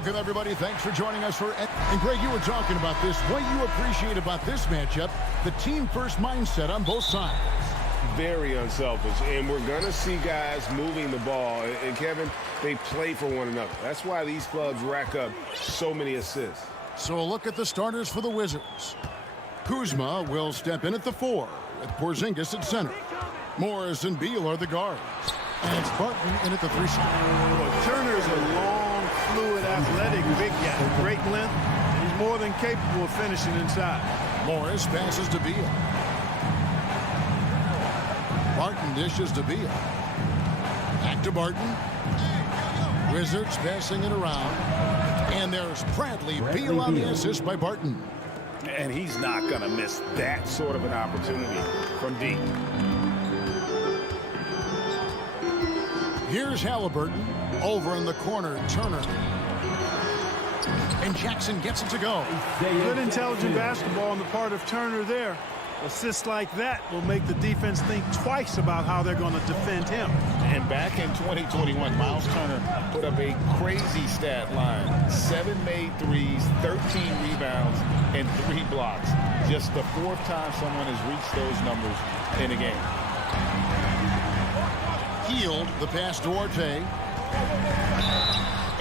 Welcome, everybody. Thanks for joining us. And Greg, you were talking about this. What you appreciate about this matchup, the team-first mindset on both sides. Very unselfish, and we're going to see guys moving the ball. And, Kevin, they play for one another. That's why these clubs rack up so many assists. So a look at the starters for the Wizards. Kuzma will step in at the 4, with Porzingis at center. Morris and Beal are the guards. And it's Barton in at the 3 spot. Well, Turner's a long, fluid, athletic big guy. Great length. He's more than capable of finishing inside. Morris passes to Beal. Barton dishes to Beal. Back to Barton. Wizards passing it around. And there's Bradley Beal on the assist by Barton. And he's not going to miss that sort of an opportunity from deep. Here's Halliburton. Over in the corner, Turner. And Jackson gets it to go. Good intelligent basketball on the part of Turner there. Assists like that will make the defense think twice about how they're going to defend him. And back in 2021, Miles Turner put up a crazy stat line. 7 made threes, 13 rebounds, and 3 blocks. Just the 4th time someone has reached those numbers in a game. Healed the pass to Orte.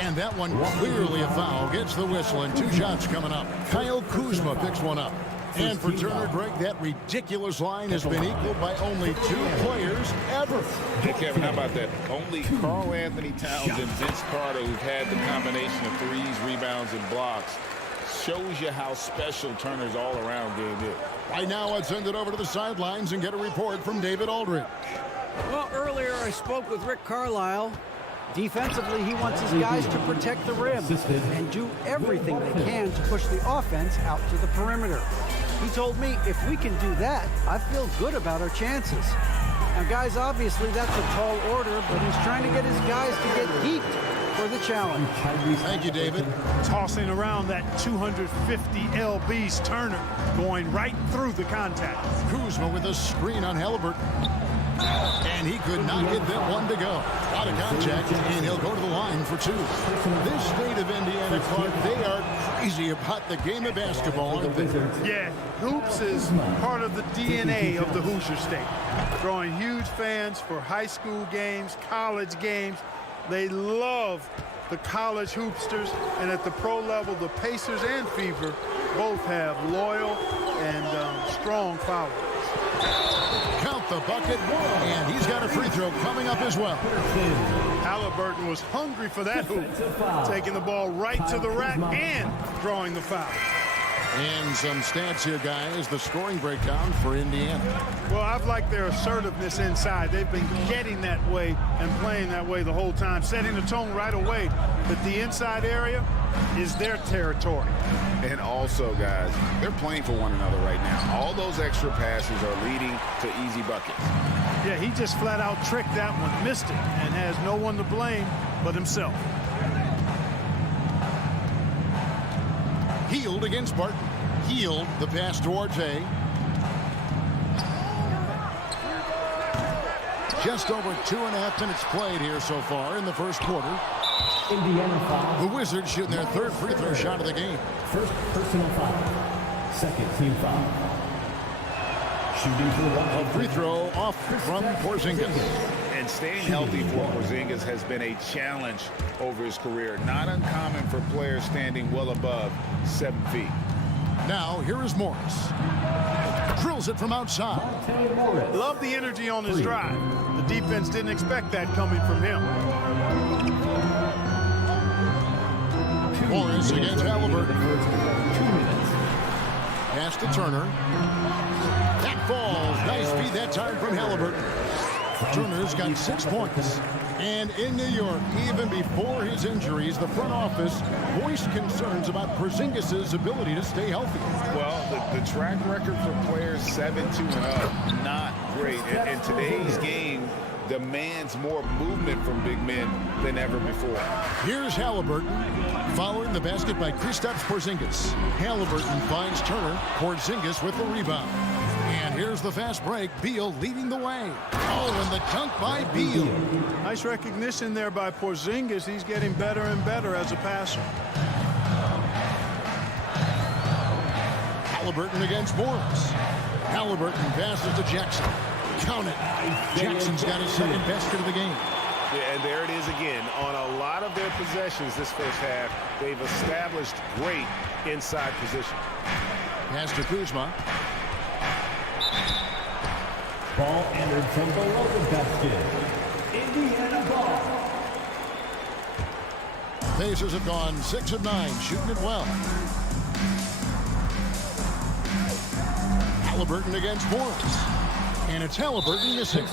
And that one clearly a foul. Gets the whistle and 2 shots coming up. Kyle Kuzma picks one up. And for Turner, Greg, that ridiculous line has been equaled by only 2 players ever. Hey, Kevin, how about that? Only Karl Anthony Towns and Vince Carter, who've had the combination of threes, rebounds, and blocks, shows you how special Turner's all-around game is. Right now, let's send it over to the sidelines and get a report from David Aldridge. Well, earlier I spoke with Rick Carlisle. Defensively, he wants his guys to protect the rim and do everything they can to push the offense out to the perimeter. He told me if we can do that, I feel good about our chances. Now, guys, obviously that's a tall order, but he's trying to get his guys to get heaped for the challenge. Thank you, David. Tossing around that 250 lbs, Turner going right through the contact. Kuzma with a screen on Halliburton. And he could not get that one to go. Out of contact, and he'll go to the line for 2. This state of Indiana, Clark, they are crazy about the game of basketball, aren't they? Yeah, hoops is part of the DNA of the Hoosier State. Drawing huge fans for high school games, college games. They love the college hoopsters, and at the pro level, the Pacers and Fever both have loyal and strong followers. Count the bucket, and he's got a free throw coming up as well. Halliburton was hungry for that hoop, taking the ball right to the rack and drawing the foul. And some stats here, guys. The scoring breakdown for Indiana. Well, I've liked their assertiveness inside. They've been getting that way and playing that way the whole time, setting the tone right away that the inside area is their territory. And also, guys, they're playing for one another right now. All those extra passes are leading to easy buckets. Yeah, he just flat out tricked that one, missed it, and has no one to blame but himself. Healed against Barton. Healed the pass to Orte. Just over 2.5 minutes played here so far in the first quarter. Indiana foul. The Wizards shooting their 3rd free throw shot of the game. First personal foul. Second team foul. Shooting for the line. A free throw off from Porzingis. And staying healthy for Porzingis has been a challenge over his career. Not uncommon for players standing well above 7 feet. Now, here is Morris. Drills it from outside. Love the energy on his drive. The defense didn't expect that coming from him. Morris against Halliburton. Pass to Turner. That falls. Nice feed that time from Halliburton. Turner's got 6 points. And in New York, even before his injuries, the front office voiced concerns about Porzingis' ability to stay healthy. Well, the track record for players 7-2 and up, not great. And today's game demands more movement from big men than ever before. Here's Halliburton, following the basket by Kristaps Porzingis. Halliburton finds Turner. Porzingis with the rebound. And here's the fast break. Beal leading the way. Oh, and the dunk by Beal. Nice recognition there by Porzingis. He's getting better and better as a passer. Halliburton against Morris. Halliburton passes to Jackson. Count it. Jackson's got his second basket of the game. Yeah, and there it is again. On a lot of their possessions this first half, they've established great inside position. Pass to Kuzma. Ball entered from below the basket. Indiana ball. Pacers have gone 6 of 9, shooting it well. Halliburton against Morris. And it's Halliburton missing.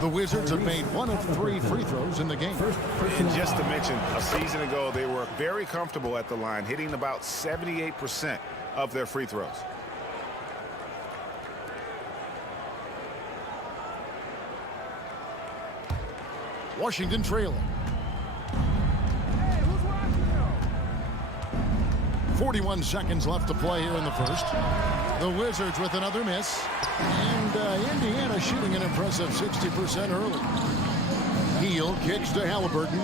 The Wizards have made 1 of 3 free throws in the game. And just to mention, a season ago, they were very comfortable at the line, hitting about 78% of their free throws. Washington trailing. 41 seconds left to play here in the first. The Wizards with another miss. And Indiana shooting an impressive 60% early. Beal kicks to Halliburton.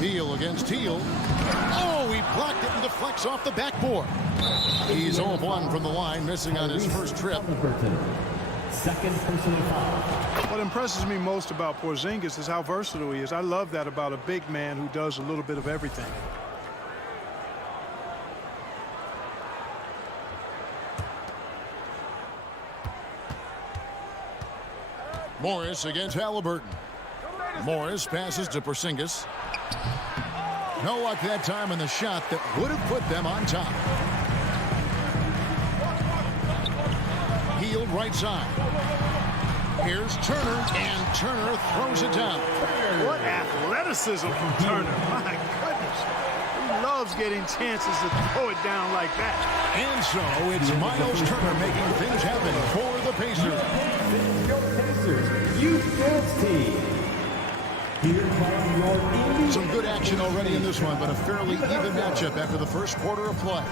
Beal against Teal. Oh, he blocked it and deflects off the backboard. He's 0-1 from the line, missing on his first trip. Second personal foul. What impresses me most about Porzingis is how versatile he is. I love that about a big man who does a little bit of everything. Morris against Halliburton. Morris passes to Porzingis. No luck that time in the shot that would have put them on top. Healed right side. Here's Turner, and Turner throws it down. What athleticism from Turner. My goodness. He loves getting chances to throw it down like that. And so it's Miles Turner making things happen for the Pacers. Youth dance team. Here come your Indiana. Some good action already in this one, but a fairly even matchup after the first quarter of play.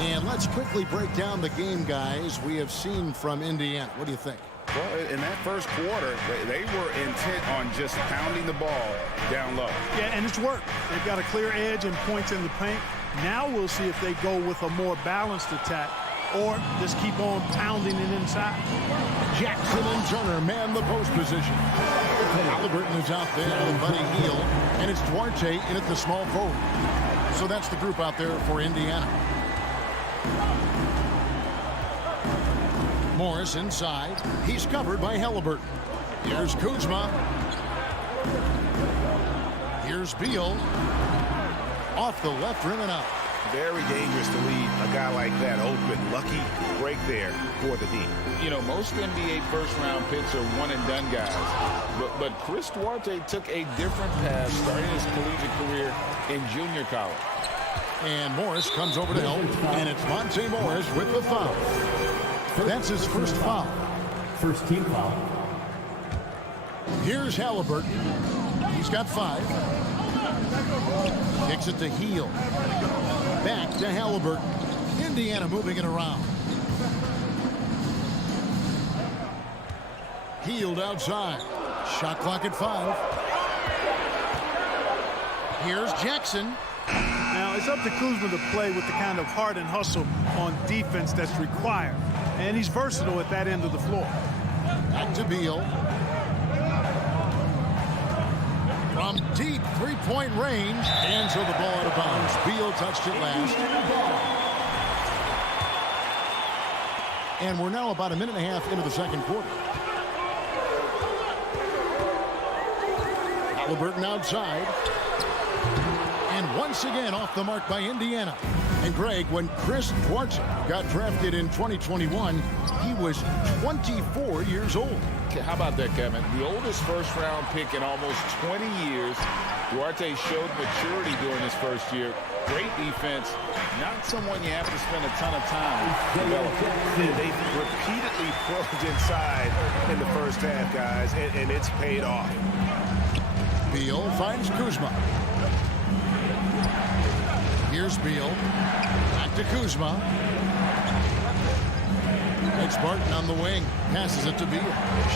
And let's quickly break down the game, guys, we have seen from Indiana. What do you think? Well, in that first quarter, they were intent on just pounding the ball down low. Yeah, and it's worked. They've got a clear edge and points in the paint. Now we'll see if they go with a more balanced attack or just keep on pounding it inside. Jackson and Turner man the post position. Halliburton is out there with Buddy Hield, and it's Duarte in at the small forward. So that's the group out there for Indiana. Morris inside. He's covered by Halliburton. Here's Kuzma. Here's Beal. Off the left rim and out. Very dangerous to leave a guy like that open. Lucky break there for the D. You know, most NBA first-round picks are one-and-done guys. But Chris Duarte took a different path starting his collegiate career in junior college. And Morris comes over to help. And it's Monte Morris with the foul. That's his first foul. First team foul. Here's Halliburton. He's got 5. Kicks it to Hield. Back to Halliburton. Indiana moving it around. Hield outside. Shot clock at 5. Here's Jackson. Now, it's up to Kuzma to play with the kind of heart and hustle on defense that's required. And he's versatile at that end of the floor. Back to Beal. From deep three-point range. And so the ball out of bounds. Beal touched it last. And we're now about a minute and a half into the second quarter. Halliburton outside. And once again off the mark by Indiana. And Greg, when Chris Duarte got drafted in 2021, he was 24 years old. How about that, Kevin? The oldest first-round pick in almost 20 years. Duarte showed maturity during his first year. Great defense. Not someone you have to spend a ton of time developing. They repeatedly probed inside in the first half, guys, and it's paid off. Beal finds Kuzma. Here's Here's Beal. Back to Kuzma. It's Barton on the wing. Passes it to Beal.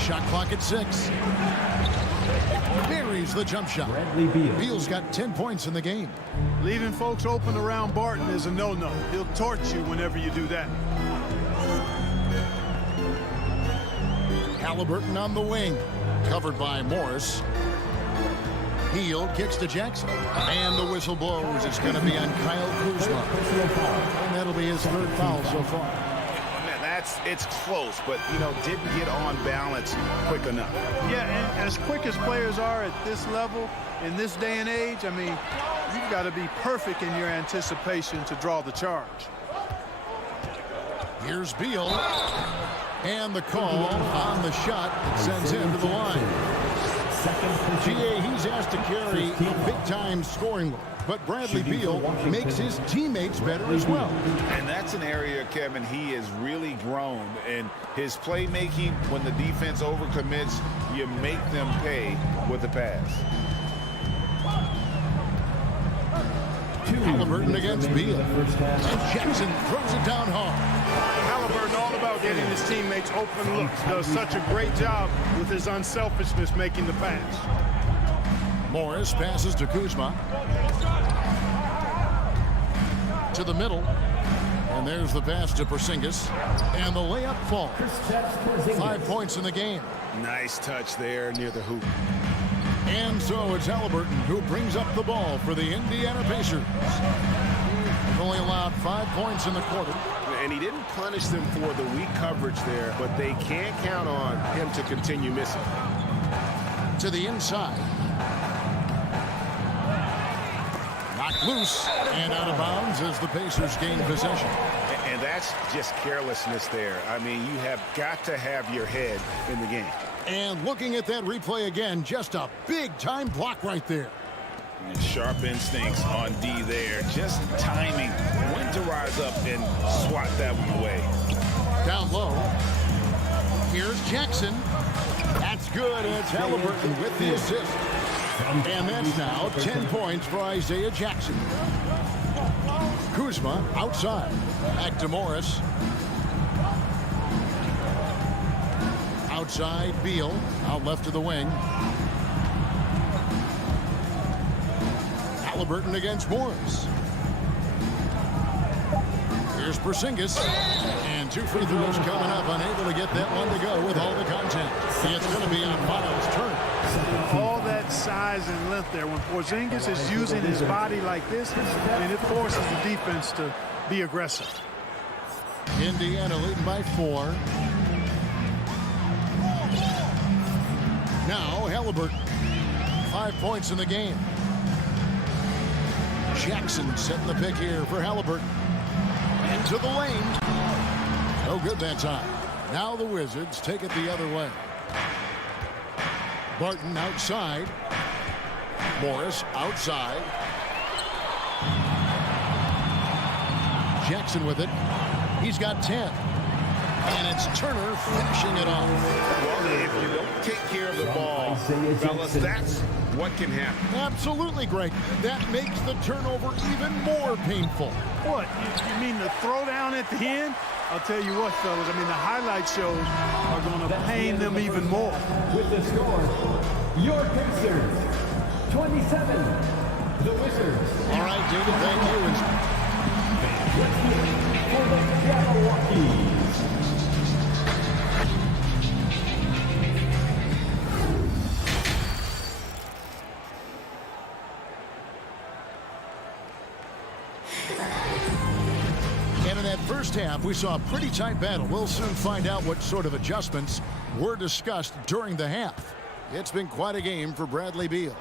Shot clock at 6. Buries the jump shot. Bradley Beal. Beal's got 10 points in the game. Leaving folks open around Barton is a no-no. He'll torch you whenever you do that. Halliburton on the wing. Covered by Morris. Beal kicks to Jackson. And the whistle blows. It's going to be on Kyle Kuzma. And that'll be his 3rd foul so far. It's close, but, didn't get on balance quick enough. Yeah, and as quick as players are at this level, in this day and age, I mean, you've got to be perfect in your anticipation to draw the charge. Here's Beal. And the call on the shot that sends him to the line. GA, he's asked to carry a big-time scoring load. But Bradley Beal makes his teammates better as well. And that's an area, Kevin, he has really grown. And his playmaking, when the defense overcommits, you make them pay with the pass. Halliburton against Beal. And Jackson throws it down hard. Halliburton all about getting his teammates open looks. Does such a great job with his unselfishness making the pass. Morris passes to Kuzma. To the middle. And there's the pass to Porzingis. And the layup falls. 5 points in the game. Nice touch there near the hoop. And so it's Halliburton who brings up the ball for the Indiana Pacers. They've only allowed 5 points in the quarter. And he didn't punish them for the weak coverage there, but they can't count on him to continue missing. To the inside. Knocked loose and out of bounds as the Pacers gain possession. And that's just carelessness there. I mean, you have got to have your head in the game. And looking at that replay again, just a big-time block right there. And sharp instincts on D there. Just timing when to rise up and swat that one away. Down low. Here's Jackson. That's good. It's Halliburton with the assist. And that's now 10 points for Isaiah Jackson. Kuzma outside. Back to Morris. Outside, Beal. Out left to the wing. Halliburton against Morris. Here's Porzingis. And 2 free throws coming up. Unable to get that one to go with all the content. It's going to be on Miles' turn. All that size and length there. When Porzingis is using his body like this, I mean, it forces the defense to be aggressive. Indiana leading by 4. Now Halliburton. 5 points in the game. Jackson setting the pick here for Halliburton. Into the lane. No good that time. Now the Wizards take it the other way. Barton outside. Morris outside. Jackson with it. He's got 10. And it's Turner finishing it off. Well, if you don't take care of the ball, fellas, that's what can happen. Absolutely, Greg. That makes the turnover even more painful. What? You mean the throwdown at the end? I'll tell you what, fellas. I mean, the highlight shows are going to pain them even more. With the score, your Pacers, 27. The Wizards. All right, David, thank you. For the Jabberwockies. And in that first half, we saw a pretty tight battle. We'll soon find out what sort of adjustments were discussed during the half. It's been quite a game for Bradley Beal.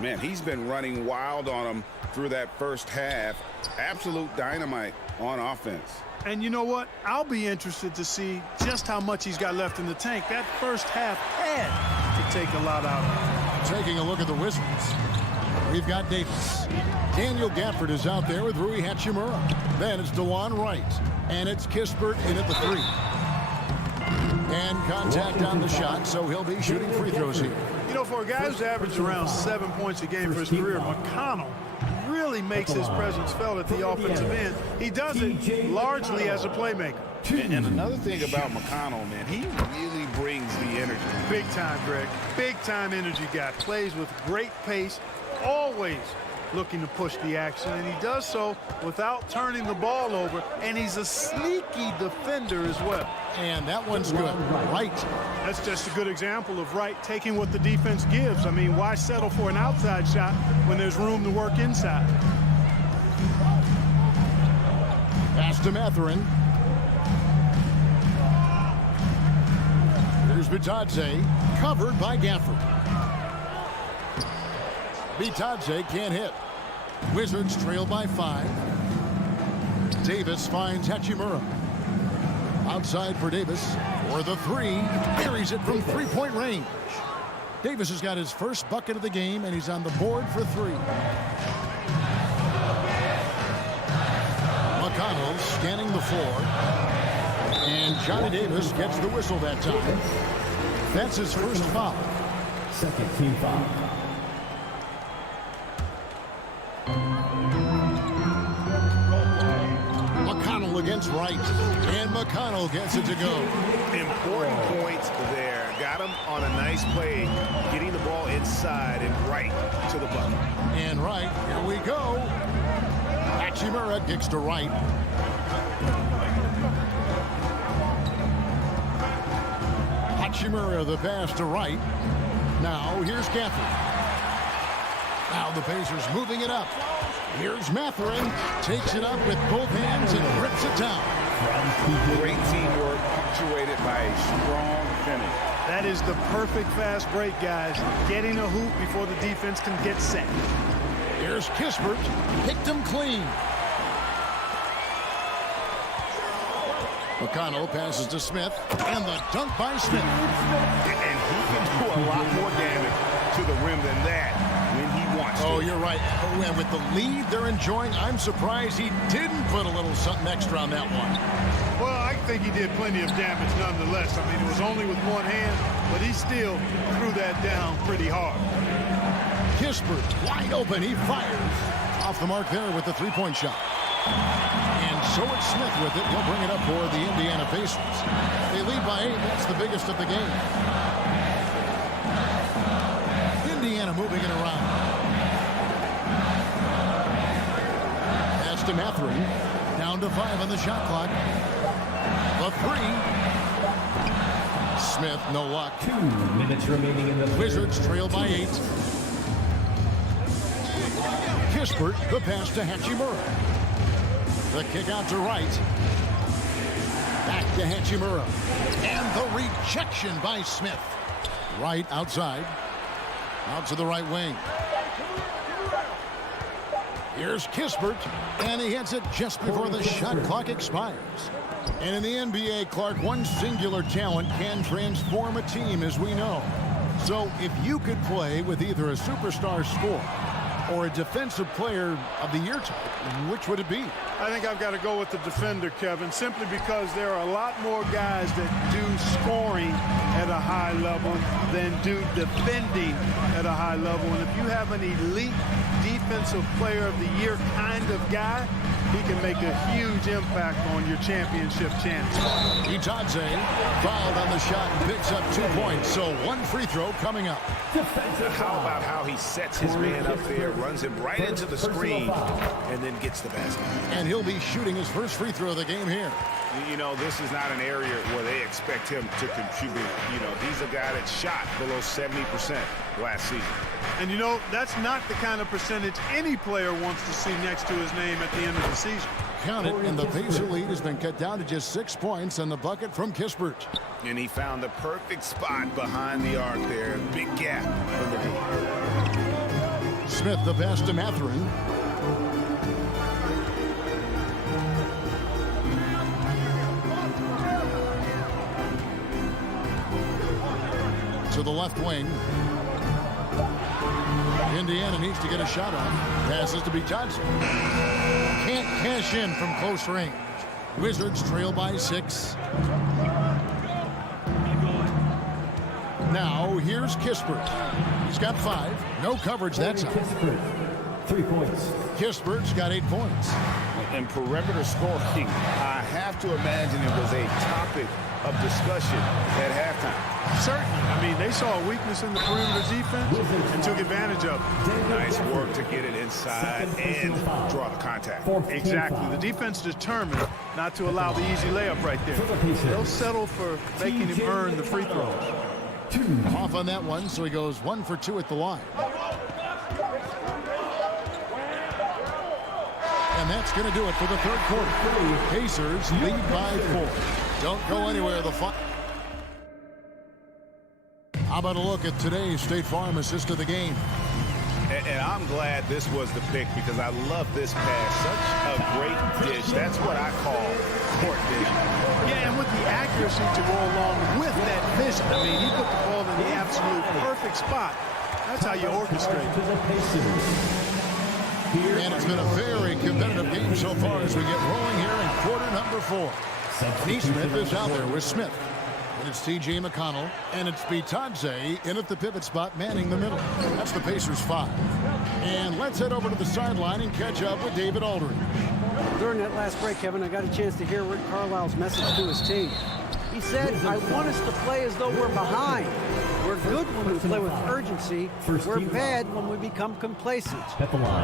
Man, he's been running wild on him through that first half. Absolute dynamite on offense. And you know what? I'll be interested to see just how much he's got left in the tank. That first half had to take a lot out of him. Taking a look at the Wizards. We've got Davis. Daniel Gafford is out there with Rui Hachimura. Then it's DeJuan Wright. And it's Kispert in at the 3. And contact on the shot, so he'll be shooting free throws here. You know, for a guy who's averaged around 7 points a game for his career, McConnell really makes his presence felt at the offensive end. He does it largely as a playmaker. And another thing about McConnell, man, he really brings the energy. Big time, Greg. Big time energy guy. Plays with great pace, always looking to push the action, and he does so without turning the ball over, and he's a sneaky defender as well. And that one's good. Right. That's just a good example of Wright taking what the defense gives. I mean, why settle for an outside shot when there's room to work inside? Pass to Mathurin. Here's Bitadze, covered by Gafford. Bitadze can't hit. Wizards trail by 5. Davis finds Hachimura. Outside for Davis for the 3. Buries it from three-point range. Davis has got his first bucket of the game, and he's on the board for 3. McConnell scanning the floor. And Johnny Davis gets the whistle that time. That's his first foul. Second team foul. McConnell against Wright. And McConnell gets it to go. Important points there. Got him on a nice play, getting the ball inside and right to the bucket. And Wright, here we go. Hachimura kicks to Wright. Hachimura the pass to Wright. Now here's Gafford. Now the Pacers moving it up. Here's Mathurin. Takes it up with both hands and rips it down. Great teamwork punctuated by a strong finish. That is the perfect fast break, guys. Getting a hoop before the defense can get set. Here's Kispert. Picked him clean. McConnell passes to Smith. And the dunk by Smith. And he can do a lot more damage to the rim than that when he wants to. Oh, you're right. Oh, and with the lead they're enjoying, I'm surprised he didn't put a little something extra on that one. Well, I think he did plenty of damage nonetheless. I mean, it was only with one hand, but he still threw that down pretty hard. Kispert wide open. He fires. Off the mark there with the three-point shot. And so it's Smith with it. He'll bring it up for the Indiana Pacers. They lead by 8. That's the biggest of the game. Indiana moving it around. Pass to Mathurin. Down to 5 on the shot clock. The 3. Smith, no luck. 2 minutes remaining in the Wizards trail by 8. Kispert, the pass to Hachimura. The kick out to Wright. Back to Hachimura. And the rejection by Smith. Wright outside. Out to the right wing. Here's Kispert. And he hits it just before the shot clock expires. And in the NBA, Clark, one singular talent can transform a team, as we know. So if you could play with either a superstar scorer or a defensive player of the year type, which would it be? I think I've got to go with the defender, Kevin, simply because there are a lot more guys that do scoring at a high level than do defending at a high level. And if you have an elite defensive player of the year kind of guy, he can make a huge impact on your championship chances. Bitadze fouled on the shot and picks up 2 points. So one free throw coming up. How about how he sets his man up there, runs him right into the screen, and then gets the basket. And he'll be shooting his first free throw of the game here. You know, this is not an area where they expect him to contribute. You know, he's a guy that shot below 70% last season. And, you know, that's not the kind of percentage any player wants to see next to his name at the end of the season. Count it, and the Pacer lead has been cut down to just 6 points on the bucket from Kispert. And he found the perfect spot behind the arc there. Big gap in the lead. Smith the pass to Mathurin. To the left wing. Indiana needs to get a shot off. Passes to Bitadze. Can't cash in from close range. Wizards trail by 6. Now here's Kispert. He's got 5. No coverage that time. 3 points. Kispert got 8 points. And perimeter scoring, I have to imagine it was a topic of discussion at halftime. Certainly. I mean, they saw a weakness in the perimeter defense and took advantage of it. Nice work to get it inside and draw the contact. Exactly. The defense determined not to allow the easy layup right there. They'll settle for making him earn the free throws. Off on that one, so he goes 1 for 2 at the line. And that's going to do it for the third quarter. Pacers lead by 4. Don't go anywhere. How about a look at today's State Farm assist of the game? And I'm glad this was the pick because I love this pass. Such a great dish. That's what I call court vision. Yeah, and with the accuracy to go along with that vision. I mean, he put the ball in the absolute perfect spot. That's how you orchestrate. And it's been a very competitive game so far as we get rolling here in quarter number 4. Neesmith is out there with Smith. And it's T.J. McConnell, and it's Bitadze in at the pivot spot, manning the middle. That's the Pacers 5. And let's head over to the sideline and catch up with David Aldridge. During that last break, Kevin, I got a chance to hear Rick Carlisle's message to his team. He said, I want us to play as though we're behind. We're good when we play with urgency. We're bad when we become complacent.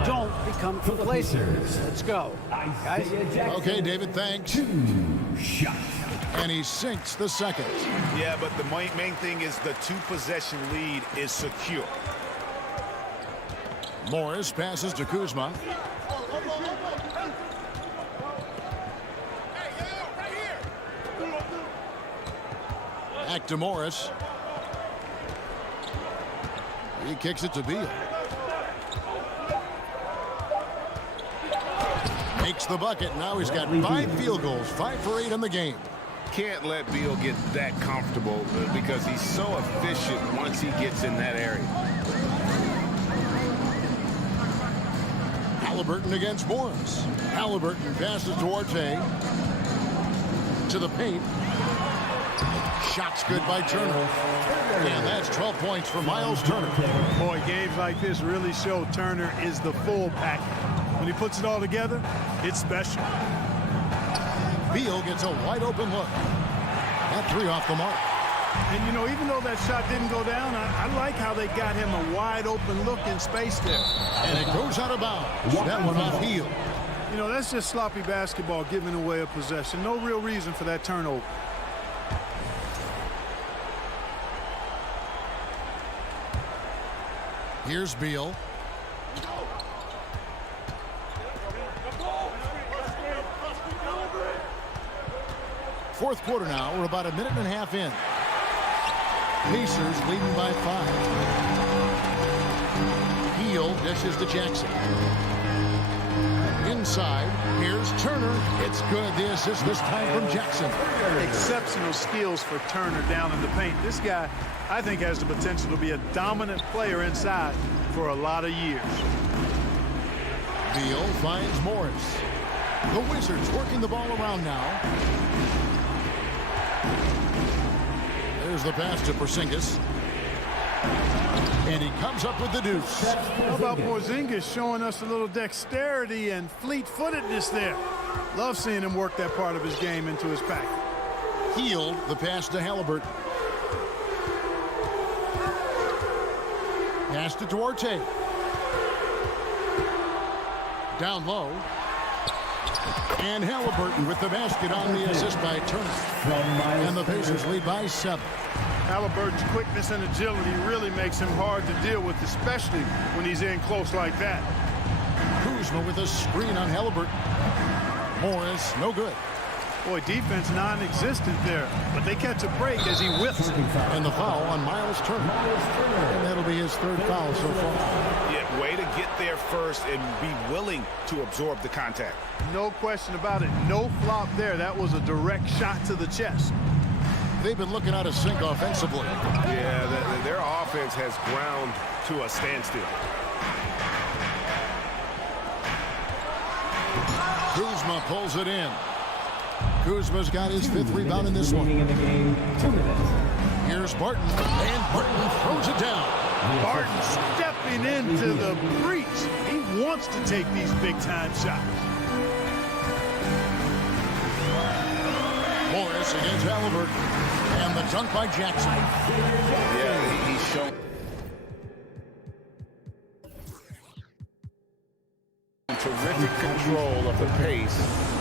Don't become complacent. Let's go. Guys? Okay, David, thanks. 2 shots. And he sinks the second. Yeah, but the main thing is the 2-possession lead is secure. Morris passes to Kuzma. Back to Morris. He kicks it to Beal. Makes the bucket. Now he's got 5 field goals, 5 for 8 in the game. Can't let Beal get that comfortable because he's so efficient once he gets in that area. Halliburton against Morris. Halliburton passes to Orte. To the paint. Shots good by Turner. And that's 12 points for Miles Turner. Boy, games like this really show Turner is the full package. When he puts it all together, it's special. Beal gets a wide open look. That 3 off the mark. And, you know, even though that shot didn't go down, I like how they got him a wide open look in space there. And it goes out of bounds. That one off heel. You know, that's just sloppy basketball, giving away a possession. No real reason for that turnover. Here's Beal. Fourth quarter now. We're about a minute and a half in. Pacers leading by 5. Beal dishes to Jackson. Inside, here's Turner. It's good. The assist this time from Jackson. Exceptional skills for Turner down in the paint. This guy, I think, has the potential to be a dominant player inside for a lot of years. Beal finds Morris. The Wizards working the ball around now. There's the pass to Porzingis. And he comes up with the deuce. How about Porzingis showing us a little dexterity and fleet-footedness there? Love seeing him work that part of his game into his pack. Healed the pass to Halliburton. Pass to Duarte. Down low. And Halliburton with the basket on the assist by Turner. And the Pacers lead by 7. Halliburton's quickness and agility really makes him hard to deal with, especially when he's in close like that. Kuzma with a screen on Halliburton. Morris, no good. Boy, defense non-existent there, but they catch a break as he whiffs it. And the foul on Miles Turner. And that'll be his 3rd foul so far. Yeah, way to get there first and be willing to absorb the contact. No question about it. No flop there. That was a direct shot to the chest. They've been looking out of sync offensively. Yeah, their offense has ground to a standstill. Kuzma pulls it in. Kuzma's got his 5th rebound in this one. In the game, 2 minutes. Here's Barton, and Barton throws it down. Barton stepping into the breach. He wants to take these big-time shots. Morris against Halliburton. And the dunk by Jackson. Yeah, he's shown terrific control of the pace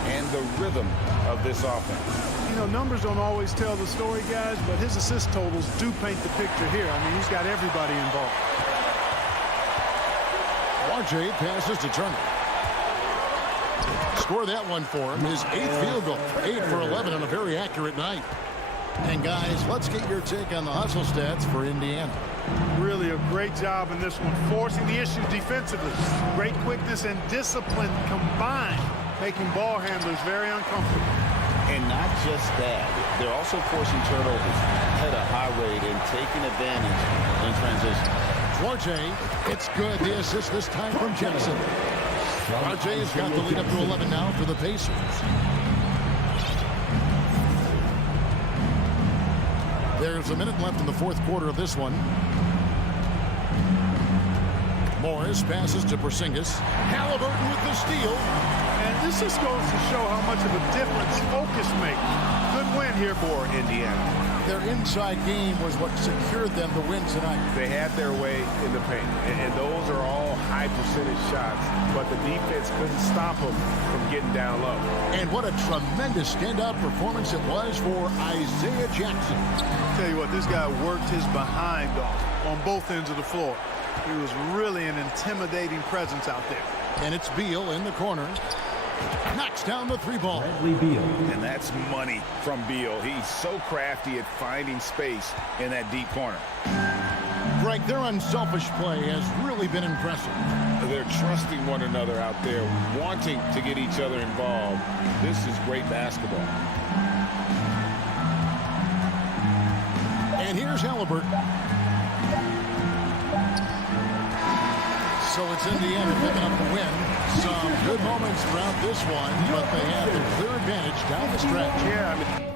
and the rhythm of this offense. You know, numbers don't always tell the story, guys, but his assist totals do paint the picture here. I mean, he's got everybody involved. RJ passes to Turner. Score that one for him. His 8th field goal. 8 for 11 on a very accurate night. And guys, let's get your take on the hustle stats for Indiana. Really a great job in this one, forcing the issue defensively. Great quickness and discipline combined, making ball handlers very uncomfortable. And not just that, they're also forcing turnovers at a high rate and taking advantage in transition. RJ, it's good. The assist this time from Jackson. RJ has got the lead up to 11 now for the Pacers. There's a minute left in the 4th quarter of this one. Morris passes to Porzingis. Halliburton with the steal. And this just goes to show how much of a difference focus makes. Good win here for Indiana. Their inside game was what secured them the win tonight. They had their way in the paint, and those are all high percentage shots, but the defense couldn't stop them from getting down low. And what a tremendous standout performance it was for Isaiah Jackson. Tell you what, this guy worked his behind off on both ends of the floor. He was really an intimidating presence out there. And it's Beal in the corner. Knocks down the 3-ball. Beal. And that's money from Beal. He's so crafty at finding space in that deep corner. Greg, their unselfish play has really been impressive. They're trusting one another out there, wanting to get each other involved. This is great basketball. And here's Halliburton. So it's Indiana picking up the win. Some good moments throughout this one, but they have the clear advantage down the stretch. Yeah, I mean,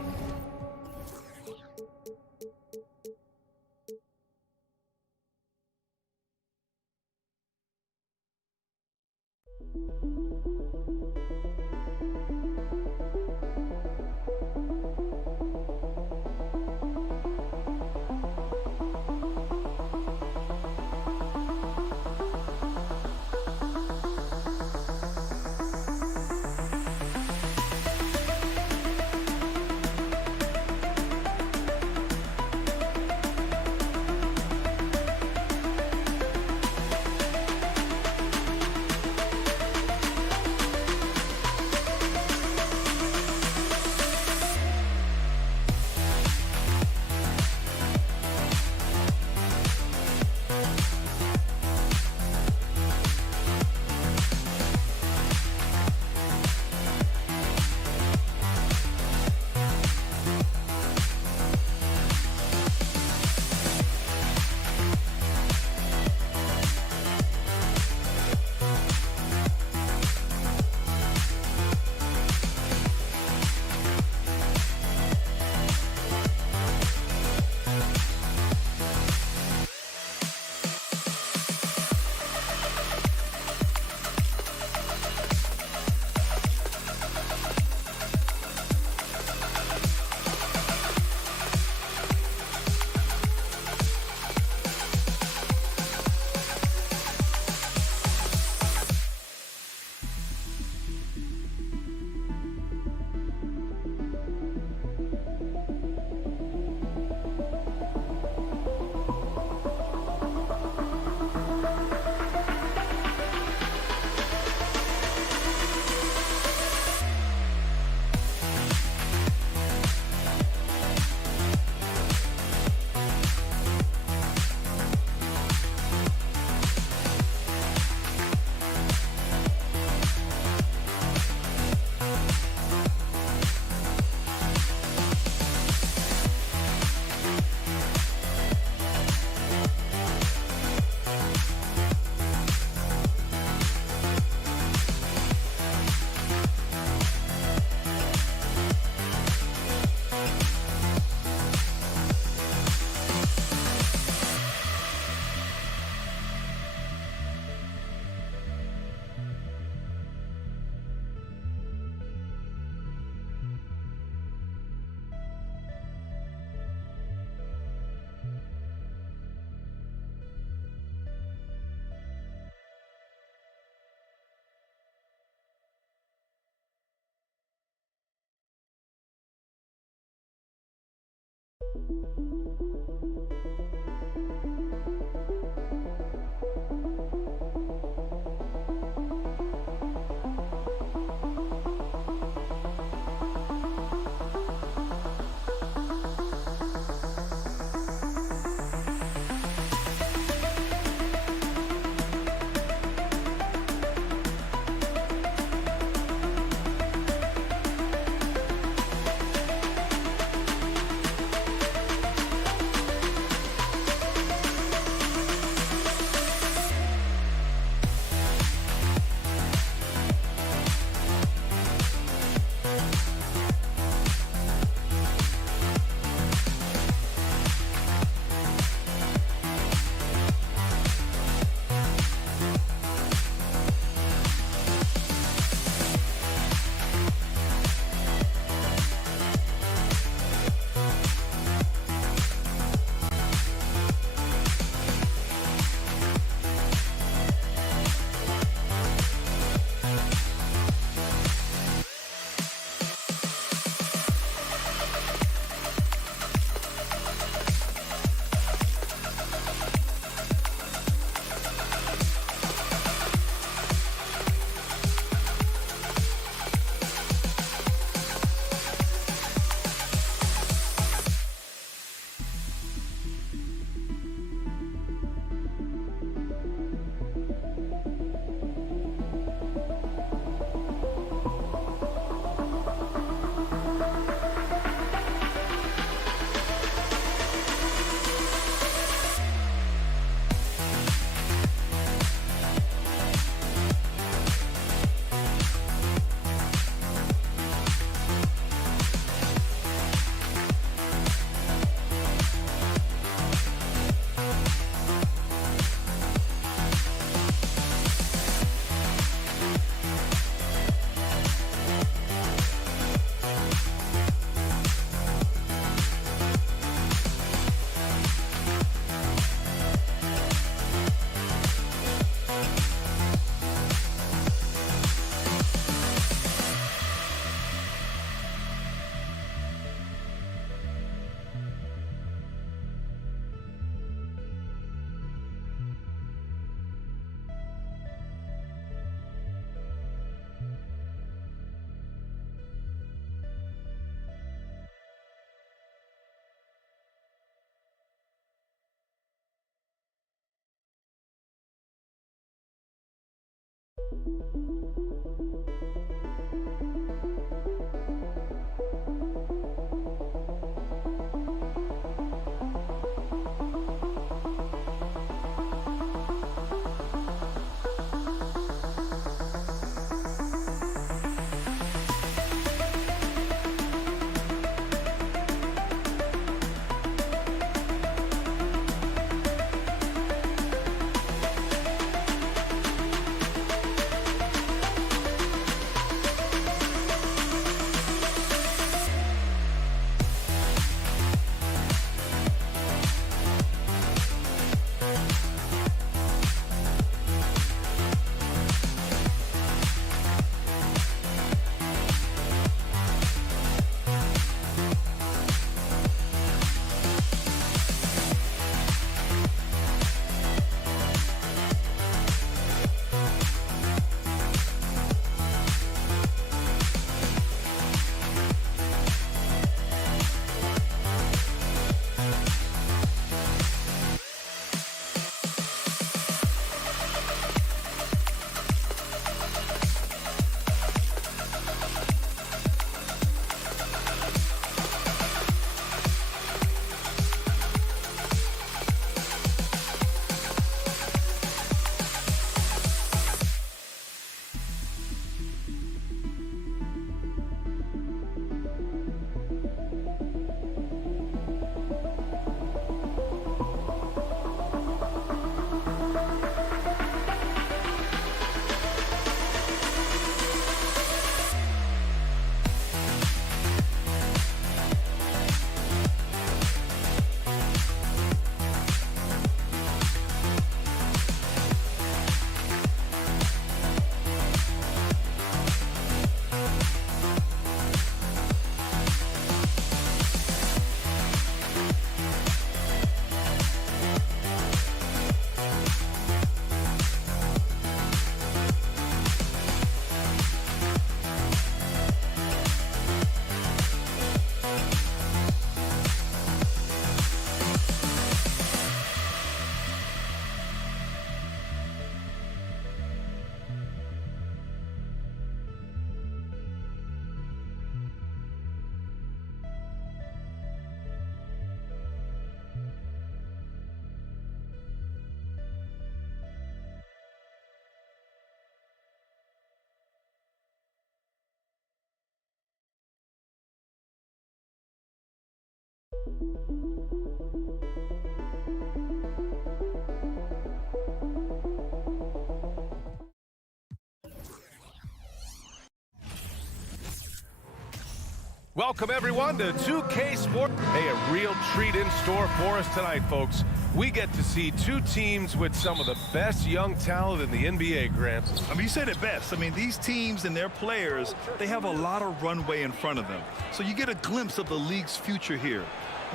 Welcome, everyone, to 2K Sport. Hey, a real treat in store for us tonight, folks. We get to see two teams with some of the best young talent in the NBA, Grant. I mean, you said it best. I mean, these teams and their players, they have a lot of runway in front of them. So you get a glimpse of the league's future here.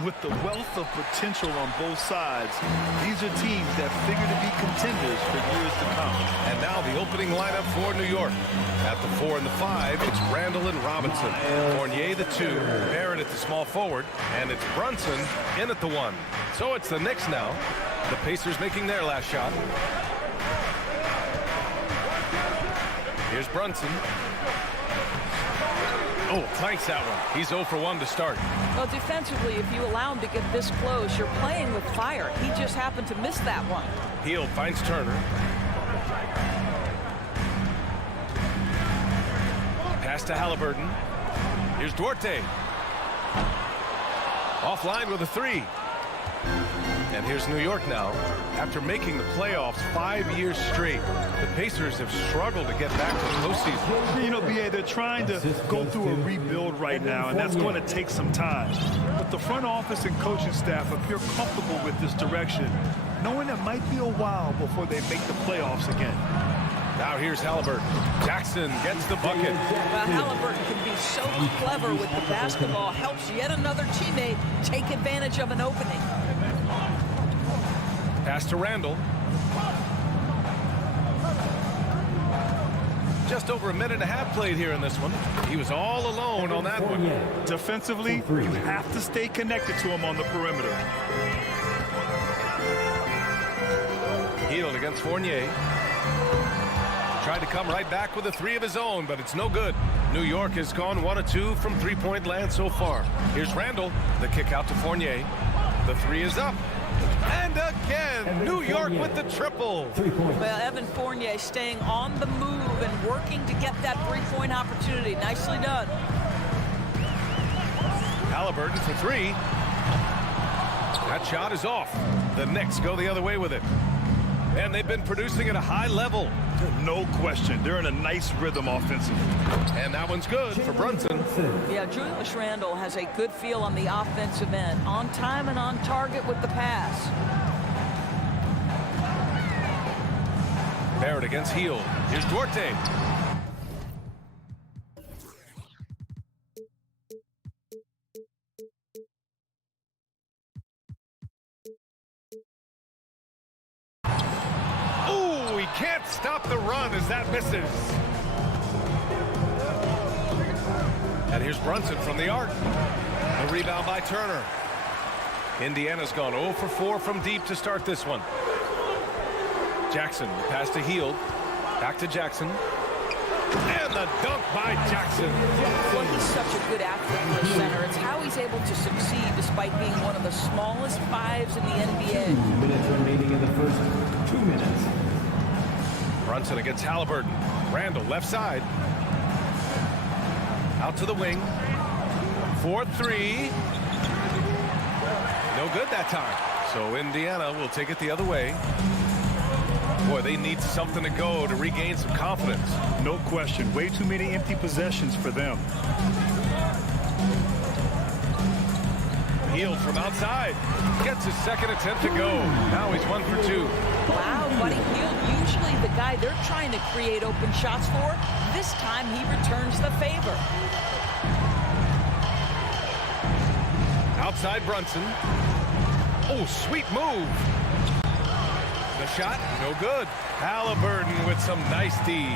With the wealth of potential on both sides, these are teams that figure to be contenders for years to come. And now the opening lineup for New York. At the 4 and the 5, it's Randall and Robinson. Fournier, the 2. Barrett at the small forward. And it's Brunson in at the 1. So it's the Knicks now. The Pacers making their last shot. Here's Brunson. Oh, planks that one. He's 0 for 1 to start. Well, defensively, if you allow him to get this close, you're playing with fire. He just happened to miss that one. Beal finds Turner. Pass to Halliburton. Here's Duarte. Offline with a 3. And here's New York now. After making the playoffs 5 years straight, the Pacers have struggled to get back to the postseason. You know, BA, they're trying to go through a rebuild right now, and that's going to take some time. But the front office and coaching staff appear comfortable with this direction, knowing it might be a while before they make the playoffs again. Now here's Halliburton. Jackson gets the bucket. Well, Halliburton can be so clever with the basketball, helps yet another teammate take advantage of an opening. Pass to Randall. Just over a minute and a half played here in this one. He was all alone on that one. Defensively, you have to stay connected to him on the perimeter. Healed against Fournier. tried to come right back with a three of his own, but it's no good. New York has gone 1 of 2 from three-point land so far. Here's Randall. The kick out to Fournier. The three is up. And again, New York with the triple. Well, Evan Fournier staying on the move and working to get that three-point opportunity. Nicely done. Halliburton for three. That shot is off. The Knicks go the other way with it. And they've been producing at a high level. No question. They're in a nice rhythm offensively. And that one's good for Brunson. Yeah, Julius Randle has a good feel on the offensive end. On time and on target with the pass. Barrett against Heel. Here's Duarte. Can't stop the run as that misses. And here's Brunson from the arc. A rebound by Turner. Indiana's gone 0 for 4 from deep to start this one. Jackson, pass to Hield. Back to Jackson. And the dunk by Jackson. Well, he's such a good athlete for a center. It's how he's able to succeed despite being one of the smallest fives in the NBA. 2 minutes remaining in the first 2 minutes. Brunson against Halliburton. Randall left side. Out to the wing. 4-3. No good that time. So Indiana will take it the other way. Boy, they need something to go to regain some confidence. No question. Way too many empty possessions for them. Hield from outside. Gets his second attempt to go. Now he's 1 for 2. Wow, Buddy Hield, usually the guy they're trying to create open shots for. This time he returns the favor. Outside Brunson. Oh, sweet move. The shot, no good. Halliburton with some nice D.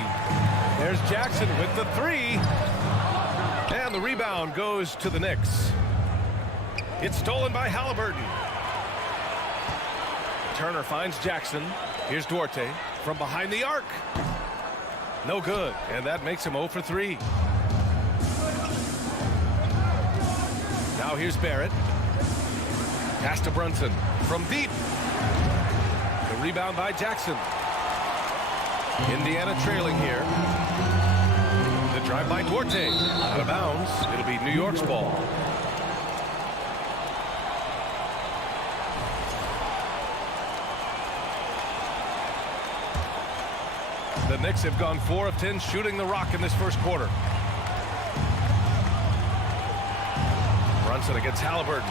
There's Jackson with the three. And the rebound goes to the Knicks. It's stolen by Halliburton. Turner finds Jackson. Here's Duarte from behind the arc. No good, and that makes him 0 for 3. Now here's Barrett. Pass to Brunson from deep. The rebound by Jackson. Indiana trailing here. The drive by Duarte. Out of bounds. It'll be New York's ball. The Knicks have gone 4 of 10 shooting the rock in this first quarter. Brunson against Halliburton.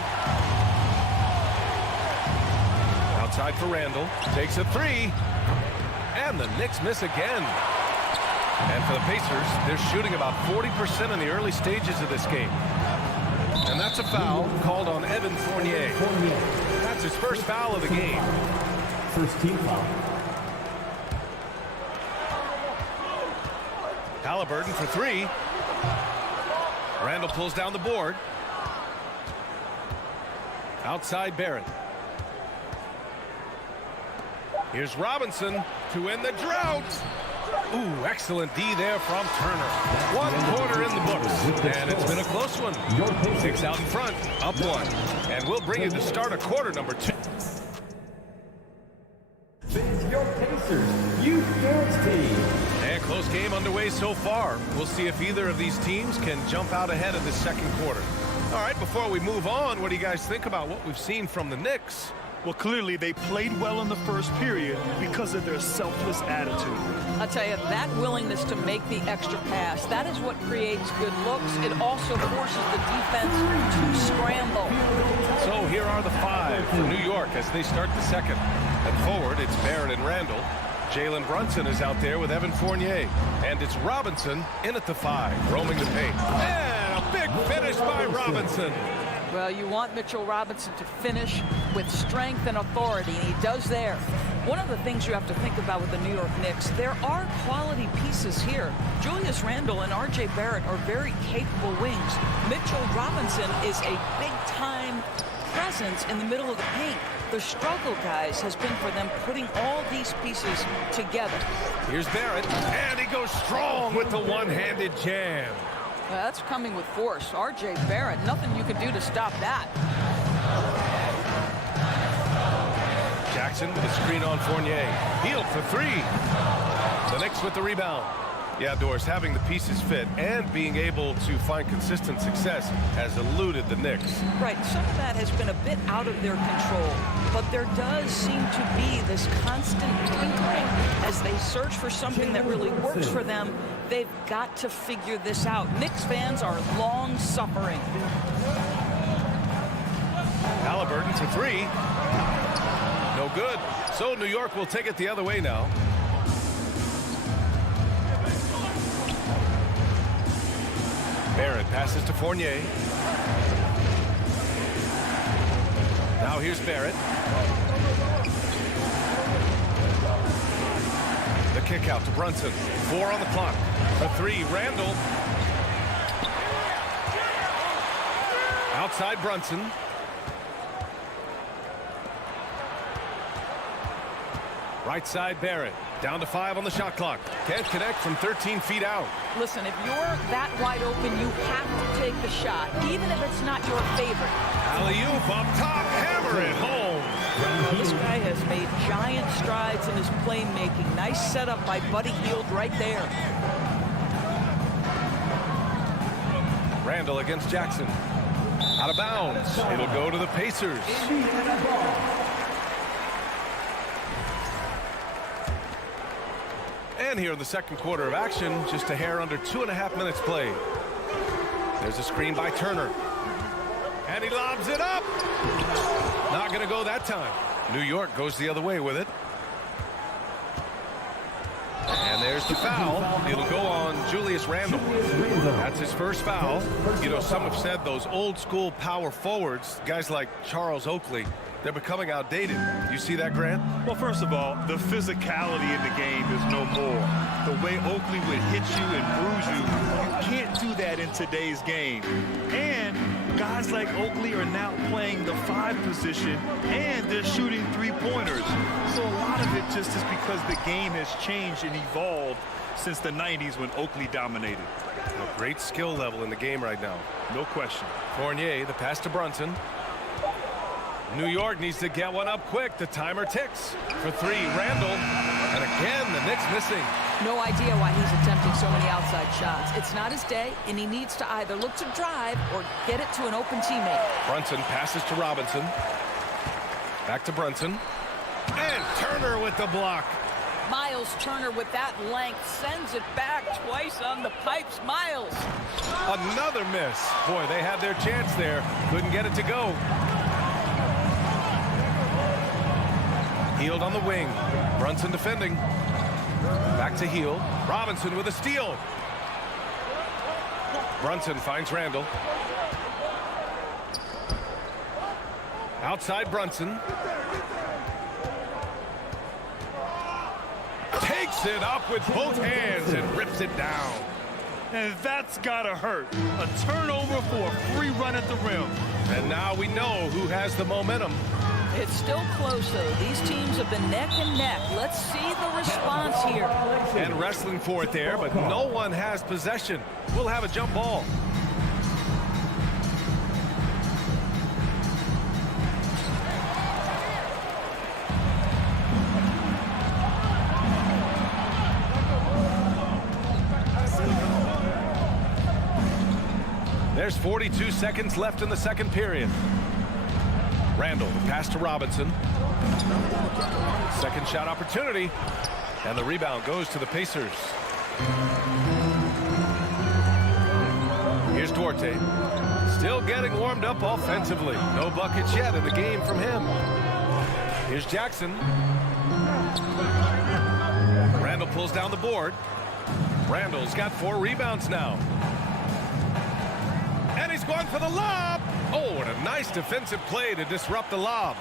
Outside for Randall. Takes a three. And the Knicks miss again. And for the Pacers, they're shooting about 40% in the early stages of this game. And that's a foul called on Evan Fournier. That's his first foul of the game. First team foul. Halliburton for three. Randall pulls down the board. Outside Barrett. Here's Robinson to end the drought. Ooh, excellent D there from Turner. 1 quarter in the books, and it's been a close one. 6 out in front, up 1. And we'll bring you to start a quarter number 2. It's your Pacers, you Ferris team. And close game underway so far. We'll see if either of these teams can jump out ahead of the second quarter. All right, before we move on, what do you guys think about what we've seen from the Knicks? Well, clearly they played well in the first period because of their selfless attitude. I'll tell you, that willingness to make the extra pass, that is what creates good looks. It also forces the defense to scramble. So here are the 5 for New York as they start the second. At forward, it's Barrett and Randall. Jalen Brunson is out there with Evan Fournier. And it's Robinson in at the 5, roaming the paint. And a big finish by Robinson. Well, you want Mitchell Robinson to finish with strength and authority, and he does there. One of the things you have to think about with the New York Knicks, there are quality pieces here. Julius Randle and R.J. Barrett are very capable wings. Mitchell Robinson is a big-time presence in the middle of the paint. The struggle, guys, has been for them putting all these pieces together. Here's Barrett, and he goes strong with the one-handed jam. That's coming with force. R.J. Barrett, nothing you can do to stop that. Jackson with a screen on Fournier. Beal for three. The Knicks with the rebound. Yeah, Doris, having the pieces fit and being able to find consistent success has eluded the Knicks. Right, some of that has been a bit out of their control, but there does seem to be this constant tinkering as they search for something that really works for them. They've got to figure this out. Knicks fans are long-suffering. Halliburton for three. No good. So New York will take it the other way now. Barrett passes to Fournier. Now here's Barrett. The kick out to Brunson. 4 on the clock. For three, Randall. Outside Brunson. Right side Barrett. Down to 5 on the shot clock. Can't connect from 13 feet out. Listen, if you're that wide open, you have to take the shot, even if it's not your favorite. Alley-oop up top, hammer it home. Well, this guy has made giant strides in his playmaking. Nice setup by Buddy Hield right there. Randall against Jackson. Out of bounds. It'll go to the Pacers. And here in the second quarter of action, just a hair under 2.5 minutes played. There's a screen by Turner. And he lobs it up. Not going to go that time. New York goes the other way with it. And there's the foul. It'll go on Julius Randle. That's his first foul. You know, some have said those old school power forwards, guys like Charles Oakley, they're becoming outdated. You see that, Grant? Well, first of all, the physicality in the game is no more. The way Oakley would hit you and bruise you, you can't do that in today's game. And guys like Oakley are now playing the 5 position, and they're shooting 3-pointers. So a lot of it just is because the game has changed and evolved since the 90s when Oakley dominated. A great skill level in the game right now. No question. Fournier, the pass to Brunson. New York needs to get one up quick. The timer ticks. For three, Randall. And again, the Knicks missing. No idea why he's attempting so many outside shots. It's not his day, and he needs to either look to drive or get it to an open teammate. Brunson passes to Robinson. Back to Brunson. And Turner with the block. Miles Turner with that length sends it back twice on the pipes. Miles. Another miss. Boy, they had their chance there. Couldn't get it to go. Hield on the wing. Brunson defending. Back to Hield. Robinson with a steal. Brunson finds Randall. Outside Brunson. Takes it up with both hands and rips it down. And that's gotta hurt. A turnover for a free run at the rim. And now we know who has the momentum. It's still close, though. These teams have been neck and neck. Let's see the response here. And wrestling for it there, but no one has possession. We'll have a jump ball. There's 42 seconds left in the second period. Randall, the pass to Robinson. Second shot opportunity. And the rebound goes to the Pacers. Here's Duarte. Still getting warmed up offensively. No buckets yet in the game from him. Here's Jackson. Randall pulls down the board. Randall's got 4 rebounds now. And he's going for the lob. Oh, and a nice defensive play to disrupt the lob.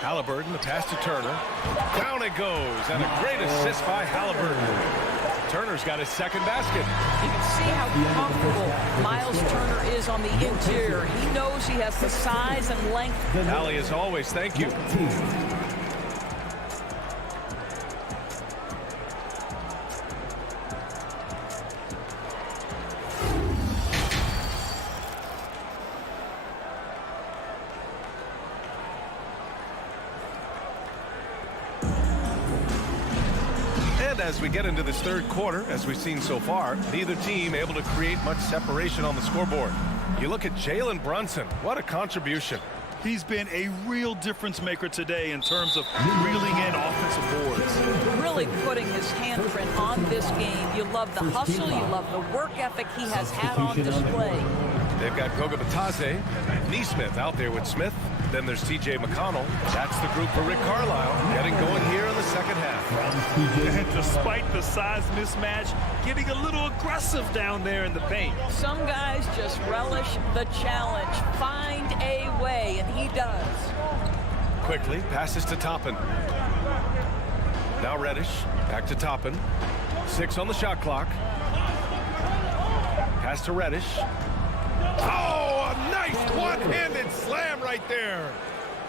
Halliburton, the pass to Turner. Down it goes, and a great assist by Halliburton. Turner's got his second basket. You can see how comfortable Miles Turner is on the interior. He knows he has the size and length. Allie, as always, thank you. As we get into this third quarter, as we've seen so far, neither team able to create much separation on the scoreboard. You look at Jalen Brunson. What a contribution. He's been a real difference maker today in terms of reeling in offensive boards. Really putting his handprint on this game. You love the hustle. You love the work ethic he has had on display. They've got Goga Batadze, Neesmith out there with Smith. Then there's T.J. McConnell. That's the group for Rick Carlisle, getting going here in the second half. And despite the size mismatch, getting a little aggressive down there in the paint. Some guys just relish the challenge. Find a way, and he does. Quickly passes to Toppin. Now Reddish, back to Toppin. 6 on the shot clock. Pass to Reddish. Oh, a nice one-handed slam right there.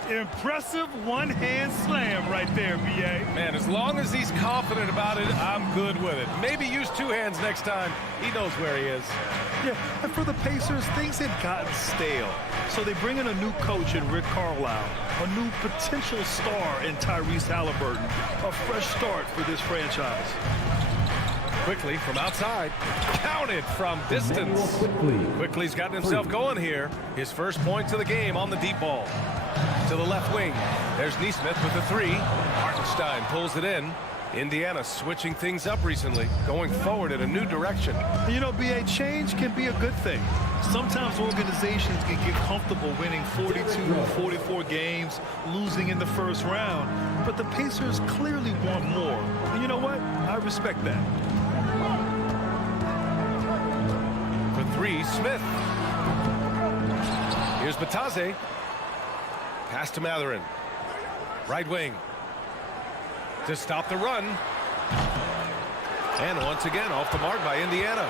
Impressive one-hand slam right there, B.A. Man, as long as he's confident about it, I'm good with it. Maybe use 2 hands next time. He knows where he is. Yeah, and for the Pacers, things had gotten stale. So they bring in a new coach in Rick Carlisle, a new potential star in Tyrese Halliburton, a fresh start for this franchise. Quickly from outside, counted from distance. Quickly's gotten himself going here. His first points of the game on the deep ball. To the left wing, there's Neesmith with the 3. Hartenstein pulls it in. Indiana switching things up recently, going forward in a new direction. You know, B.A., change can be a good thing. Sometimes organizations can get comfortable winning 42, 44 games, losing in the first round. But the Pacers clearly want more. And you know what? I respect that. For 3, Smith. Here's Batadze. Pass to Mathurin. Right wing. To stop the run. And once again, off the mark by Indiana.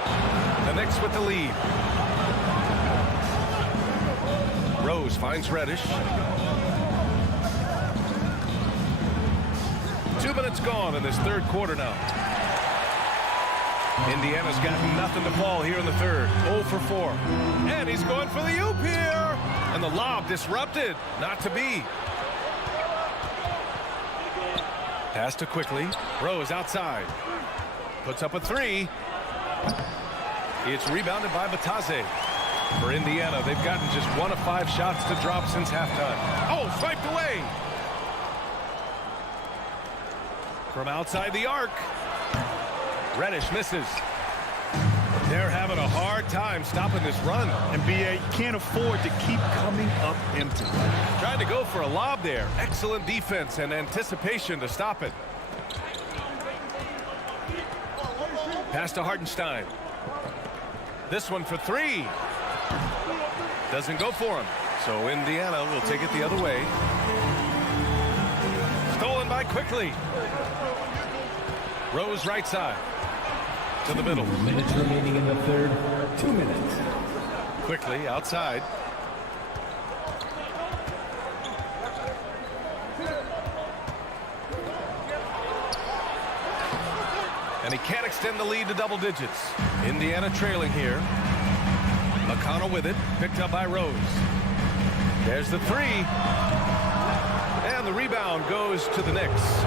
The Knicks with the lead. Rose finds Reddish. 2 minutes gone in this third quarter now. Indiana's got nothing to fall here in the third. 0 for 4. And he's going for the oop here. And the lob disrupted. Not to be. Pass to Quickly. Rose outside. Puts up a 3. It's rebounded by Batadze. For Indiana, they've gotten just 1 of 5 shots to drop since halftime. Oh, swiped away. From outside the arc. Reddish misses. They're having a hard time stopping this run. And B.A. can't afford to keep coming up empty. Trying to go for a lob there. Excellent defense and anticipation to stop it. Pass to Hartenstein. This one for 3. Doesn't go for him. So Indiana will take it the other way. Stolen by Quickly. Rose right side. To the middle. 2 minutes remaining in the third. 2 minutes. Quickly outside. And he can't extend the lead to double digits. Indiana trailing here. McConnell with it. Picked up by Rose. There's the 3. And the rebound goes to the Knicks.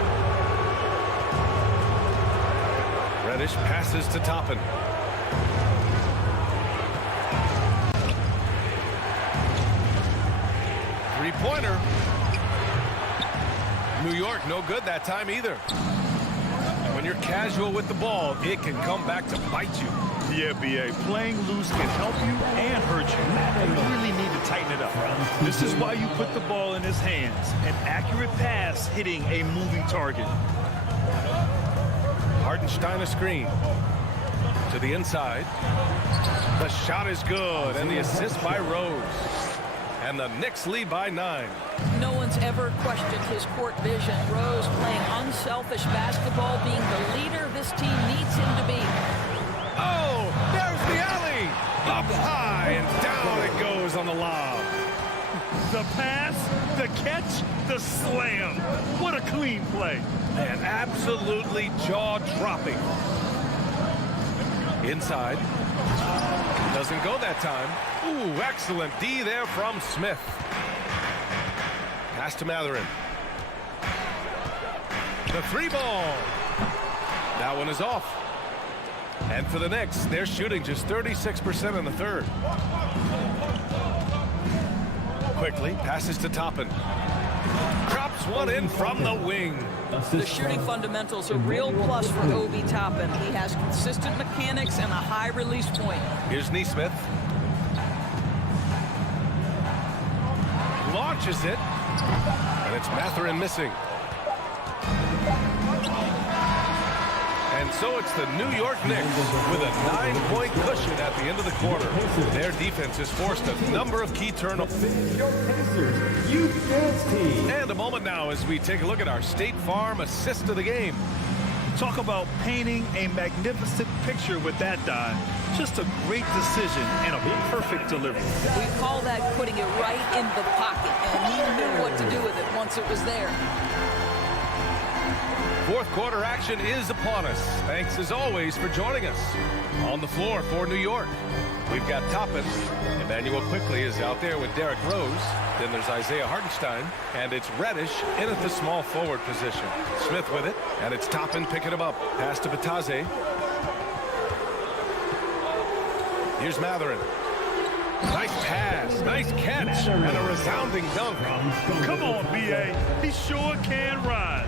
Reddish passes to Toppin. Three-pointer. New York, no good that time either. When you're casual with the ball, it can come back to bite you. Yeah, B.A. Playing loose can help you and hurt you. You really need to tighten it up. This is why you put the ball in his hands. An accurate pass hitting a moving target. Hartenstein a screen. To the inside. The shot is good, and the assist by Rose. And the Knicks lead by 9. No one's ever questioned his court vision. Rose playing unselfish basketball, being the leader this this team needs him to be. Oh, there's the alley. Up high and down it goes on the lob. The pass, the catch, the slam. What a clean play. And absolutely jaw-dropping. Inside. Doesn't go that time. Ooh, excellent D there from Smith. Pass to Matherin. The 3 ball. That one is off. And for the Knicks, they're shooting just 36% in the third. Quickly, passes to Toppin. Drops one in from the wing. The shooting fundamentals are real plus for Obi Toppin. He has consistent mechanics and a high release point. Here's Nesmith. Launches it. And it's Matherin missing. And so it's the New York Knicks with a 9-point cushion at the end of the quarter. Their defense has forced a number of key turnovers. And a moment now as we take a look at our State Farm assist of the game. Talk about painting a magnificent picture with that dive. Just a great decision and a perfect delivery. We call that putting it right in the pocket, and he knew what to do with it once it was there. Fourth quarter action is upon us. Thanks as always for joining us. On the floor for New York, we've got Toppin. Emmanuel quickly is out there with Derrick Rose. Then there's Isaiah Hartenstein, and it's Reddish in at the small forward position. Smith with it, and it's Toppin picking him up. Pass to Bataze. Here's Matherin. Nice pass, nice catch, and a resounding dunk. Come on, B.A. He sure can rise.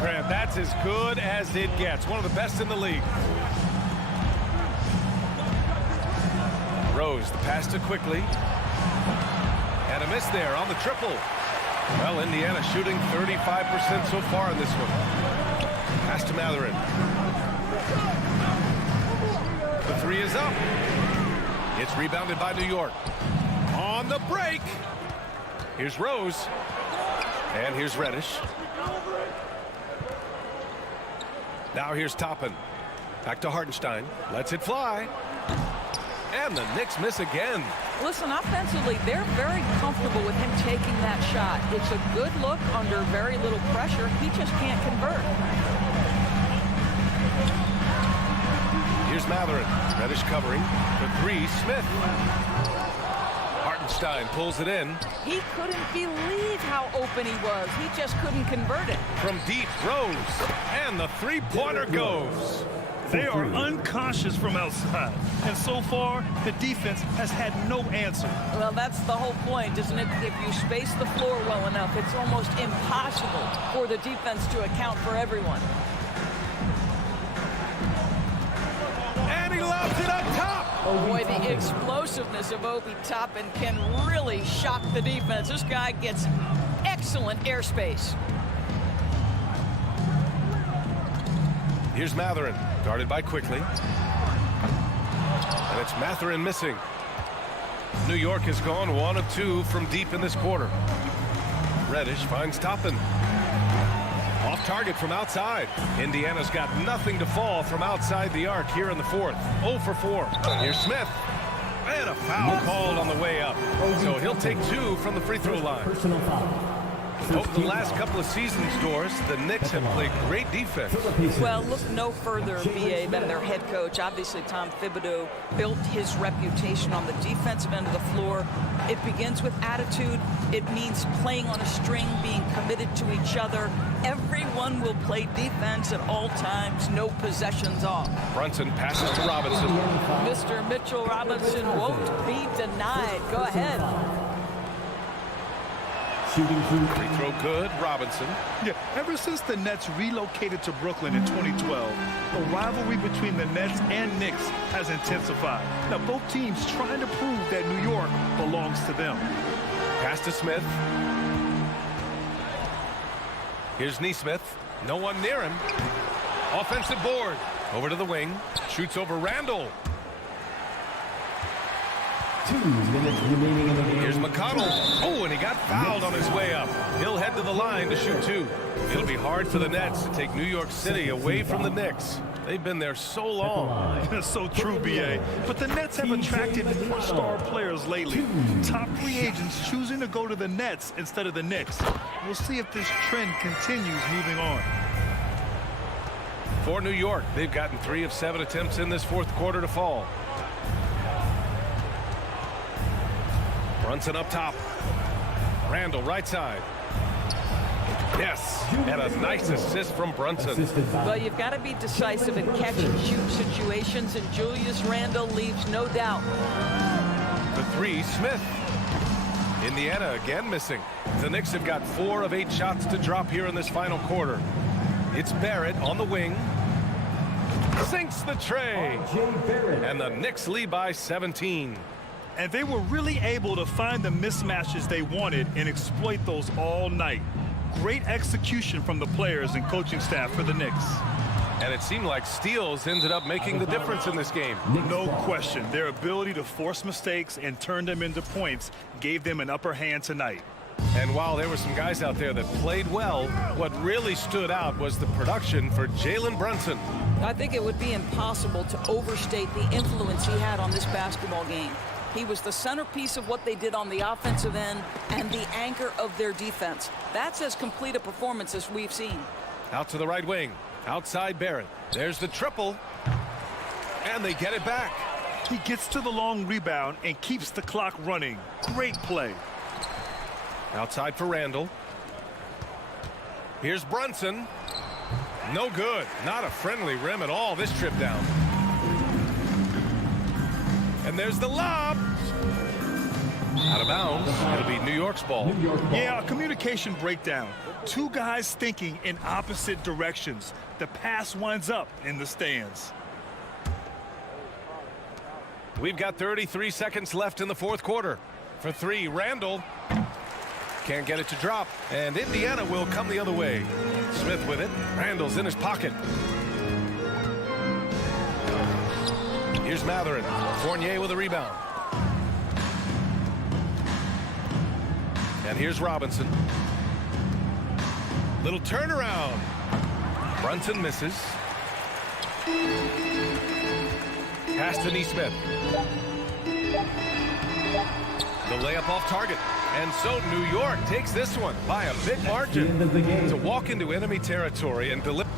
Grant, that's as good as it gets. One of the best in the league. Rose, the pass to quickly. And a miss there on the triple. Well, Indiana shooting 35% so far in this one. Pass to Matherin. The 3 is up. It's rebounded by New York. On the break. Here's Rose. And here's Reddish. Now here's Toppin. Back to Hartenstein. Lets it fly. And the Knicks miss again. Listen, offensively, they're very comfortable with him taking that shot. It's a good look under very little pressure. He just can't convert. Here's Matherin. Reddish covering. For 3, Smith. Hartenstein pulls it in. He couldn't believe how open he was. He just couldn't convert it. From deep, Rose. And the 3-pointer goes. They are unconscious from outside. And so far, the defense has had no answer. Well, that's the whole point, isn't it? If you space the floor well enough, it's almost impossible for the defense to account for everyone. And he lobs it up top. Boy, the explosiveness of Obi Toppin can really shock the defense. This guy gets excellent airspace. Here's Matherin, guarded by quickly. And it's Matherin missing. New York has gone 1 of 2 from deep in this quarter. Reddish finds Toppin. Off target from outside. Indiana's got nothing to fall from outside the arc here in the fourth. 0 for 4. Here's Smith. And a foul called on the way up. So he'll take 2 from the free throw line. Personal foul. Over the last couple of seasons, Doris, the Knicks have played great defense. Well, look no further, BA, than their head coach. Obviously, Tom Thibodeau built his reputation on the defensive end of the floor. It begins with attitude. It means playing on a string, being committed to each other. Everyone will play defense at all times, no possessions off. Brunson passes to Robinson. Mr. Mitchell Robinson won't be denied. Go ahead. Shooting Free throw good, Robinson. Yeah, ever since the Nets relocated to Brooklyn in 2012, the rivalry between the Nets and Knicks has intensified. Now, both teams trying to prove that New York belongs to them. Pass to Smith. Here's Nesmith. No one near him. Offensive board. Over to the wing. Shoots over Randall. 2 minutes remaining in the game. Here's McConnell. Oh, and he got fouled on his way up. He'll head to the line to shoot 2. It'll be hard for the Nets to take New York City away from the Knicks. They've been there so long. That's so true, B.A. But the Nets have attracted more star players lately. Top free agents choosing to go to the Nets instead of the Knicks. We'll see if this trend continues moving on. For New York, they've gotten 3 of 7 attempts in this fourth quarter to fall. Brunson up top. Randall right side. Yes, and a nice assist from Brunson. Well, you've got to be decisive in catch-and-shoot situations, and Julius Randle leaves no doubt. The 3, Smith. Indiana again missing. The Knicks have got 4 of 8 shots to drop here in this final quarter. It's Barrett on the wing. Sinks the tray. And the Knicks lead by 17. And they were really able to find the mismatches they wanted and exploit those all night. Great execution from the players and coaching staff for the Knicks. And it seemed like steals ended up making the difference in this game. No question. Their ability to force mistakes and turn them into points gave them an upper hand tonight. And while there were some guys out there that played well, what really stood out was the production for Jalen Brunson. I think it would be impossible to overstate the influence he had on this basketball game. He was the centerpiece of what they did on the offensive end and the anchor of their defense. That's as complete a performance as we've seen. Out to the right wing. Outside Barrett. There's the triple. And they get it back. He gets to the long rebound and keeps the clock running. Great play. Outside for Randall. Here's Brunson. No good. Not a friendly rim at all this trip down. And there's the lob. Out of bounds. It'll be New York's ball. Yeah, a communication breakdown. 2 guys thinking in opposite directions. The pass winds up in the stands. We've got 33 seconds left in the fourth quarter. For 3, Randall. Can't get it to drop. And Indiana will come the other way. Smith with it. Randall's in his pocket. Here's Matherin. Fournier with a rebound. And here's Robinson. Little turnaround. Brunson misses. Pass to Nesmith. The layup off target. And so New York takes this one by a big margin to walk into enemy territory and deliver.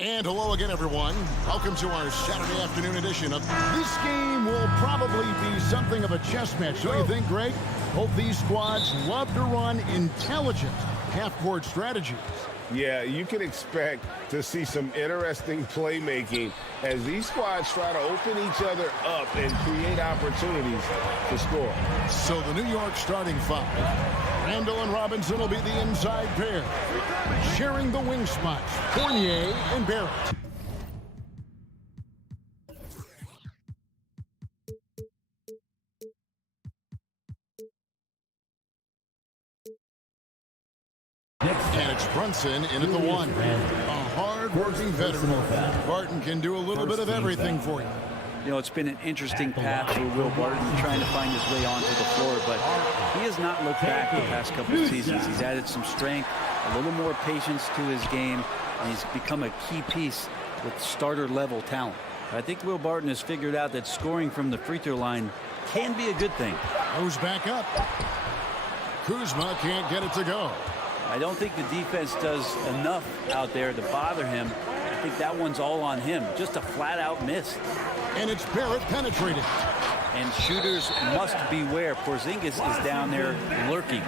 And hello again, everyone. Welcome to our Saturday afternoon edition of this game will probably be something of a chess match, don't you think, Greg? Both these squads love to run intelligent half-court strategies. Yeah, you can expect to see some interesting playmaking as these squads try to open each other up and create opportunities to score. So the New York starting five. Randall and Robinson will be the inside pair. Sharing the wing spots, Fournier and Barrett. And it's Brunson in at the one. A hard-working veteran. Barton can do a little bit of everything for you. You know, it's been an interesting path for Will Barton trying to find his way onto the floor, but he has not looked back the past couple of seasons. He's added some strength, a little more patience to his game, and he's become a key piece with starter-level talent. I think Will Barton has figured out that scoring from the free throw line can be a good thing. Goes back up. Kuzma can't get it to go. I don't think the defense does enough out there to bother him. I think that one's all on him. Just a flat-out miss. And it's Barrett penetrated. And shooters must beware. Porzingis is down there lurking.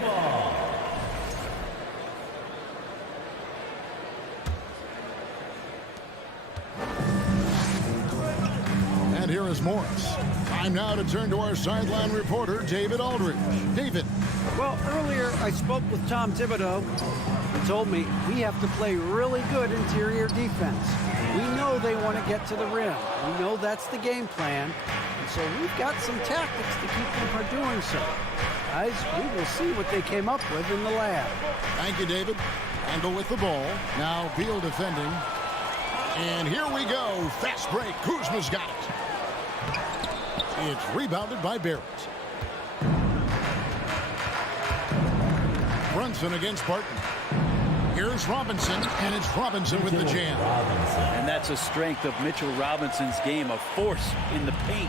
And here is Morris. Time now to turn to our sideline reporter, David Aldridge. David. Well, earlier I spoke with Tom Thibodeau. He told me we have to play really good interior defense. We know they want to get to the rim. We know that's the game plan. And so we've got some tactics to keep them from doing so. Guys, we will see what they came up with in the lab. Thank you, David. Randall with the ball. Now Beal defending. And here we go. Fast break. Kuzma's got it. It's rebounded by Barrett. Brunson against Barton. Here's Robinson, and it's Robinson with the jam. And that's a strength of Mitchell Robinson's game, a force in the paint.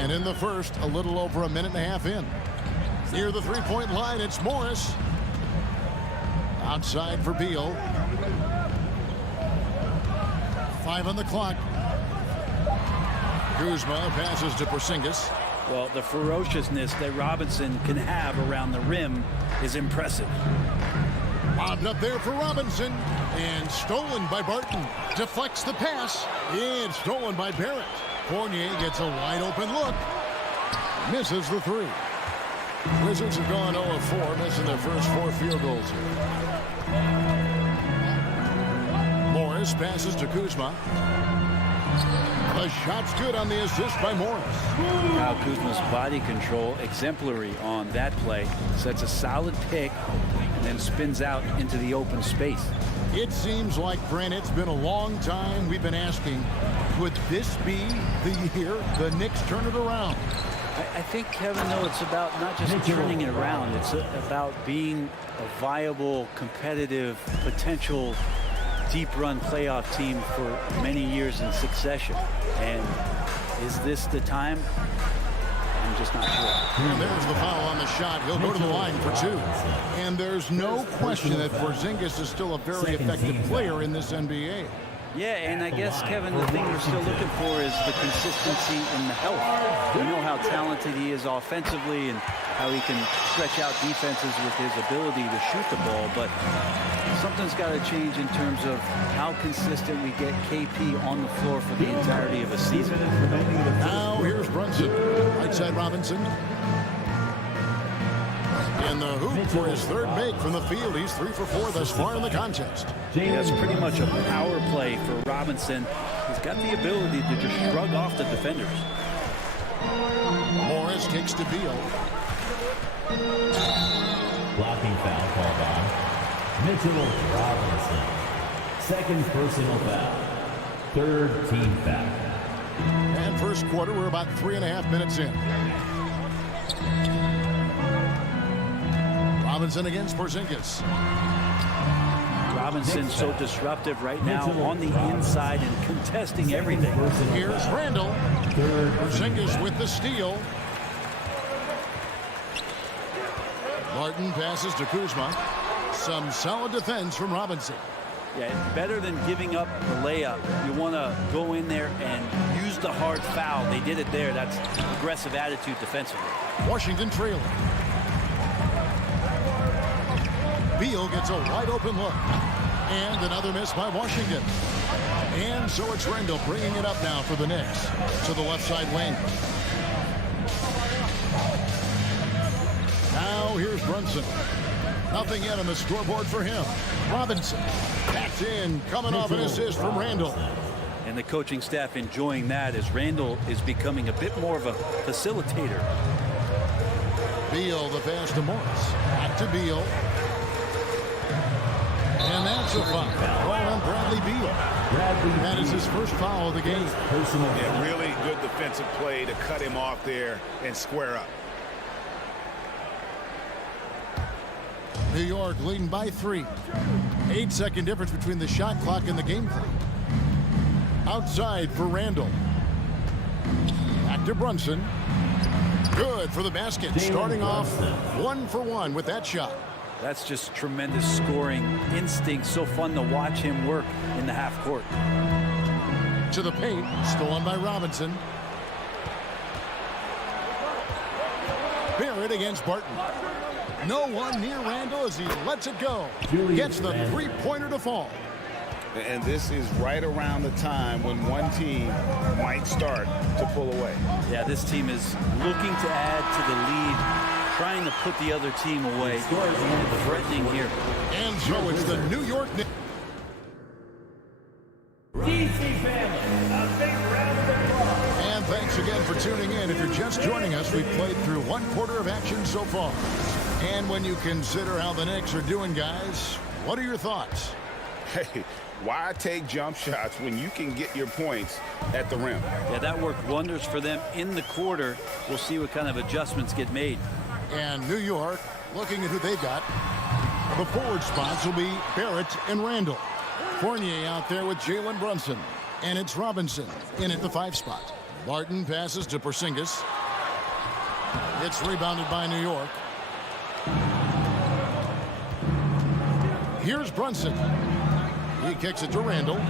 And in the first, a little over a minute and a half in. Near the three-point line, it's Morris. Outside for Beal. 5 on the clock. Kuzma passes to Porzingis. Well, the ferociousness that Robinson can have around the rim is impressive. Lobbed up there for Robinson. And stolen by Barton. Deflects the pass. And stolen by Barrett. Fournier gets a wide open look. Misses the three. Wizards have gone 0 of 4, missing their first 4 field goals. Morris passes to Kuzma. The shot's good on the assist by Morris. Kyle Kuzma's body control exemplary on that play. Sets a solid pick and then spins out into the open space. It seems like, Brent, it's been a long time we've been asking, could this be the year the Knicks turn it around? I think, Kevin, though, it's about not just turning it around. It's about being a viable, competitive, potential deep-run playoff team for many years in succession. And is this the time? I'm just not sure. And there's the foul on the shot. He'll go to the line for 2. And there's no question that Porzingis is still a very effective player in this NBA. Yeah, and I guess, Kevin, the thing we're still looking for is the consistency in the health. We know how talented he is offensively and how he can stretch out defenses with his ability to shoot the ball, but something's got to change in terms of how consistent we get KP on the floor for the entirety of a season. Now here's Brunson. Right side Robinson. In the hoop for his third make from the field. He's 3 for 4 thus far in the contest. That's pretty much a power play for Robinson. He's got the ability to just shrug off the defenders. Morris kicks to Beal. Blocking foul called on Mitchell Robinson. Second personal foul. Third team foul. And first quarter, we're about 3.5 minutes in. Robinson against Porzingis. Robinson so disruptive right now on the inside and contesting everything. Here's Randall. Porzingis with the steal. Martin passes to Kuzma. Some solid defense from Robinson. Yeah, better than giving up the layup. You want to go in there and use the hard foul. They did it there. That's aggressive attitude defensively. Washington trailing. Beal gets a wide open look. And another miss by Washington. And so it's Randall bringing it up now for the Knicks to the left side wing. Now here's Brunson. Nothing yet on the scoreboard for him. Robinson backs in, coming off an assist from Randall. And the coaching staff enjoying that as Randall is becoming a bit more of a facilitator. Beal the pass to Morris. Back to Beal. And that's a foul. Call on Bradley Beal. That is his first foul of the game. Yeah, really good defensive play to cut him off there and square up. New York leading by 3. 8-second difference between the shot clock and the game clock. Outside for Randall. Back to Brunson. Good for the basket. Starting off 1 for 1 with that shot. That's just tremendous scoring instinct. So fun to watch him work in the half court. To the paint. Stolen by Robinson. Barrett against Barton. No one near Randall as he lets it go. Gets the three-pointer to fall. And this is right around the time when one team might start to pull away. Yeah, this team is looking to add to the lead, trying to put the other team away. Threatening here. And so it's the New York Knicks. And thanks again for tuning in. If you're just joining us, we've played through 1 quarter of action so far. And when you consider how the Knicks are doing, guys, what are your thoughts? Hey, why take jump shots when you can get your points at the rim? Yeah, that worked wonders for them in the quarter. We'll see what kind of adjustments get made. And New York Looking at who they've got. The forward spots will be Barrett and Randall. Fournier out there with Jalen Brunson. And it's Robinson in at the 5 spot. Barton passes to Porzingis. It's rebounded by New York. Here's Brunson. He kicks it to Randall.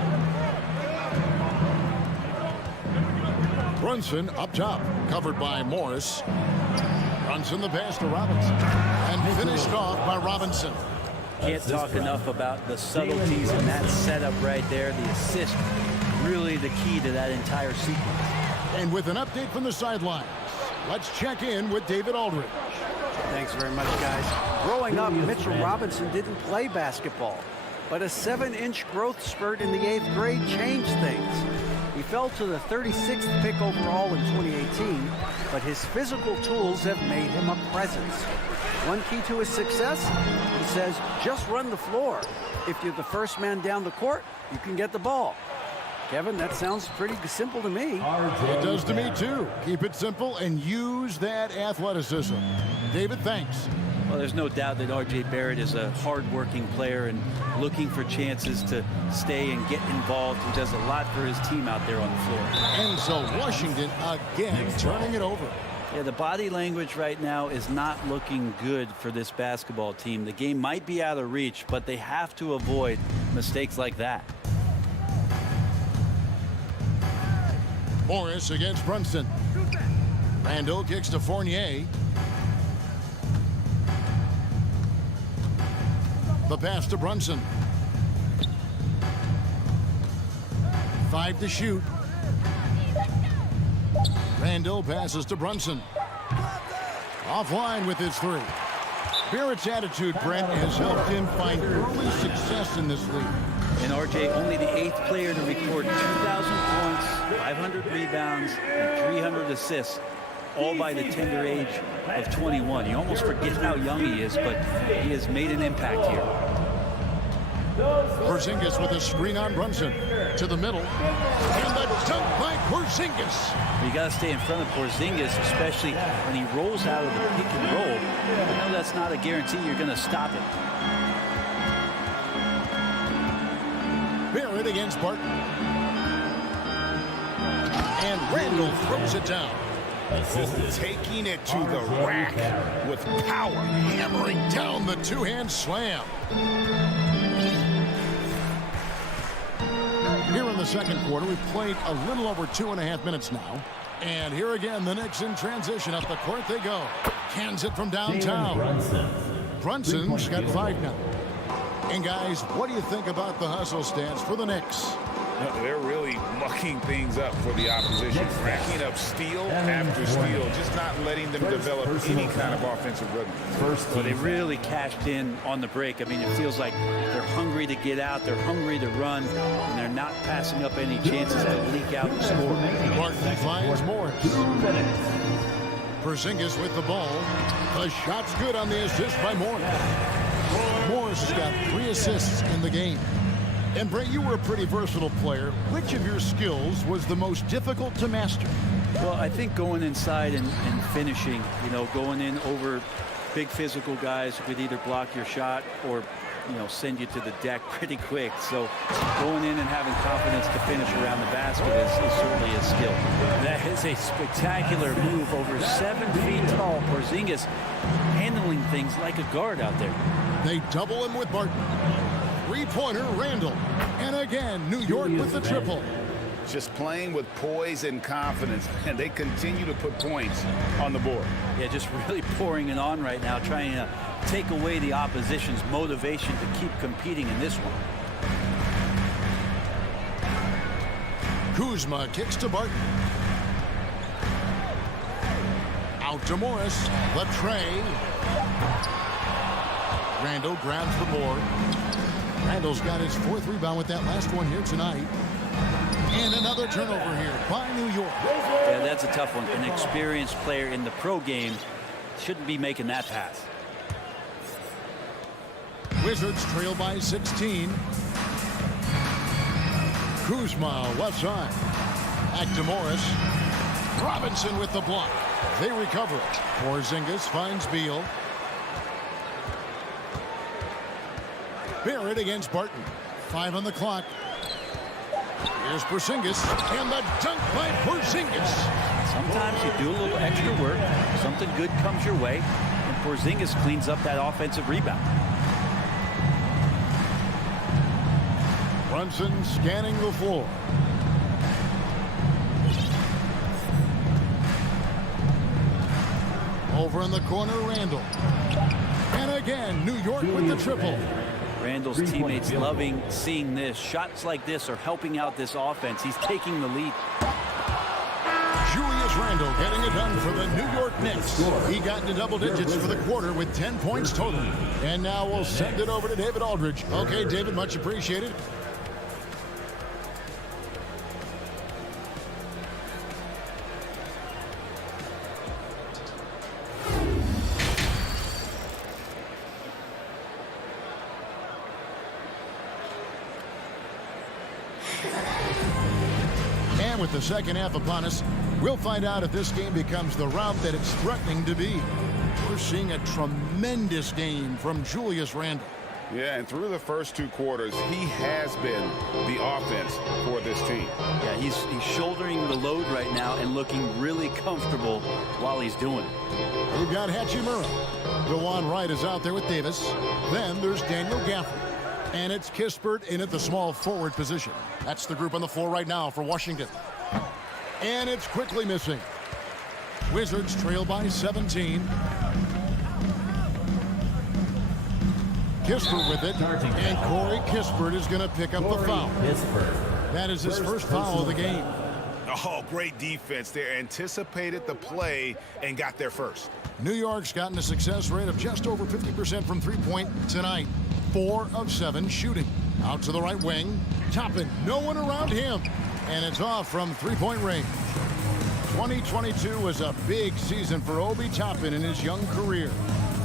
Brunson up top, covered by Morris. Brunson the pass to Robinson. And finished off by Robinson. Can't talk enough about the subtleties in that setup right there. The assist, really the key to that entire sequence. And with an update from the sidelines, let's check in with David Aldridge. Thanks very much, guys. Growing up, Mitchell Robinson didn't play basketball, but a 7-inch growth spurt in the 8th grade changed things. He fell to the 36th pick overall in 2018, but his physical tools have made him a presence. One key to his success, he says, just run the floor. If you're the first man down the court, you can get the ball. Kevin, that sounds pretty simple to me. It does to me, too. Keep it simple and use that athleticism. David, thanks. Well, there's no doubt that R.J. Barrett is a hard-working player and looking for chances to stay and get involved. He does a lot for his team out there on the floor. And so Washington again turning it over. Yeah, the body language right now is not looking good for this basketball team. The game might be out of reach, but they have to avoid mistakes like that. Morris against Brunson. Randall kicks to Fournier. The pass to Brunson. 5 to shoot. Randall passes to Brunson. Offline with his 3. Barrett's attitude, Brent, has helped him find early success in this league. And R.J. only the 8th player to record 2,000 points, 500 rebounds, and 300 assists, all by the tender age of 21. You almost forget how young he is, but he has made an impact here. Porzingis with a screen on Brunson to the middle. And the dunk by Porzingis. You got to stay in front of Porzingis, especially when he rolls out of the pick and roll. I know that's not a guarantee you're going to stop it. Barrett against Barton. And Randall throws it down. Taking it to the rack with power. Hammering down the two-hand slam. Here in the second quarter, we've played a little over 2.5 minutes now. And here again, the Knicks in transition. Up the court they go. Cans it from downtown. Brunson's got 5 now. And guys, what do you think about the hustle stats for the Knicks? They're really mucking things up for the opposition, racking up steal after steal, just not letting them develop any kind of offensive rhythm. Well, they really cashed in on the break. I mean, it feels like they're hungry to get out, they're hungry to run, and they're not passing up any chances to leak out and score. Barton finds Morris. Porzingis with the ball. The shot's good on the assist by Morris. Morris has got 3 assists in the game. And Brent, you were a pretty versatile player. Which of your skills was the most difficult to master? Well, I think going inside and finishing, you know, going in over big physical guys who could either block your shot or, you know, send you to the deck pretty quick. So going in and having confidence to finish around the basket is certainly a skill. That is a spectacular move. Over 7 feet tall, Porzingis handling things like a guard out there. They double him with Barton. 3-pointer Randall. And again, New York with the triple. Just playing with poise and confidence, and they continue to put points on the board. Yeah, just really pouring it on right now, trying to take away the opposition's motivation to keep competing in this one. Kuzma kicks to Barton. Out to Morris. The tray. Randall grabs the board. Randall's got his 4th rebound with that last one here tonight. And another turnover here by New York. Yeah, that's a tough one. An experienced player in the pro game shouldn't be making that pass. Wizards trail by 16. Kuzma left side. Back to Morris. Robinson with the block. They recover it. Porzingis finds Beal. Barrett against Barton. 5 on the clock. Here's Porzingis, and the dunk by Porzingis. Sometimes you do a little extra work, something good comes your way, and Porzingis cleans up that offensive rebound. Brunson scanning the floor. Over in the corner, Randall. And again, New York with the triple. Randall's teammates loving seeing this. Shots like this are helping out this offense. He's taking the lead. Julius Randall getting it done for the New York Knicks. He got into double digits for the quarter with 10 points total. And now we'll send it over to David Aldridge. Okay, David, much appreciated. And with the second half upon us, we'll find out if this game becomes the rout that it's threatening to be. We're seeing a tremendous game from Julius Randall. Yeah, and through the first 2 quarters, he has been the offense for this team. Yeah, he's shouldering the load right now and looking really comfortable while he's doing it. We've got Hachimura. DeJuan Wright is out there with Davis. Then there's Daniel Gafford. And it's Kispert in at the small forward position. That's the group on the floor right now for Washington. And it's quickly missing. Wizards trail by 17. Kispert with it. And Corey Kispert is going to pick up the foul. That is his first foul of the game. Oh, great defense there. Anticipated the play and got there first. New York's gotten a success rate of just over 50% from three-point tonight. 4 of 7 shooting. Out to the right wing. Toppin, no one around him. And it's off from three-point range. 2022 was a big season for Obi Toppin in his young career.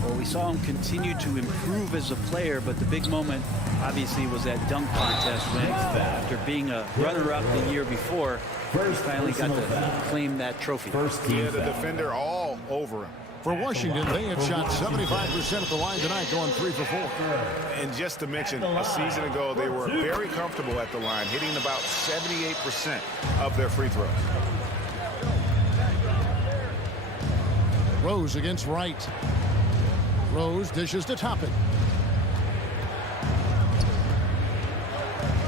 Well, we saw him continue to improve as a player, but the big moment obviously was that dunk contest when, after being a runner-up the year before, he finally got to claim that trophy. Yeah, the defender all over him. For Washington, they have shot 75% at the line tonight, going 3 for 4. And just to mention, a season ago, they were very comfortable at the line, hitting about 78% of their free throws. Rose against Wright. Rose dishes to Toppin.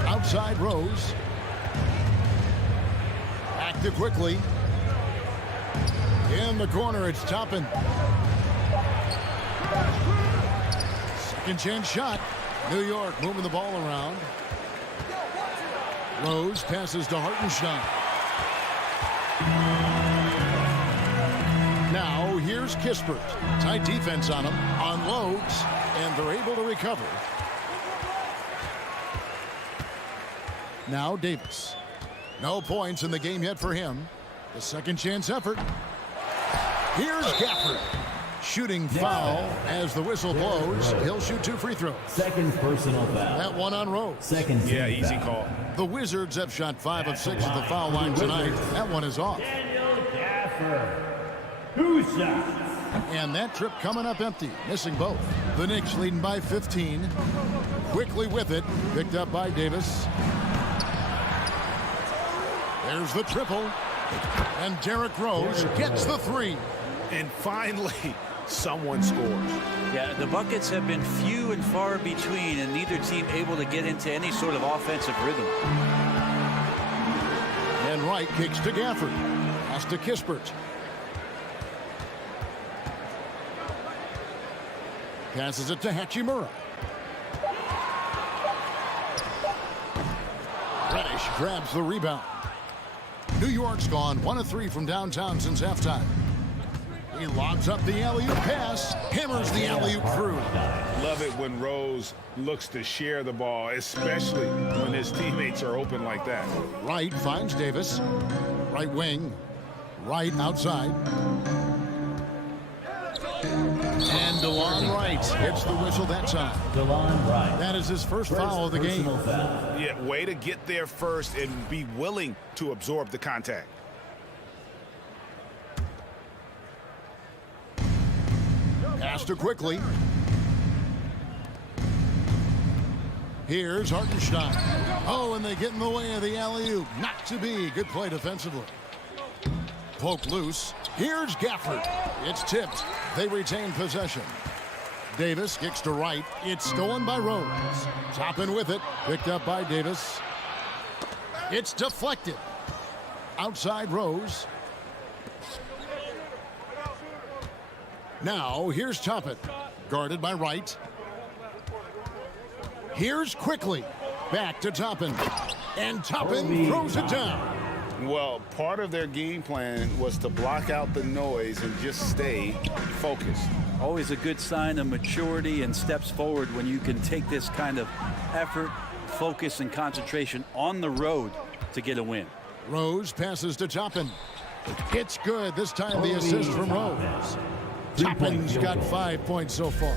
Outside Rose. Back to quickly. In the corner, it's Toppin. Second chance shot. New York moving the ball around. Rose passes to Hartenstein. Now here's Kispert. Tight defense on him. Unloads, and they're able to recover. Now Davis. No points in the game yet for him. The second chance effort. Here's Gafford. Shooting foul as the whistle blows. He'll shoot 2 free throws. Second personal foul. That one on Rose. Second team Yeah, easy foul. call. The Wizards have shot 5 of 6 at the foul line tonight. That one is off. Daniel Gafford. 2 shots. And that trip coming up empty. Missing both. The Knicks leading by 15. Quickly with it. Picked up by Davis. There's the triple. And Derrick Rose gets the 3. And finally, someone scores. Yeah, the buckets have been few and far between, and neither team able to get into any sort of offensive rhythm. And Wright kicks to Gafford. Pass to Kispert. Passes it to Hachimura. Reddish grabs the rebound. New York's gone 1 of 3 from downtown since halftime. He lobs up the alley-oop pass, hammers the alley-oop through. Love it when Rose looks to share the ball, especially when his teammates are open like that. Wright finds Davis. Right wing. Wright outside. And DeLon Wright hits the whistle that time. DeLon Wright. That is his first foul of the game. Foul. Yeah, way to get there first and be willing to absorb the contact. Pass to quickly. Here's Hartenstein. Oh, and they get in the way of the alley-oop. Not to be. Good play defensively. Poke loose. Here's Gafford. It's tipped. They retain possession. Davis kicks to right. It's stolen by Rose. Toppin with it. Picked up by Davis. It's deflected. Outside Rose. Now, here's Toppin. Guarded by Wright. Here's Quickly. Back to Toppin. And Toppin throws it down. Well, part of their game plan was to block out the noise and just stay focused. Always a good sign of maturity and steps forward when you can take this kind of effort, focus, and concentration on the road to get a win. Rose passes to Toppin. It's good. This time the assist from Rose. Toppin's got 5 points so far.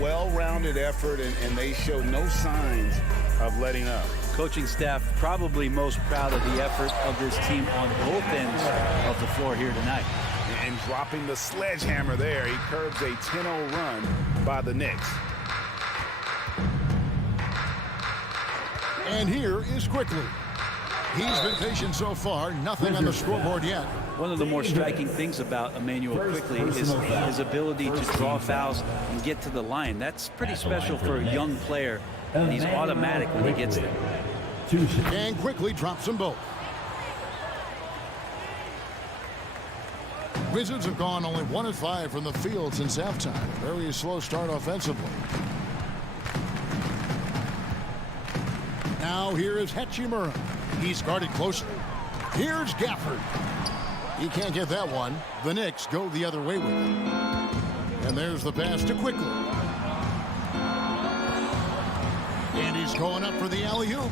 Well-rounded effort, and they show no signs of letting up. Coaching staff probably most proud of the effort of this team on both ends of the floor here tonight. And dropping the sledgehammer there, he curbs a 10-0 run by the Knicks. And here is Quickly. He's been patient so far. Nothing on the scoreboard yet. One of the more striking things about Emmanuel Quickly is his ability to draw fouls and get to the line. That's pretty special for a young player, and he's automatic when he gets there. And Quickly drops them both. Wizards have gone only 1 of 5 from the field since halftime. Very slow start offensively. Now here is Hachimura. He's guarded closely. Here's Gafford. He can't get that one. The Knicks go the other way with it. And there's the pass to Quickly. And he's going up for the alley-oop.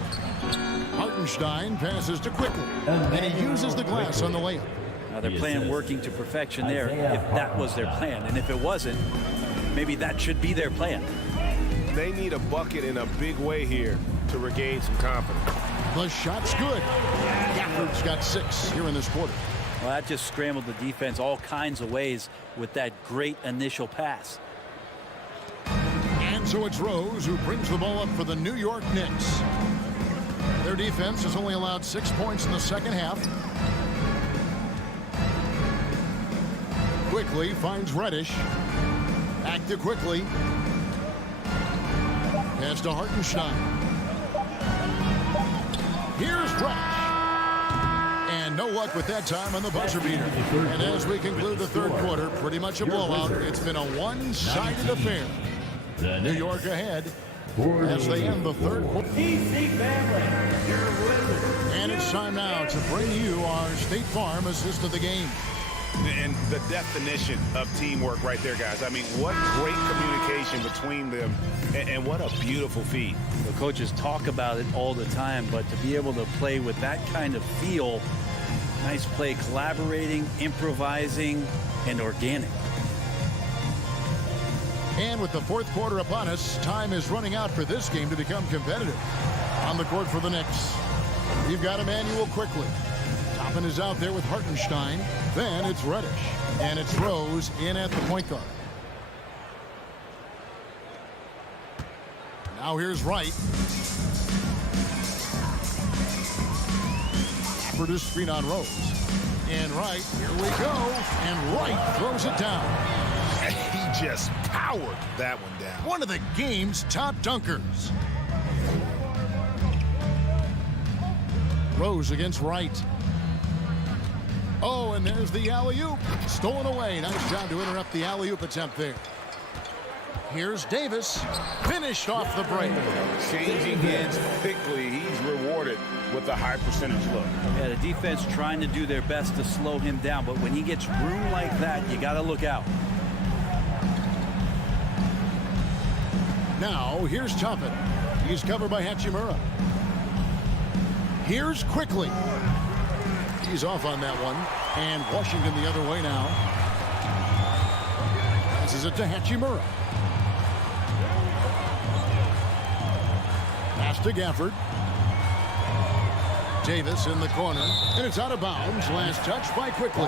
Hartenstein passes to Quickly. And he uses the glass on the layup. Now their plan working to perfection there, if that was their plan. And if it wasn't, maybe that should be their plan. They need a bucket in a big way here to regain some confidence. The shot's good. Gafford's got 6 here in this quarter. Well, that just scrambled the defense all kinds of ways with that great initial pass. And so it's Rose who brings the ball up for the New York Knicks. Their defense has only allowed 6 points in the second half. Quickly finds Reddish. Back to Quickly. Pass to Hartenstein. Here's Reddish. And no luck with that time on the buzzer beater. And as we conclude the third quarter, pretty much a blowout. It's been a one-sided affair. New York ahead as they end the third quarter. And it's time now to bring you our State Farm assist of the game. And the definition of teamwork right there, guys. I mean, what great communication between them, and what a beautiful feat. The coaches talk about it all the time, but to be able to play with that kind of feel, nice play, collaborating, improvising, and organic. And with the fourth quarter upon us, time is running out for this game to become competitive. On the court for the Knicks, we've got Emmanuel Quickly. Toppin is out there with Hartenstein. Then it's Reddish. And it's Rose in at the point guard. Now here's Wright. For this screen on Rose. And Wright, here we go. And Wright throws it down. He just powered that one down. One of the game's top dunkers. Rose against Wright. Oh, and there's the alley-oop. Stolen away. Nice job to interrupt the alley-oop attempt there. Here's Davis. Finished off the break. Changing hands quickly. He's rewarded with a high percentage look. Yeah, the defense trying to do their best to slow him down, but when he gets room like that, you got to look out. Now, here's Toppin. He's covered by Hachimura. Here's Quickly. He's off on that one. And Washington the other way now. Passes it to Hachimura. Pass to Gafford. Davis in the corner. And it's out of bounds. Last touch by Quickly.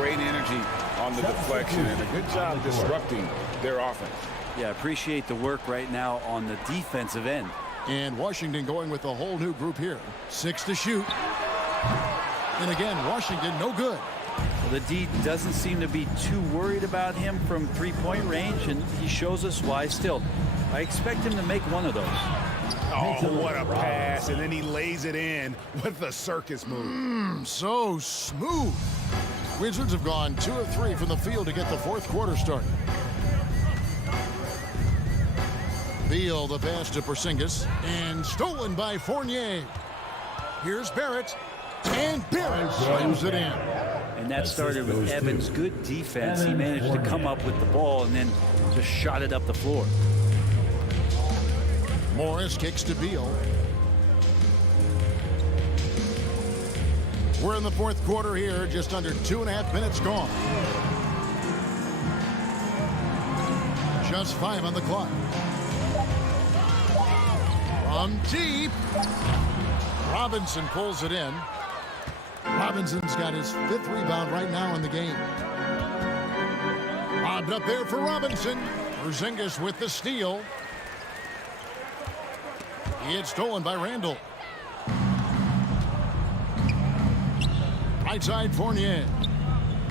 Great energy on the deflection and a good job disrupting their offense. Yeah, appreciate the work right now on the defensive end. And Washington going with a whole new group here. 6 to shoot. And again, Washington no good. Well, the D doesn't seem to be too worried about him from three-point range, and he shows us why still. I expect him to make one of those. Oh, what a pass. And then he lays it in with the circus move. So smooth. Wizards have gone 2 of 3 from the field to get the fourth quarter started. Beal, the pass to Porzingis, and stolen by Fournier. Here's Barrett, and Barrett slams it in. And that started with Evans' good defense. He managed to come up with the ball and then just shot it up the floor. Morris kicks to Beal. We're in the fourth quarter here, just under 2.5 minutes gone. Just 5 on the clock. From deep. Robinson pulls it in. Robinson's got his 5th rebound right now in the game. Lobbed up there for Robinson. Porzingis with the steal. He had stolen by Randall. Right side Fournier.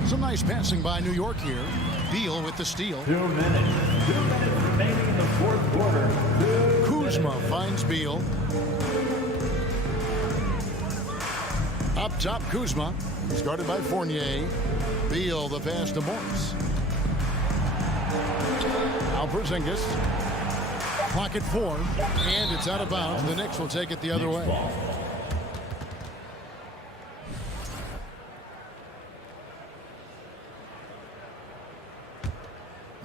Some nice passing by New York here. Beal with the steal. 2 minutes. 2 minutes remaining in the fourth quarter. Kuzma finds Beal. Up top Kuzma. Started by Fournier. Beal the pass to Morris. Now Porzingis. Clock at 4. And it's out of bounds. The Knicks will take it the other way.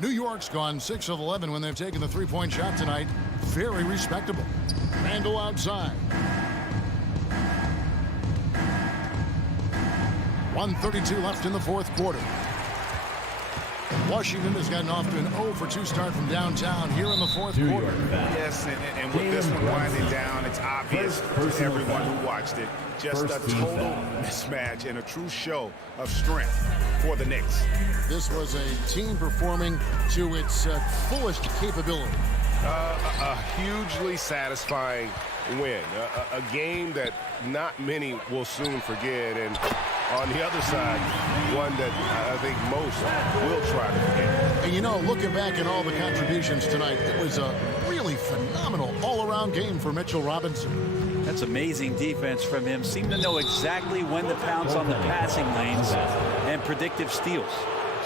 New York's gone 6 of 11 when they've taken the three-point shot tonight. Very respectable. Randall outside. 1:32 left in the fourth quarter. Washington has gotten off to an 0 for 2 start from downtown here in the fourth quarter. Yes, and with this one winding down, it's obvious to everyone who watched it. Just a total mismatch and a true show of strength for the Knicks. This was a team performing to its fullest capability. A hugely satisfying win. A game that not many will soon forget. And on the other side, one that I think most will try to forget. And you know, looking back at all the contributions tonight, it was a really phenomenal all-around game for Mitchell Robinson. That's amazing defense from him. Seemed to know exactly when to pounce on the passing lanes and predictive steals.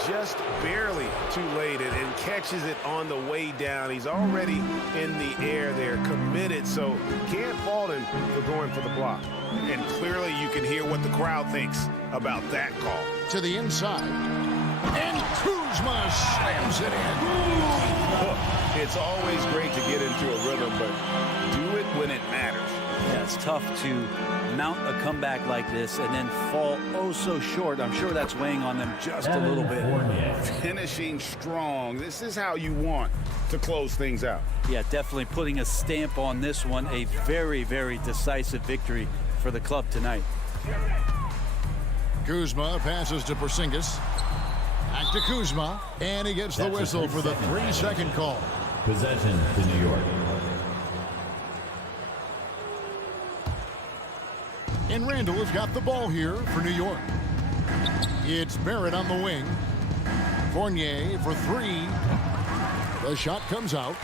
Just barely too late and catches it on the way down. He's already in the air there, committed, so can't fault him for going for the block. And clearly you can hear what the crowd thinks about that call. To the inside. And Kuzma slams it in. It's always great to get into a rhythm, but do it when it matters. Yeah, it's tough to mount a comeback like this and then fall oh so short. I'm sure that's weighing on them just a little bit. Finishing strong. This is how you want to close things out. Yeah, definitely putting a stamp on this one. A very, very decisive victory for the club tonight. Kuzma passes to Porzingis. Back to Kuzma. And he gets the whistle for the 3-second call. Possession to New York. And Randall has got the ball here for New York. It's Barrett on the wing. Fournier for 3. The shot comes out.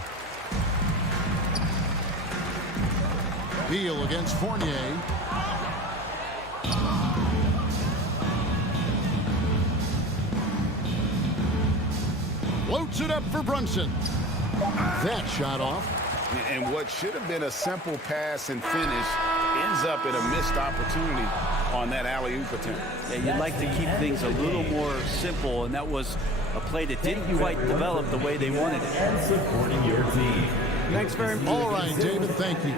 Beal against Fournier. Floats it up for Brunson. That shot off. And what should have been a simple pass and finish ends up in a missed opportunity on that alley-oop attempt. Yeah, you'd like to keep things a little more simple, and that was a play that didn't quite develop the way they wanted it. And supporting your team. Thanks very much. All right, David, thank you.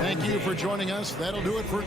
Thank you for joining us. That'll do it for...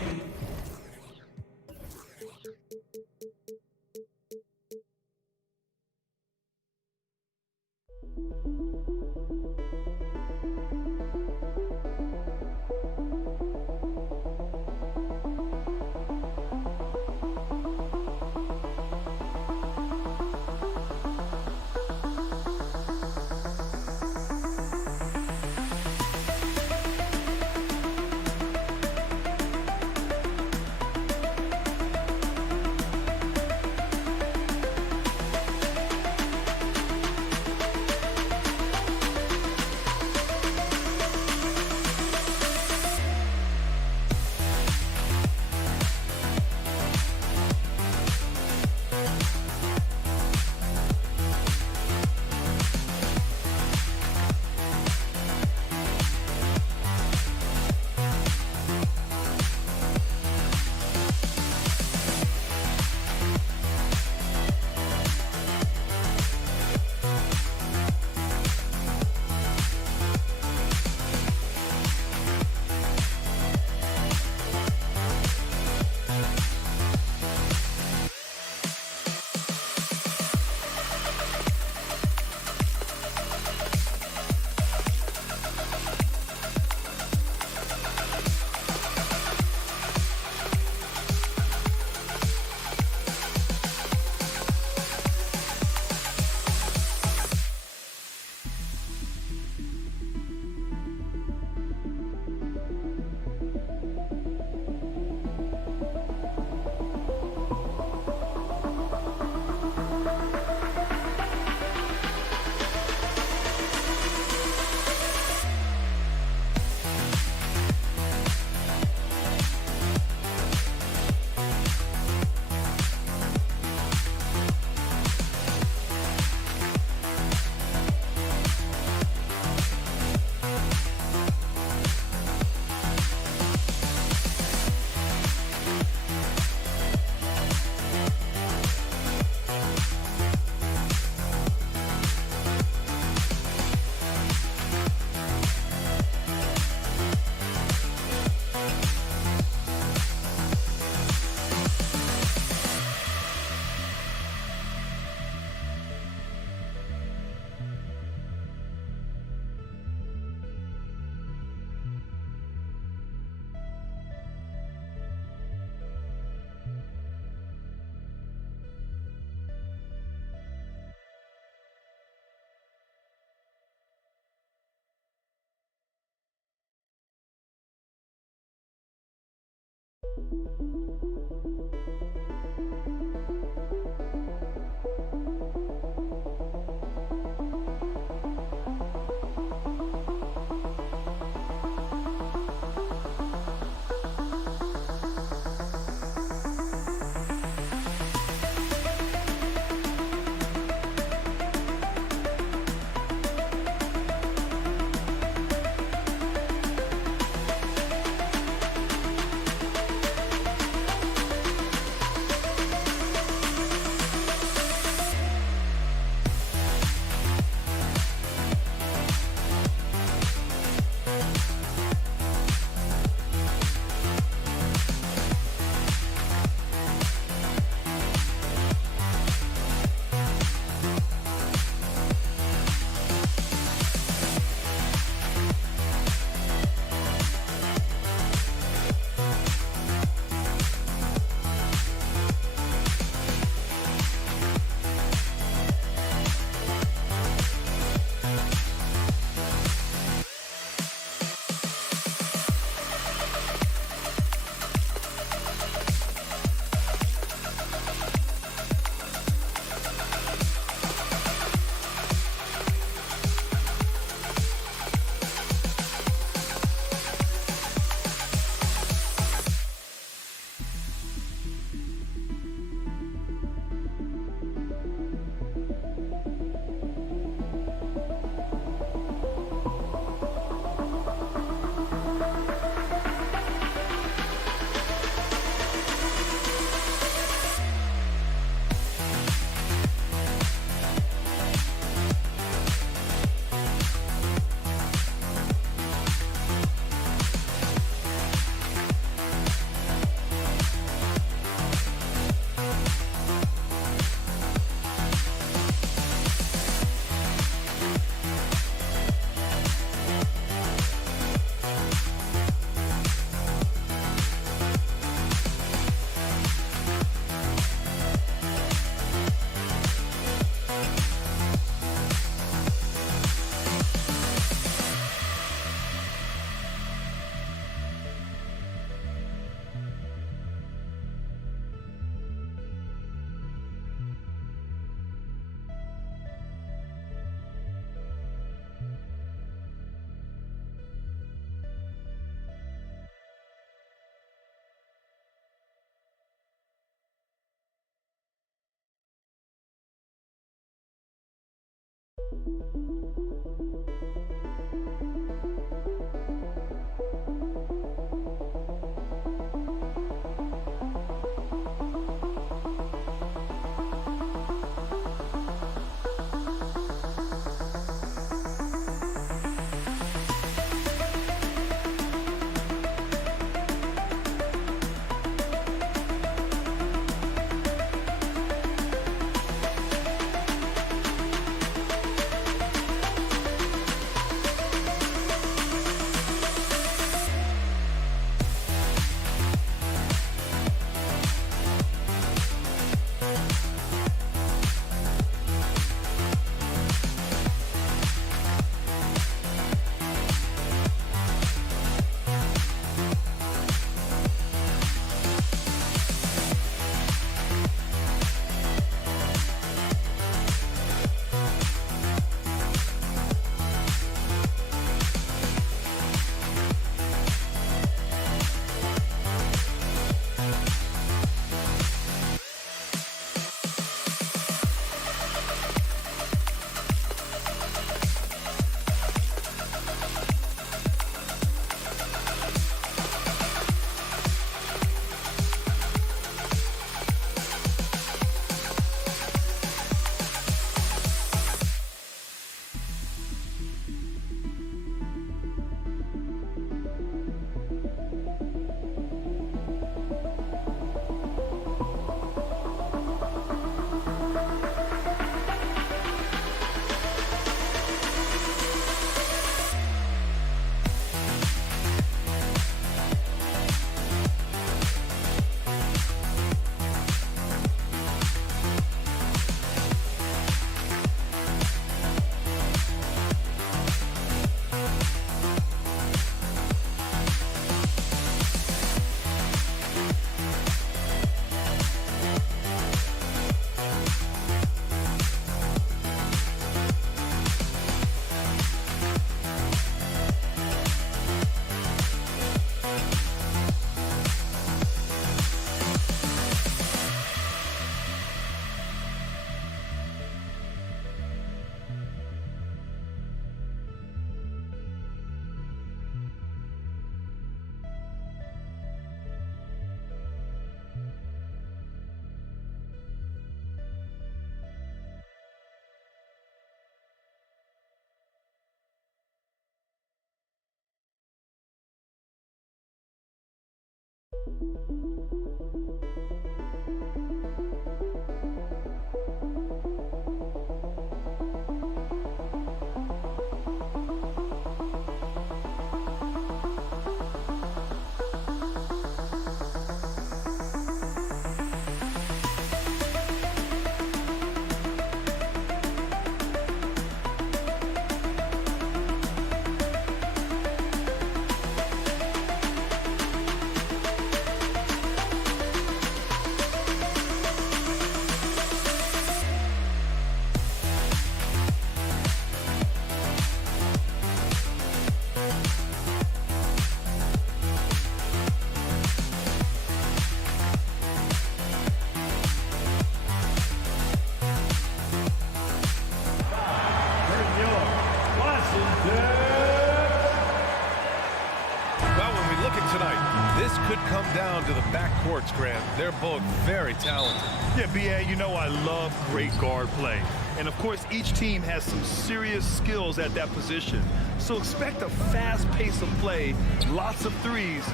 could come down to the backcourts, Grant. They're both very talented. Yeah, B.A., you know I love great guard play. And, of course, each team has some serious skills at that position. So expect a fast pace of play, lots of threes.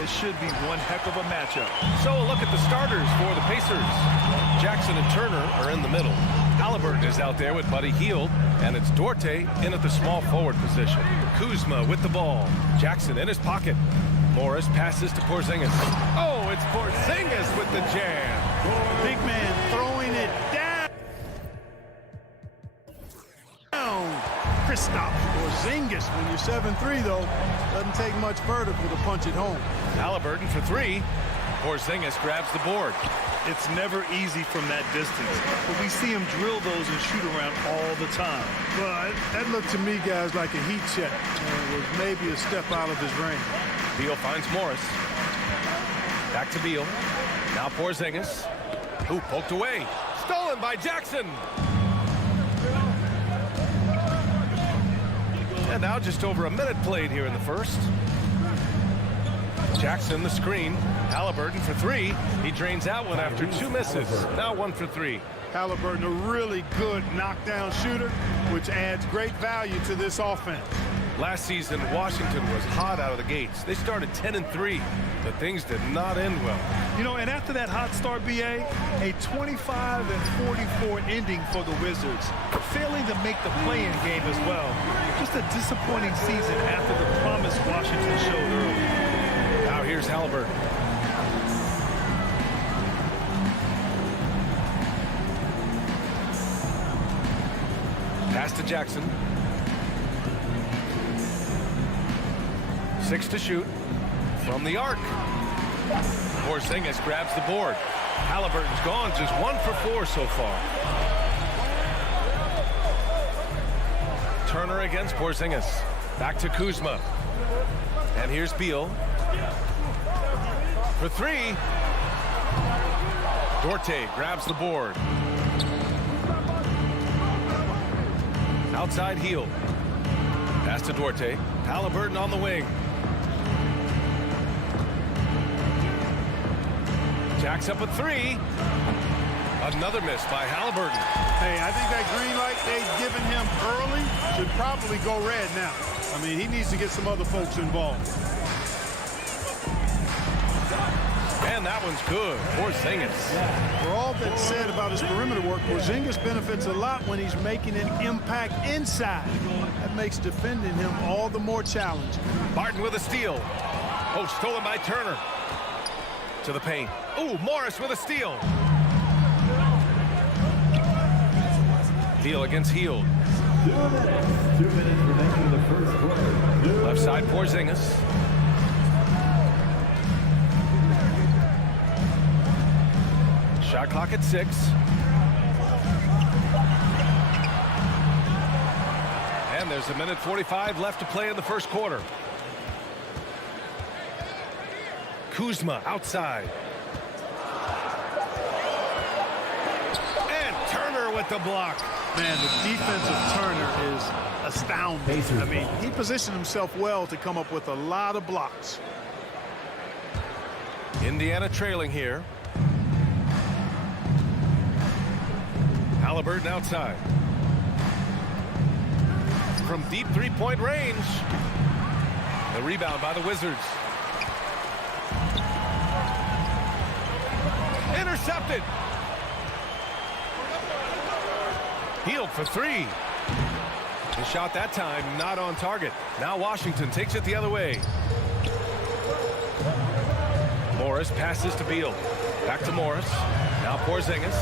It should be one heck of a matchup. So a look at the starters for the Pacers. Jackson and Turner are in the middle. Halliburton is out there with Buddy Hield, and it's Duarte in at the small forward position. Kuzma with the ball. Jackson in his pocket. Morris passes to Porzingis. Oh, it's Porzingis with the jam. Big man throwing it down. Kristaps Porzingis. When you're 7'3", though, doesn't take much vertical to punch it home. Halliburton for three. Porzingis grabs the board. It's never easy from that distance, but we see him drill those and shoot around all the time. Well, that looked to me, guys, like a heat check. It was maybe a step out of his range. Beal finds Morris. Back to Beal. Now Porzingis. Who poked away. Stolen by Jackson. And now just over a minute played here in the first. Jackson, the screen. Halliburton for three. He drains that one after 2 misses. Now 1 for 3. Halliburton, a really good knockdown shooter, which adds great value to this offense. Last season, Washington was hot out of the gates. They started 10-3, but things did not end well. You know, and after that hot start, BA, a 25-44 ending for the Wizards, failing to make the play-in game as well. Just a disappointing season after the promise Washington showed early. Now here's Halliburton. Pass to Jackson. 6 to shoot from the arc. Porzingis grabs the board. Halliburton's gone just 1 for 4 so far. Turner against Porzingis. Back to Kuzma. And here's Beal. For 3. Dorte grabs the board. Outside heel. Pass to Dorte. Halliburton on the wing. Jacks up a 3. Another miss by Halliburton. Hey, I think that green light they've given him early should probably go red now. I mean, he needs to get some other folks involved. And that one's good. Porzingis. For all that's said about his perimeter work, Porzingis benefits a lot when he's making an impact inside. That makes defending him all the more challenging. Barton with a steal. Oh, stolen by Turner. To the paint. Ooh, Morris with a steal. Beal against Hield. 2 minutes. 2 minutes remaining in the first quarter. Left side, Porzingis. Shot clock at 6. And there's 1:45 left to play in the first quarter. Kuzma outside. And Turner with the block. Man, the defense of Turner is astounding. I mean, he positioned himself well to come up with a lot of blocks. Indiana trailing here. Halliburton outside. From deep three-point range. The rebound by the Wizards. Intercepted. Hield for 3. The shot that time not on target. Now Washington takes it the other way. Morris passes to Beal. Back to Morris. Now Porzingis.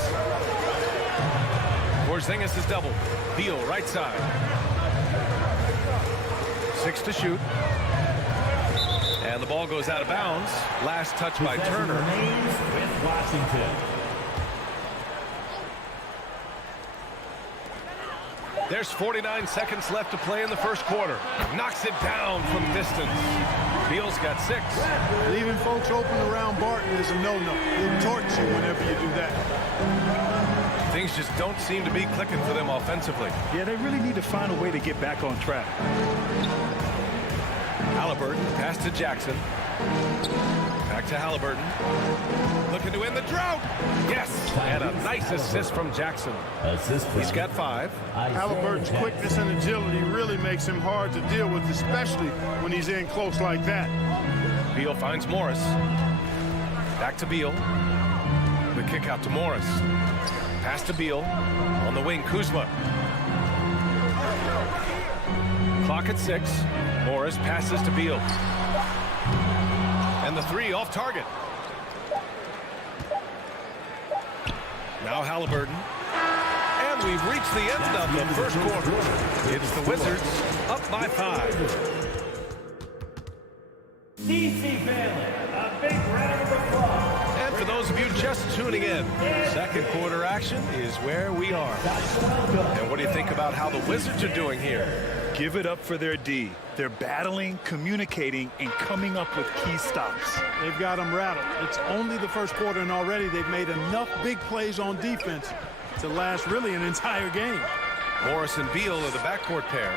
Porzingis is doubled. Beal right side. 6 to shoot. And the ball goes out of bounds. Last touch by Turner. With Washington. There's 49 seconds left to play in the first quarter. Knocks it down from distance. Beal's got 6. Leaving folks open around Barton is a no-no. He'll torch you whenever you do that. Things just don't seem to be clicking for them offensively. Yeah, they really need to find a way to get back on track. Halliburton, pass to Jackson. Back to Halliburton. Looking to end the drought. Yes, and a nice assist from Jackson. He's got 5. Halliburton's quickness and agility really makes him hard to deal with, especially when he's in close like that. Beal finds Morris. Back to Beal. The kick out to Morris. Pass to Beal. On the wing, Kuzma. Clock at 6. Morris passes to Beal. And the 3 off target. Now Halliburton. And we've reached the end of the first quarter. It's the Wizards up by 5. DC family, a big round of applause. And for those of you just tuning in, second quarter action is where we are. And what do you think about how the Wizards are doing here? Give it up for their D. They're battling, communicating, and coming up with key stops. They've got them rattled. It's only the first quarter, and already they've made enough big plays on defense to last really an entire game. Morris and Beal are the backcourt pair.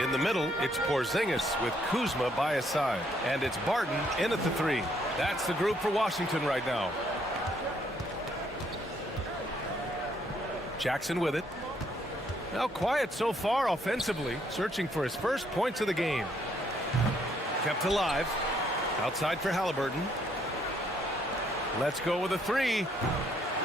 In the middle, it's Porzingis with Kuzma by his side. And it's Barton in at the 3. That's the group for Washington right now. Jackson with it. Now quiet so far offensively, searching for his first points of the game. Kept alive. Outside for Halliburton. Let's go with a 3.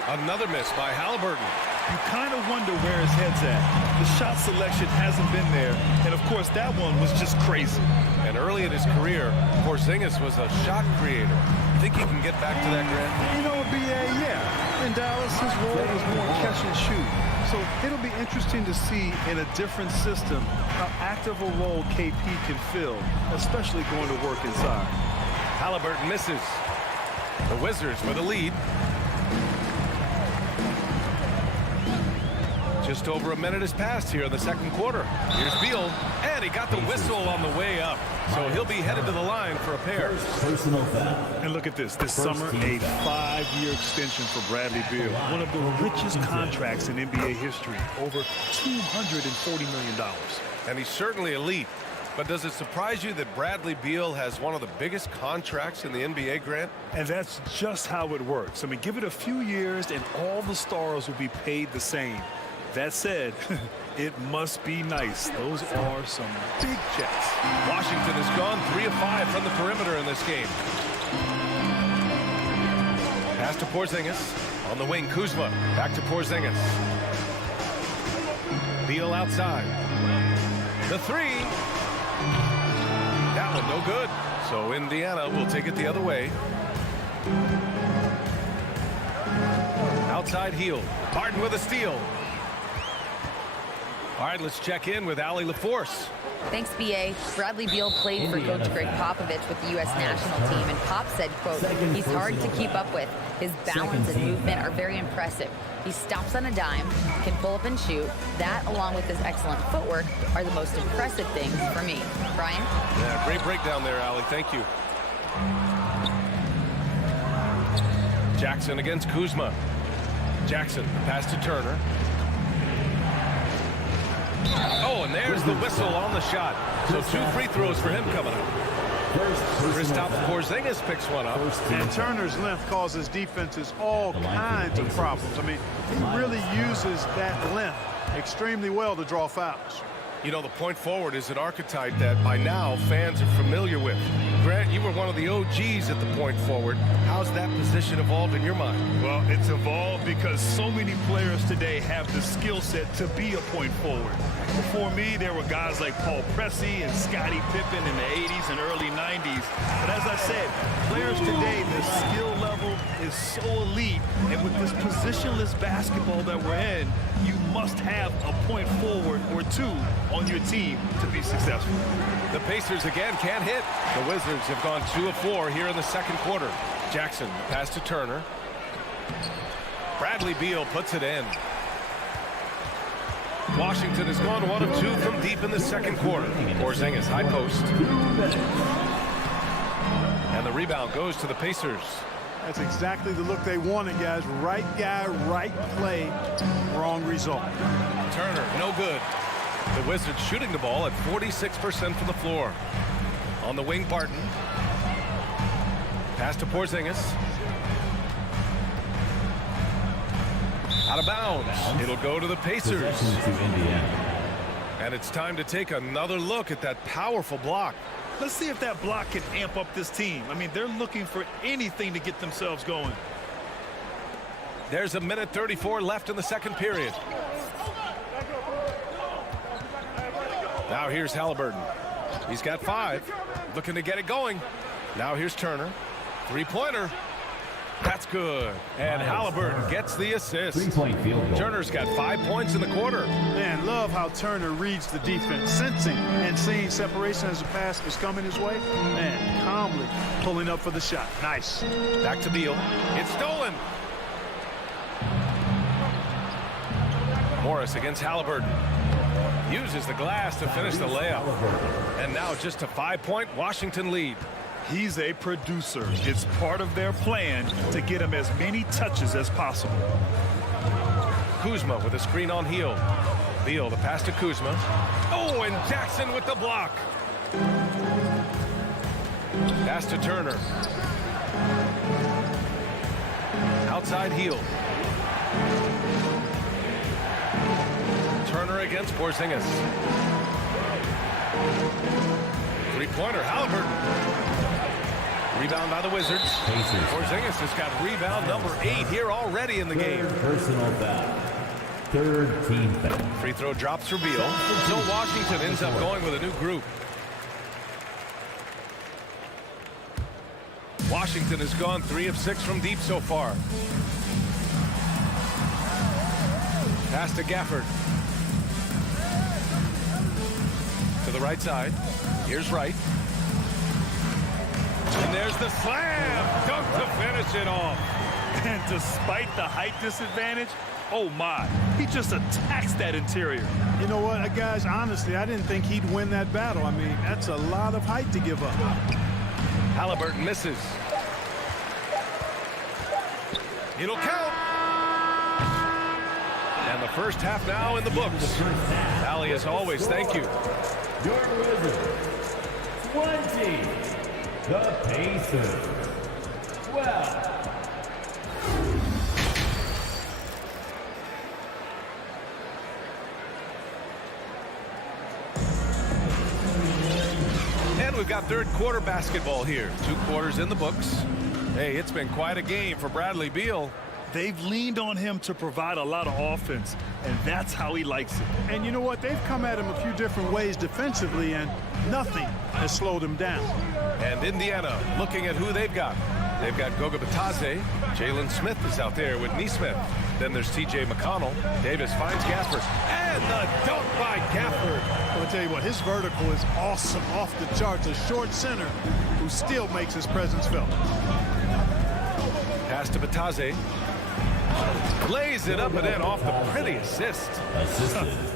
Another miss by Halliburton. You kind of wonder where his head's at. The shot selection hasn't been there. And, of course, that one was just crazy. And early in his career, Porzingis was a shot creator. Think he can get back to that, Grant? You know, B.A., yeah. In Dallas, his role was more catch and shoot. So it'll be interesting to see in a different system how active a role KP can fill, especially going to work inside. Halliburton misses. The Wizards with a lead. Just over a minute has passed here in the second quarter. Here's Beal, and he got the whistle on the way up. So he'll be headed to the line for a pair. Personal foul. And look at this. This summer, a 5-year extension for Bradley Beal. One of the richest contracts in NBA history. Over $240 million. And he's certainly elite. But does it surprise you that Bradley Beal has one of the biggest contracts in the NBA, Grant? And that's just how it works. I mean, give it a few years and all the stars will be paid the same. That said, it must be nice. Those are some big checks. Washington has gone 3 of 5 from the perimeter in this game. Pass to Porzingis. On the wing, Kuzma. Back to Porzingis. Beal outside. The 3. That one no good. So Indiana will take it the other way. Outside heel. Barton with a steal. All right, let's check in with Allie LaForce. Thanks, B.A. Bradley Beal played for Coach Greg Popovich with the U.S. national team, and Pop said, quote, he's hard to keep up with. His balance and movement are very impressive. He stops on a dime, can pull up and shoot. That, along with his excellent footwork, are the most impressive things for me. Brian? Yeah, great breakdown there, Allie. Thank you. Jackson against Kuzma. Jackson, pass to Turner. Oh, and there's the whistle on the shot. So 2 free throws for him coming up. Kristaps Porzingis picks one up. And Turner's length causes defenses all kinds of problems. I mean, he really uses that length extremely well to draw fouls. You know, the point forward is an archetype that by now fans are familiar with. Grant, you were one of the OGs at the point forward. How's that position evolved in your mind? Well, it's evolved because so many players today have the skill set to be a point forward. Before me, there were guys like Paul Pressey and Scottie Pippen in the 80s and early 90s. But as I said, players today, the skill level is so elite. And with this positionless basketball that we're in, you must have a point forward or 2 on your team to be successful. The Pacers again can't hit. The Wizards have gone 2 of 4 here in the second quarter. Jackson, pass to Turner. Bradley Beal puts it in. Washington has gone 1 of 2 from deep in the second quarter. Porzingis, high post. And the rebound goes to the Pacers. That's exactly the look they wanted, guys. Right guy, right play, wrong result. Turner, no good. The Wizards shooting the ball at 46% from the floor. On the wing, Barton. Pass to Porzingis. Out of bounds. It'll go to the Pacers. And it's time to take another look at that powerful block. Let's see if that block can amp up this team. I mean, they're looking for anything to get themselves going. There's a minute 34 left in the second period. Now here's Halliburton. He's got 5. Looking to get it going. Now here's Turner. 3-pointer. That's good. And Halliburton gets the assist. 3-point field goal. Turner's got 5 points in the quarter. Man, love how Turner reads the defense, sensing and seeing separation as the pass is coming his way. Man, calmly pulling up for the shot. Nice. Back to Beal. It's stolen. Morris against Halliburton. Uses the glass to finish the layup. And now just a 5-point Washington lead. He's a producer. It's part of their plan to get him as many touches as possible. Kuzma with a screen on heel. Beal, the pass to Kuzma. Oh, and Jackson with the block. Pass to Turner. Outside heel. Turner against Porzingis. Three-pointer, Halliburton. Rebound by the Wizards. Porzingis has got rebound number 8 here already in the game. Personal foul. Third team foul. Free throw drops for Beal. So Washington ends up going with a new group. Washington has gone 3 of 6 from deep so far. Pass to Gafford. To the right side. Here's Wright. And there's the slam. Dunk to finish it off. And despite the height disadvantage, oh my, he just attacks that interior. You know what, guys, honestly, I didn't think he'd win that battle. I mean, that's a lot of height to give up. Halliburton misses. It'll count. And the first half now in the books. Allie, as always, thank you. Your Wizards, 20. The Pacers, 12. And we've got third quarter basketball here. 2 quarters in the books. Hey, it's been quite a game for Bradley Beal. They've leaned on him to provide a lot of offense, and that's how he likes it. And you know what? They've come at him a few different ways defensively, and nothing has slowed him down. And Indiana looking at who they've got. They've got Goga Bitadze. Jalen Smith is out there with Nesmith. Then there's T.J. McConnell. Davis finds Gafford. And the dunk by Gafford. I'll tell you what, his vertical is awesome, off the charts. A short center who still makes his presence felt. Pass to Bitadze. Lays it up and in off the pretty assist.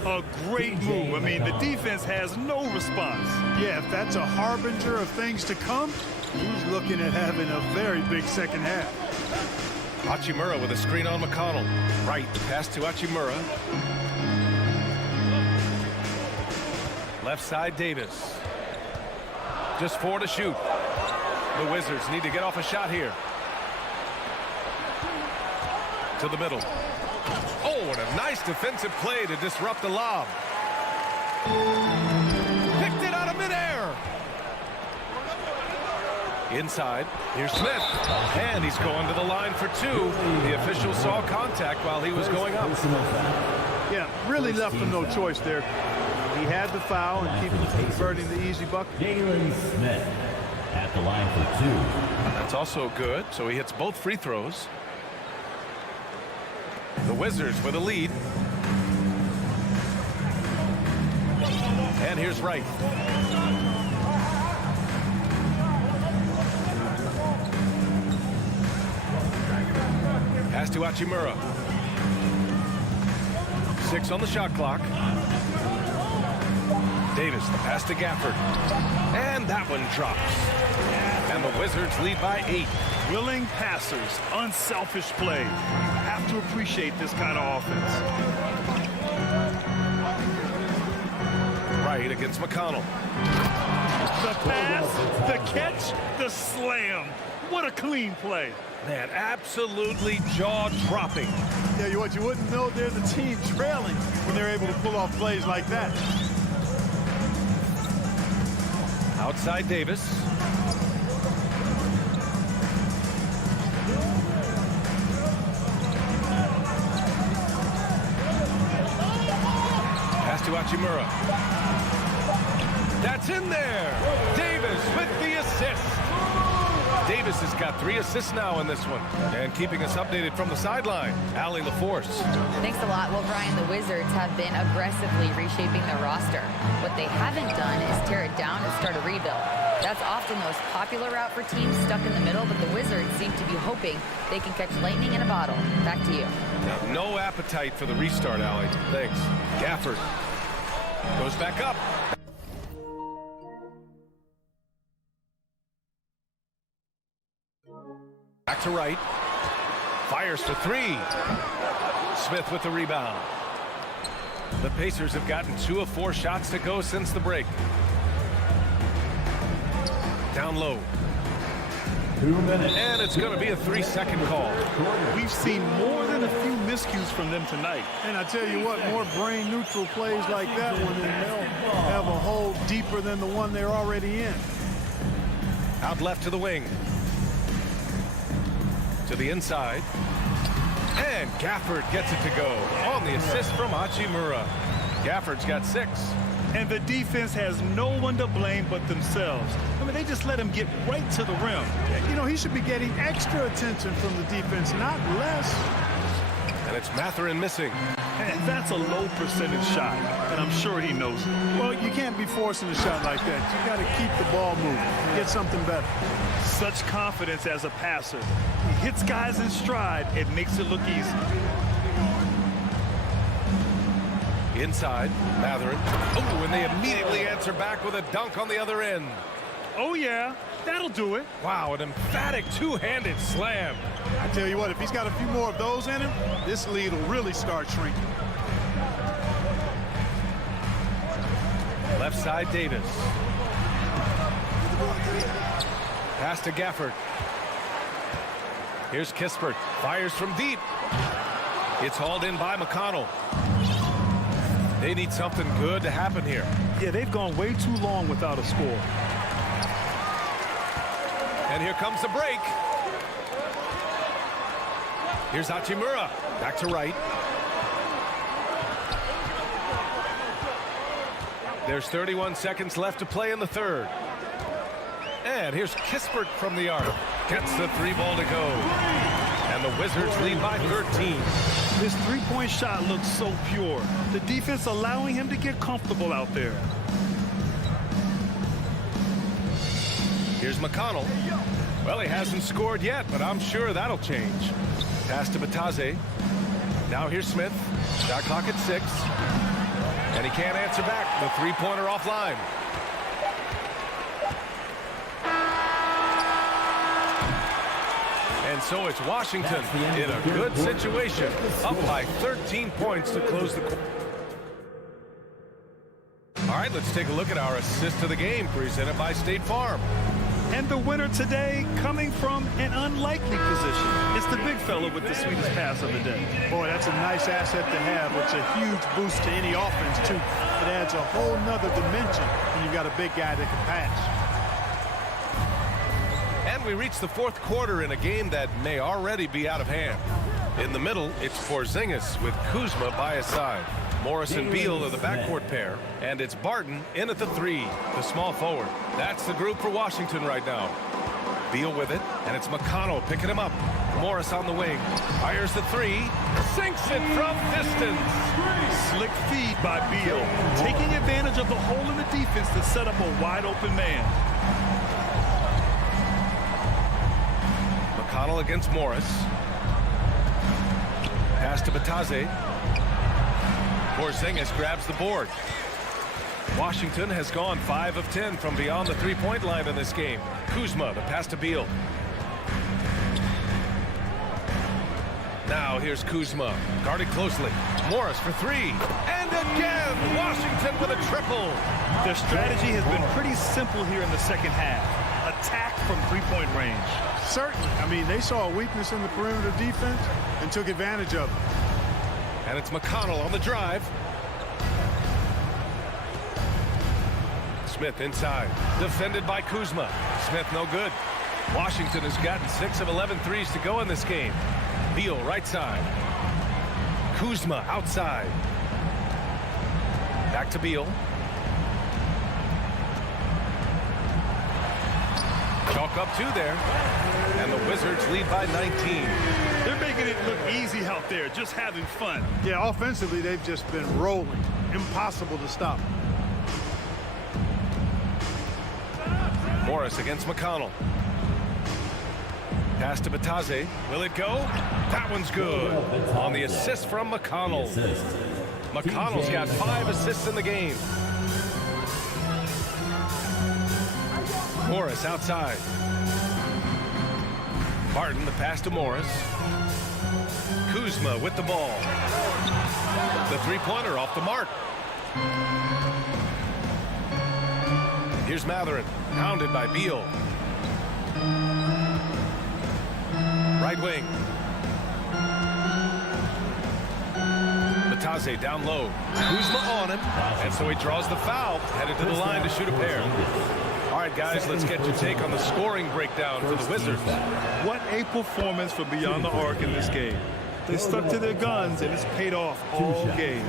A great move. I mean, the defense has no response. Yeah, if that's a harbinger of things to come, he's looking at having a very big second half. Hachimura with a screen on McConnell. Right, pass to Hachimura. Left side, Davis. Just 4 to shoot. The Wizards need to get off a shot here. To the middle. Oh, and a nice defensive play to disrupt the lob. Picked it out of midair. Inside, here's Smith. And he's going to the line for 2. The official saw contact while he was going up. Yeah, really left him no choice there. He had the foul and keep converting the easy bucket. Jalen Smith at the line for 2. That's also good, so he hits both free throws. The Wizards with a lead. And here's Wright. Pass to Hachimura. 6 on the shot clock. Davis, the pass to Gafford. And that one drops. And the Wizards lead by 8. Willing passers, unselfish play. Have to appreciate this kind of offense. Right against McConnell. The pass, the catch, the slam. What a clean play. Man, absolutely jaw-dropping. Yeah, you wouldn't know they're the team trailing when they're able to pull off plays like that. Outside Davis. Pass to Hachimura. That's in there. Davis with the assist. Davis has got 3 assists now in this one. And keeping us updated from the sideline, Allie LaForce. Thanks a lot. Well, Brian, the Wizards have been aggressively reshaping their roster. What they haven't done is tear it down and start a rebuild. That's often the most popular route for teams stuck in the middle, but the Wizards seem to be hoping they can catch lightning in a bottle. Back to you. No appetite for the restart, Allie. Thanks. Gafford goes back up. Back to Wright. Fires for 3. Smith with the rebound. The Pacers have gotten 2 of 4 shots to go since the break. Down low. 2 minutes. And it's going to be a 3-second call. We've seen more than a few miscues from them tonight. And I tell you what, more brain-neutral plays like that one, and they'll have a hole deeper than the one they're already in. Out left to the wing. To the inside. And Gafford gets it to go on the assist from Hachimura. Gafford's got 6. And the defense has no one to blame but themselves. I mean, they just let him get right to the rim. You know, he should be getting extra attention from the defense, not less. And it's Mathurin missing. And that's a low percentage shot, and I'm sure he knows it. Well, you can't be forcing a shot like that. You got to keep the ball moving, get something better. Such confidence as a passer. He hits guys in stride. It makes it look easy. Inside, Mathurin. Oh, and they immediately answer back with a dunk on the other end. Oh, yeah, that'll do it. Wow, an emphatic two-handed slam. I tell you what, if he's got a few more of those in him, this lead will really start shrinking. Left side, Davis. Pass to Gafford. Here's Kispert. Fires from deep. It's hauled in by McConnell. They need something good to happen here. Yeah, they've gone way too long without a score. And here comes the break. Here's Hachimura. Back to right. There's 31 seconds left to play in the third. And here's Kispert from the arc. Gets the 3-ball to go. And the Wizards lead by 13. This three-point shot looks so pure. The defense allowing him to get comfortable out there. Here's McConnell. Well, he hasn't scored yet, but I'm sure that'll change. Pass to Batase. Now here's Smith. Shot clock at 6. And he can't answer back. The three-pointer offline. And so it's Washington in a good situation, up by 13 points to close the quarter. All right, let's take a look at our assist of the game presented by State Farm. And the winner today coming from an unlikely position. It's the big fella with the sweetest pass of the day. Boy, that's a nice asset to have. It's a huge boost to any offense, too. It adds a whole nother dimension when you've got a big guy that can pass. And we reach the fourth quarter in a game that may already be out of hand. In the middle, it's Porzingis with Kuzma by his side. Morris and Beal are the backcourt pair, and it's Barton in at the 3, the small forward. That's the group for Washington right now. Beal with it, and it's McConnell picking him up. Morris on the wing, fires the 3, sinks it from distance. Slick feed by Beal, taking advantage of the hole in the defense to set up a wide open man. McConnell against Morris. Pass to Batase. Porzingis grabs the board. Washington has gone 5 of 10 from beyond the three-point line in this game. Kuzma, the pass to Beal. Now here's Kuzma, guarded closely. Morris for 3. And again, Washington with a triple. Their strategy has been pretty simple here in the second half. Attack from three-point range. Certainly. I mean, they saw a weakness in the perimeter defense and took advantage of it. And it's McConnell on the drive. Smith inside. Defended by Kuzma. Smith no good. Washington has gotten 6 of 11 threes to go in this game. Beal right side. Kuzma outside. Back to Beal. Chalk up 2 there. And the Wizards lead by 19. They're making it look easy out there, just having fun. Yeah, offensively, they've just been rolling. Impossible to stop. Morris against McConnell. Pass to Batase. Will it go? That one's good. On the assist from McConnell. McConnell's got 5 assists in the game. Morris outside. Barton, the pass to Morris. Kuzma with the ball. The three-pointer off the mark. Here's Matherin, pounded by Beal. Right wing. Batase down low. Kuzma on him, and so he draws the foul, headed to the line to shoot a pair. All right, guys, let's get your take on the scoring breakdown for the Wizards. What a performance from beyond the arc in this game. They stuck to their guns, and it's paid off all game.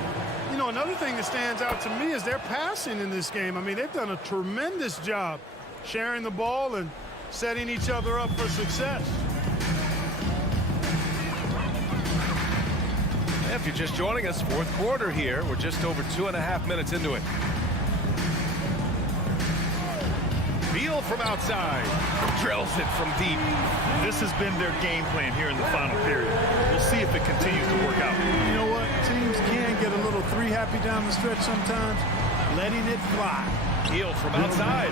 You know, another thing that stands out to me is their passing in this game. I mean, they've done a tremendous job sharing the ball and setting each other up for success. If you're just joining us, fourth quarter here. We're just over 2.5 minutes into it. Beal from outside. Drills it from deep. This has been their game plan here in the final period. We'll see if it continues to work out. You know what? Teams can get a little three-happy down the stretch sometimes, letting it fly. Beal from outside.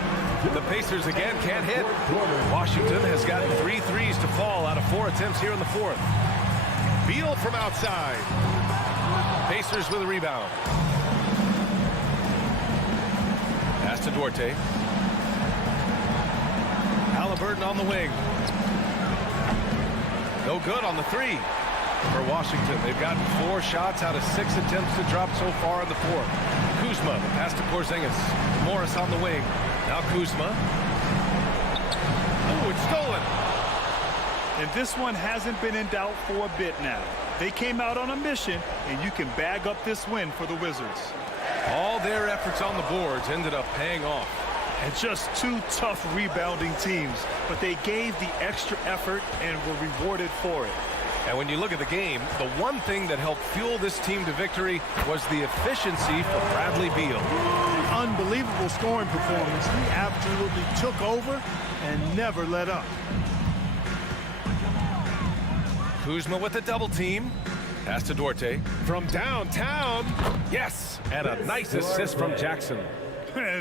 The Pacers again can't hit. Washington has got 3 threes to fall out of 4 attempts here in the fourth. Beal from outside. Pacers with a rebound. Pass to Duarte. Halliburton on the wing. No good on the three for Washington. They've gotten 4 shots out of 6 attempts to drop so far in the fourth. Kuzma, pass to Porzingis. Morris on the wing. Now Kuzma. Oh, it's stolen. And this one hasn't been in doubt for a bit now. They came out on a mission, and you can bag up this win for the Wizards. All their efforts on the boards ended up paying off. And just 2 tough rebounding teams, but they gave the extra effort and were rewarded for it. And when you look at the game, the one thing that helped fuel this team to victory was the efficiency for Bradley Beal. Unbelievable scoring performance. He absolutely took over and never let up. Kuzma with a double team. Pass to Duarte. From downtown. Yes. And a nice assist from Jackson.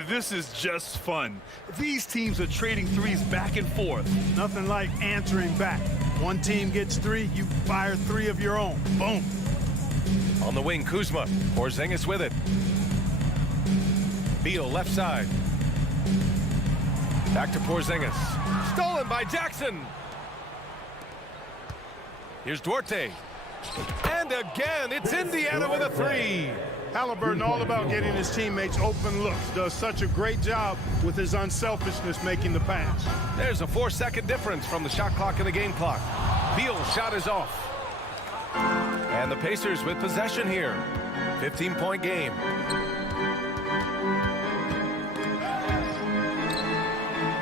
This is just fun. These teams are trading threes back and forth. Nothing like answering back. One team gets 3, you fire 3 of your own. Boom. On the wing, Kuzma. Porzingis with it. Beal left side. Back to Porzingis. Stolen by Jackson. Here's Duarte. And again, it's Indiana with a 3. Halliburton all about getting his teammates open looks. Does such a great job with his unselfishness making the pass. There's a 4-second difference from the shot clock and the game clock. Beal's shot is off. And the Pacers with possession here. 15-point game.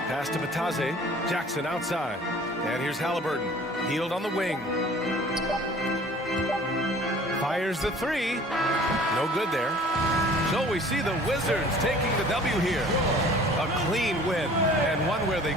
Pass to Batase. Jackson outside. And here's Halliburton. Healed on the wing. Fires the 3. No good there. So we see the Wizards taking the W here. A clean win, and one where they...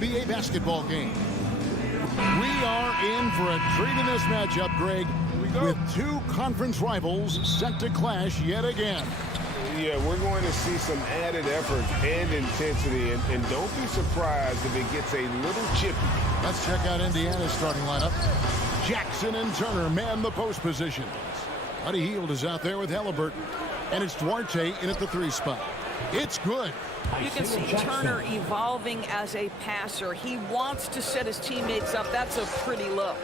NBA basketball game. We are in for a treat in this matchup, Greg, with two conference rivals set to clash yet again. Yeah, we're going to see some added effort and intensity, and don't be surprised if it gets a little chippy. Let's check out Indiana's starting lineup. Jackson and Turner man the post positions. Buddy Hield is out there with Halliburton, and it's Duarte in at the 3 spot. It's good. You can see Turner evolving as a passer. He wants to set his teammates up. That's a pretty look.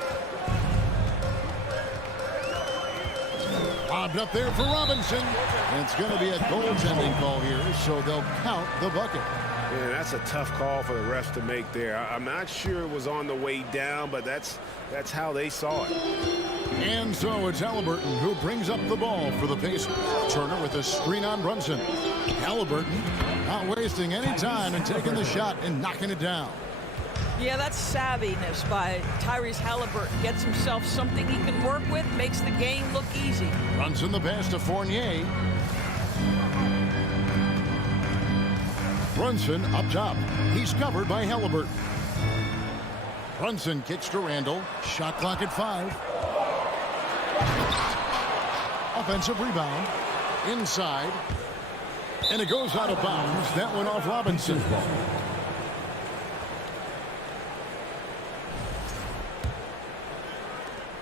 Lobbed up there for Robinson. And it's going to be a goaltending call here, so they'll count the bucket. Yeah, that's a tough call for the refs to make there. I'm not sure it was on the way down, but that's how they saw it. And so it's Halliburton who brings up the ball for the Pacers. Turner with a screen on Brunson. Halliburton not wasting any time and taking the shot and knocking it down. Yeah, that's savviness by Tyrese Halliburton. Gets himself something he can work with, makes the game look easy. Brunson the pass to Fournier. Brunson up top. He's covered by Halliburton. Brunson kicks to Randall. Shot clock at 5. Offensive rebound. Inside. And it goes out of bounds. That went off Robinson.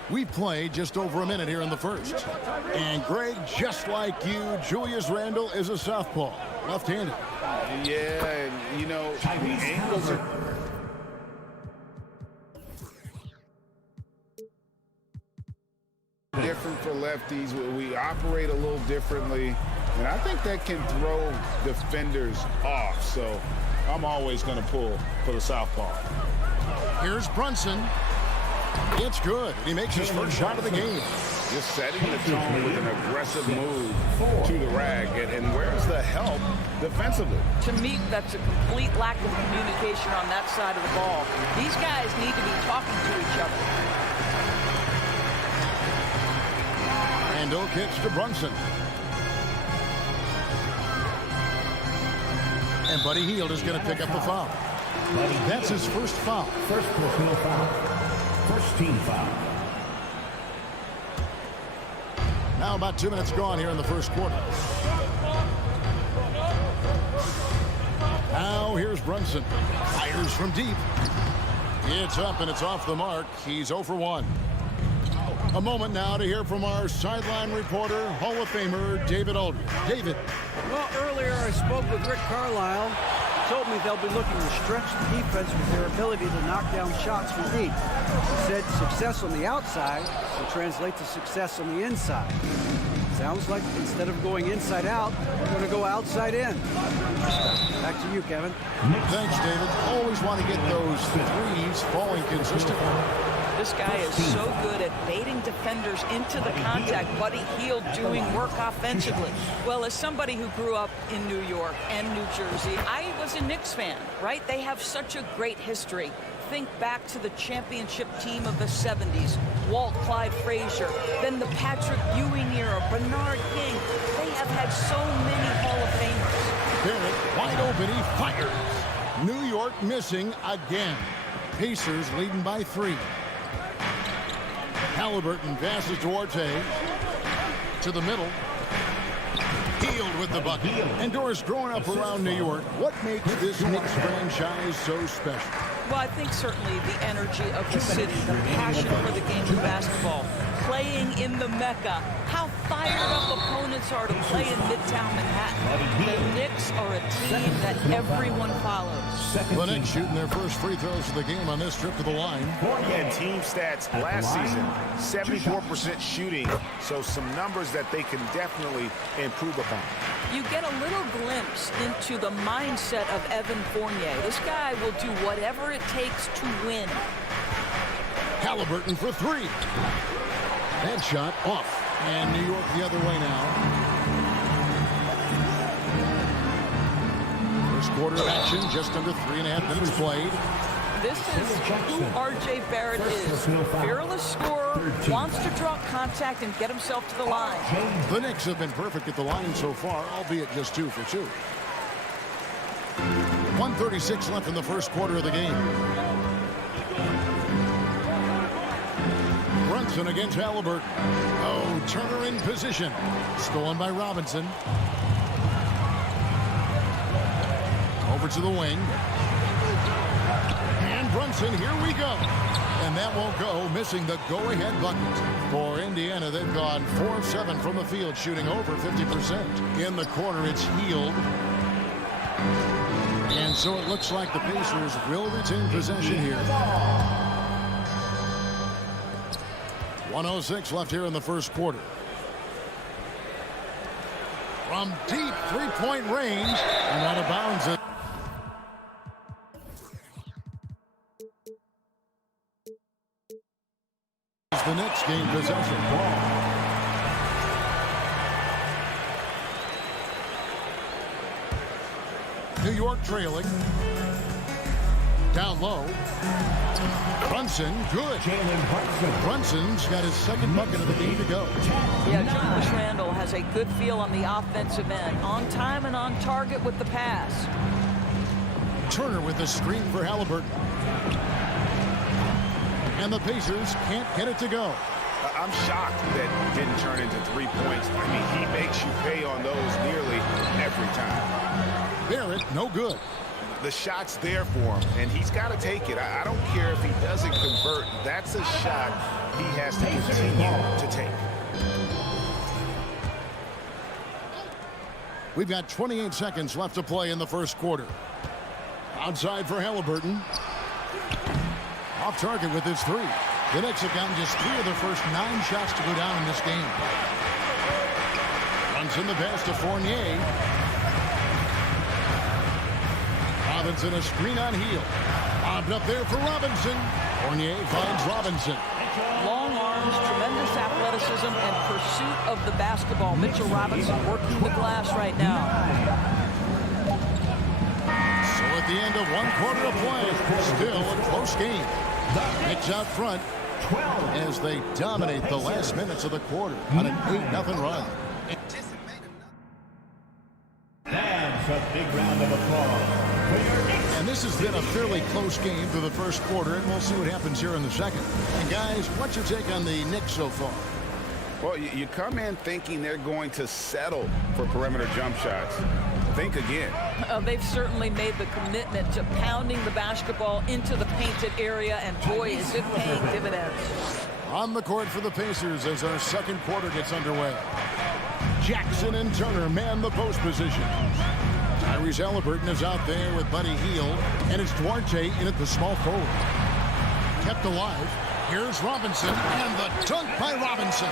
We've played just over a minute here in the first. And Greg, just like you, Julius Randle is a southpaw. Left-handed. Yeah, and you know, the angles are different for lefties. We operate a little differently, and I think that can throw defenders off. So I'm always going to pull for the southpaw. Here's Brunson. It's good. He makes his first shot of the game. Just setting the tone with an aggressive move to the rack. And where's the help defensively? To me, that's a complete lack of communication on that side of the ball. These guys need to be talking to each other. Randall kicks to Brunson. And Buddy Hield is going to pick up the foul. That's his first foul. First personal foul. First team foul. Now about 2 minutes gone here in the first quarter. Now here's Brunson. Fires from deep. It's up and it's off the mark. He's 0 for 1. A moment now to hear from our sideline reporter, Hall of Famer David Aldridge. David. Well, earlier I spoke with Rick Carlisle. He told me they'll be looking to stretch the defense with their ability to knock down shots from deep. He said success on the outside will translate to success on the inside. Sounds like instead of going inside out, we're going to go outside in. Back to you, Kevin. Thanks, David. Always want to get those threes falling consistently. This guy is so good at baiting defenders into the contact. Buddy Hield doing work offensively. Well, as somebody who grew up in New York and New Jersey, I was a Knicks fan, right? They have such a great history. Think back to the championship team of the 70s. Walt Clyde Frazier, then the Patrick Ewing era, Bernard King. They have had so many Hall of Famers. Barrett wide open, he fires. New York missing again. Pacers leading by 3. Halliburton passes to Orte. To the middle. Hield with the bucket. And Doris, growing up around New York, what makes this Knicks franchise so special? Well, I think certainly the energy of the city, the passion for the game of basketball, playing in the Mecca, how fired up opponents are to play in Midtown Manhattan. The Knicks are a team that everyone follows. The Knicks shooting their first free throws of the game on this trip to the line. Yeah, team stats last season, 74% shooting, so some numbers that they can definitely improve upon. You get a little glimpse into the mindset of Evan Fournier. This guy will do whatever it takes to win. Halliburton for 3. That shot off. And New York the other way now. First quarter of action, just under 3.5 minutes played. This is who R.J. Barrett is. Fearless scorer, wants to draw contact and get himself to the line. The Knicks have been perfect at the line so far, albeit just 2 for 2. 1:36 left in the first quarter of the game. Brunson against Halliburton. Oh, Turner in position. Stolen by Robinson. Over to the wing. And Brunson, here we go. And that won't go, missing the go-ahead bucket. For Indiana, they've gone 4 of 7 from the field, shooting over 50%. In the corner, it's Hield. And so it looks like the Pacers will retain possession here. 1:06 left here in the first quarter. From deep three-point range and out of bounds. The Knicks gain possession. New York trailing. Down low. Brunson, good. Jalen Brunson. Brunson's got his second bucket of the game to go. Yeah, Julius Randle has a good feel on the offensive end. On time and on target with the pass. Turner with the screen for Halliburton. And the Pacers can't get it to go. I'm shocked that didn't turn into 3 points. I mean, he makes you pay on those nearly every time. Barrett, no good. The shot's there for him, and he's got to take it. I don't care if he doesn't convert. That's a shot he has to continue to take. We've got 28 seconds left to play in the first quarter. Outside for Halliburton. Off target with his 3. The Knicks have gotten just 3 of their first 9 shots to go down in this game. Brunson the pass to Fournier. Robinson a screen on Hield. Bobbed up there for Robinson. Fournier finds Robinson. Long arms, tremendous athleticism, and pursuit of the basketball. Mitchell Robinson working the glass right now. So at the end of 1 quarter of play, still a close game. Knicks out front as they dominate the last minutes of the quarter on an 8-0 run. That's a big round of applause. And this has been a fairly close game through the first quarter, and we'll see what happens here in the second. And guys, what's your take on the Knicks so far? Well, you come in thinking they're going to settle for perimeter jump shots. Think again. They've certainly made the commitment to pounding the basketball into the painted area, and boy, is it paying dividends. on the court for the Pacers as our second quarter gets underway. Jackson and Turner man the post position. Tyrese Halliburton is out there with Buddy Hield, and it's Duarte in at the small forward. Kept alive. Here's Robinson, and the dunk by Robinson.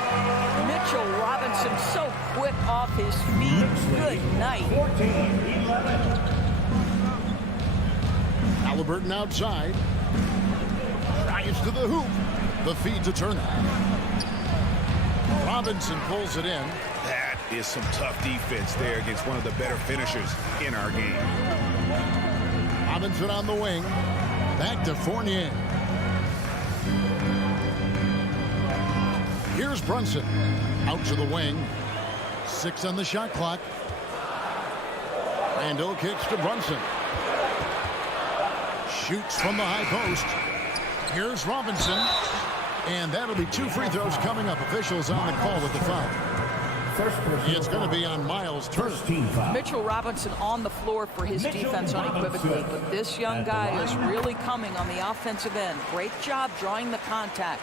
Mitchell Robinson so quick off his feet. Good night. 14-11. Halliburton outside. Drives to the hoop. The feed to Turner. Robinson pulls it in. That is some tough defense there against one of the better finishers in our game. Robinson on the wing. Back to Fournier. Here's Brunson. Out to the wing. 6 on the shot clock. Randall kicks to Brunson. Shoots from the high post. Here's Robinson. And that'll be 2 free throws coming up. Officials on the call with the foul. It's going to be on Miles Turner. Mitchell Robinson on the floor for his defense unequivocally. But this young guy is really coming on the offensive end. Great job drawing the contact.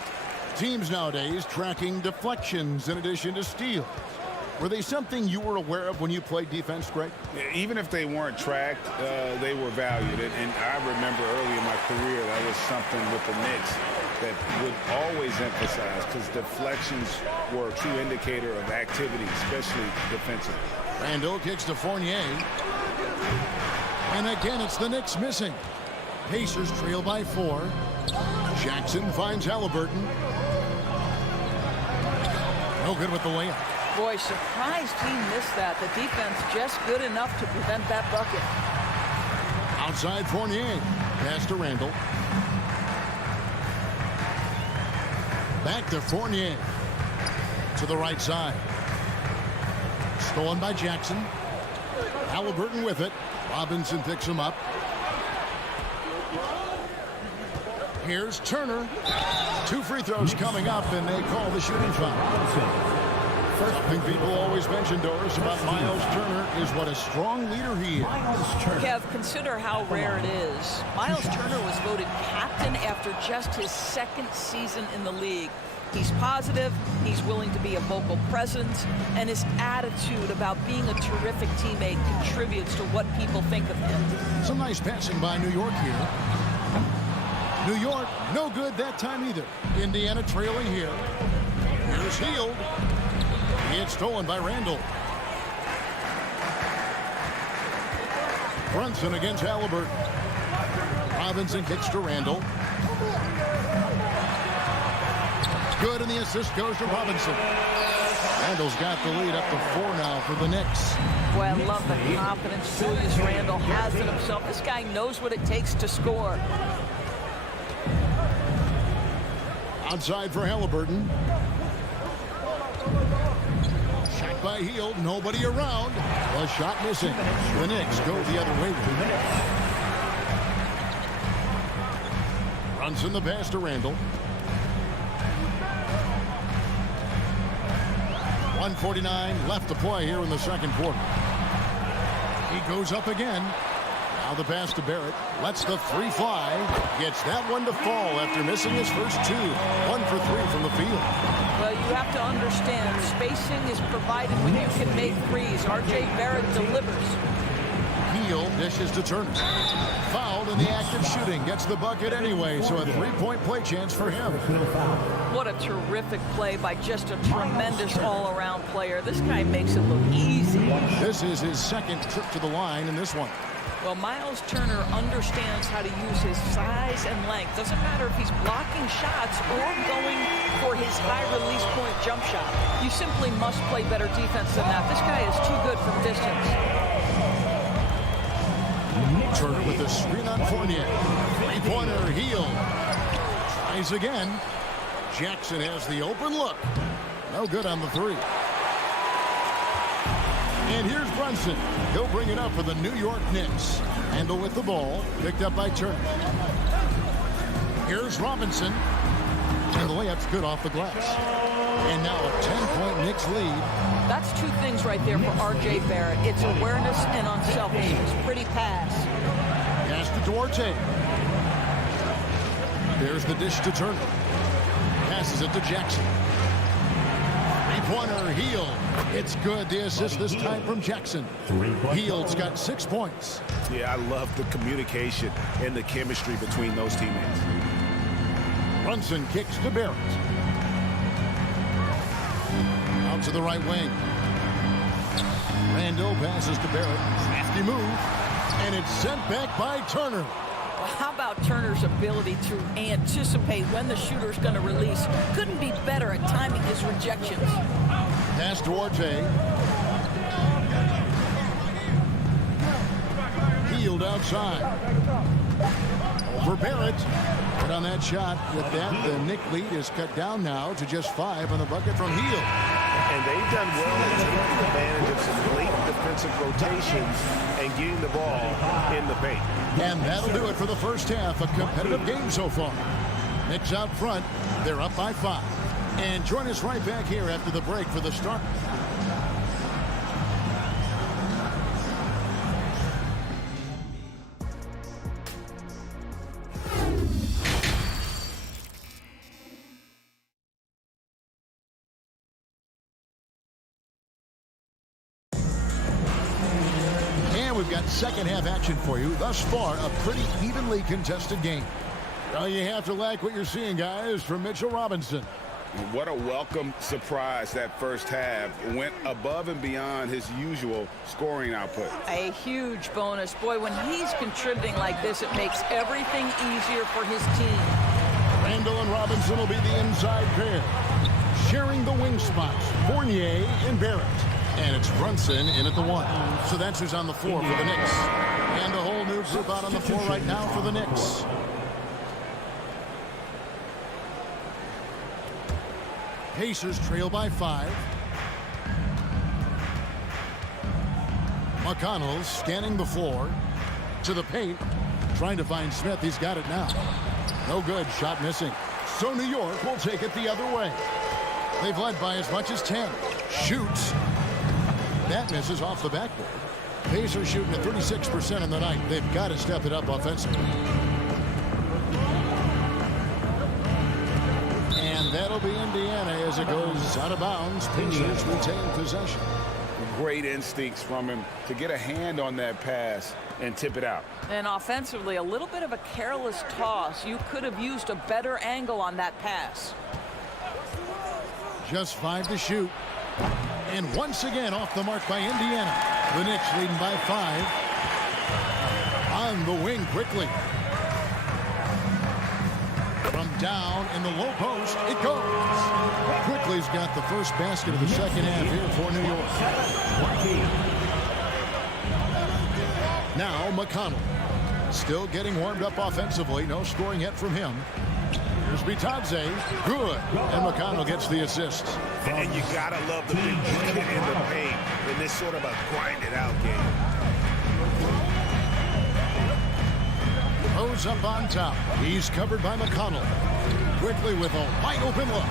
Teams nowadays tracking deflections in addition to steals. Were they something you were aware of when you played defense, Greg? Even if they weren't tracked, they were valued. And I remember early in my career, that was something with the Knicks that would always emphasize, because deflections were a true indicator of activity, especially defensively. Randall kicks to Fournier. And again, it's the Knicks missing. Pacers trail by 4. Jackson finds Halliburton. No good with the layup. Boy, surprised he missed that. The defense just good enough to prevent that bucket. Outside Fournier. Pass to Randall. Back to Fournier. To the right side. Stolen by Jackson. Halliburton with it. Robinson picks him up. Here's Turner. 2 free throws coming up, and they call the shooting foul. First thing people always mention, Doris, about Miles Turner is what a strong leader he is. Kev, consider how rare it is. Miles Turner was voted captain after just his 2nd season in the league. He's positive, he's willing to be a vocal presence, and his attitude about being a terrific teammate contributes to what people think of him. Some nice passing by New York here. New York, no good that time either. Indiana trailing here. Here's Hield. It's stolen by Randall. Brunson against Halliburton. Robinson kicks to Randall. Good, and the assist goes to Robinson. Randall's got the lead up to 4 now for the Knicks. Boy, I love the confidence Julius Randall has in himself. This guy knows what it takes to score. Outside for Halliburton. Shot by Hield. Nobody around. A shot missing. The Knicks go the other way. Brunson the pass to Randall. 1:49 left to play here in the second quarter. He goes up again. Now the pass to Barrett. Lets the 3 fly. Gets that one to fall after missing his first 2. 1 for 3 from the field. Well, you have to understand, spacing is provided when you can make threes. R.J. Barrett delivers. Beal dishes to Turner. Fouled in the act of shooting. Gets the bucket anyway, so a 3-point play chance for him. What a terrific play by just a tremendous all-around player. This guy makes it look easy. This is his 2nd trip to the line in this one. Well, Miles Turner understands how to use his size and length. Doesn't matter if he's blocking shots or going for his high release point jump shot. You simply must play better defense than that. This guy is too good from distance. Turner with the screen on Fournier. 3-pointer, Hield. Tries again. Jackson has the open look. No good on the 3. And here's Brunson. He'll bring it up for the New York Knicks. Handle with the ball. Picked up by Turner. Here's Robinson. And the layup's good off the glass. And now a 10-point Knicks lead. That's 2 things right there for R.J. Barrett. It's awareness and unselfishness. Pretty pass. Pass to Duarte. There's the dish to Turner. Passes Passes it to Jackson. Three-pointer, Heel. It's good. The assist this time from Jackson. Heel's got 6 points. Yeah, I love the communication and the chemistry between those teammates. Brunson kicks to Barrett. Out to the right wing. Randall passes to Barrett. Crafty move. And it's sent back by Turner. Well, how about Turner's ability to anticipate when the shooter's going to release? Couldn't be better at timing his rejections. Pass to Orte. Healed outside. Over Barrett. But on that shot, with that, the Knick lead is cut down now to just 5 on the bucket from Heel. And they've done well in taking advantage of some late defensive rotations and getting the ball in the paint. And that'll do it for the first half. A competitive game so far. Knicks out front. They're up by 5. And join us right back here after the break for the start. We've got second half action for you. Thus far, a pretty evenly contested game. Well, you have to like what you're seeing, guys, from Mitchell Robinson. What a welcome surprise that first half. Went above and beyond his usual scoring output. A huge bonus. Boy, when he's contributing like this, it makes everything easier for his team. Randall and Robinson will be the inside pair. Sharing the wing spots, Fournier and Barrett. And it's Brunson in at the 1. So that's who's on the floor for the Knicks. And a whole new group out on the floor right now for the Knicks. Pacers trail by 5. McConnell scanning the floor to the paint. Trying to find Smith. He's got it now. No good. Shot missing. So New York will take it the other way. They've led by as much as 10. Shoots. That misses off the backboard. Pacers shooting at 36% in the night. They've got to step it up offensively. And that'll be Indiana as it goes out of bounds. Pacers retain possession. Great instincts from him to get a hand on that pass and tip it out. And offensively, a little bit of a careless toss. You could have used a better angle on that pass. Just 5 to shoot. And once again off the mark by Indiana. The Knicks leading by 5. On the wing quickly. From down in the low post, it goes. Quickly's got the first basket of the second half here for New York. Now McConnell. Still getting warmed up offensively. No scoring yet from him. Here's Bitadze. Good. And McConnell gets the assist. And you got to love the big bucket in the paint in this sort of a grinded-out game. Rose up on top. He's covered by McConnell. Quickly with a wide-open look.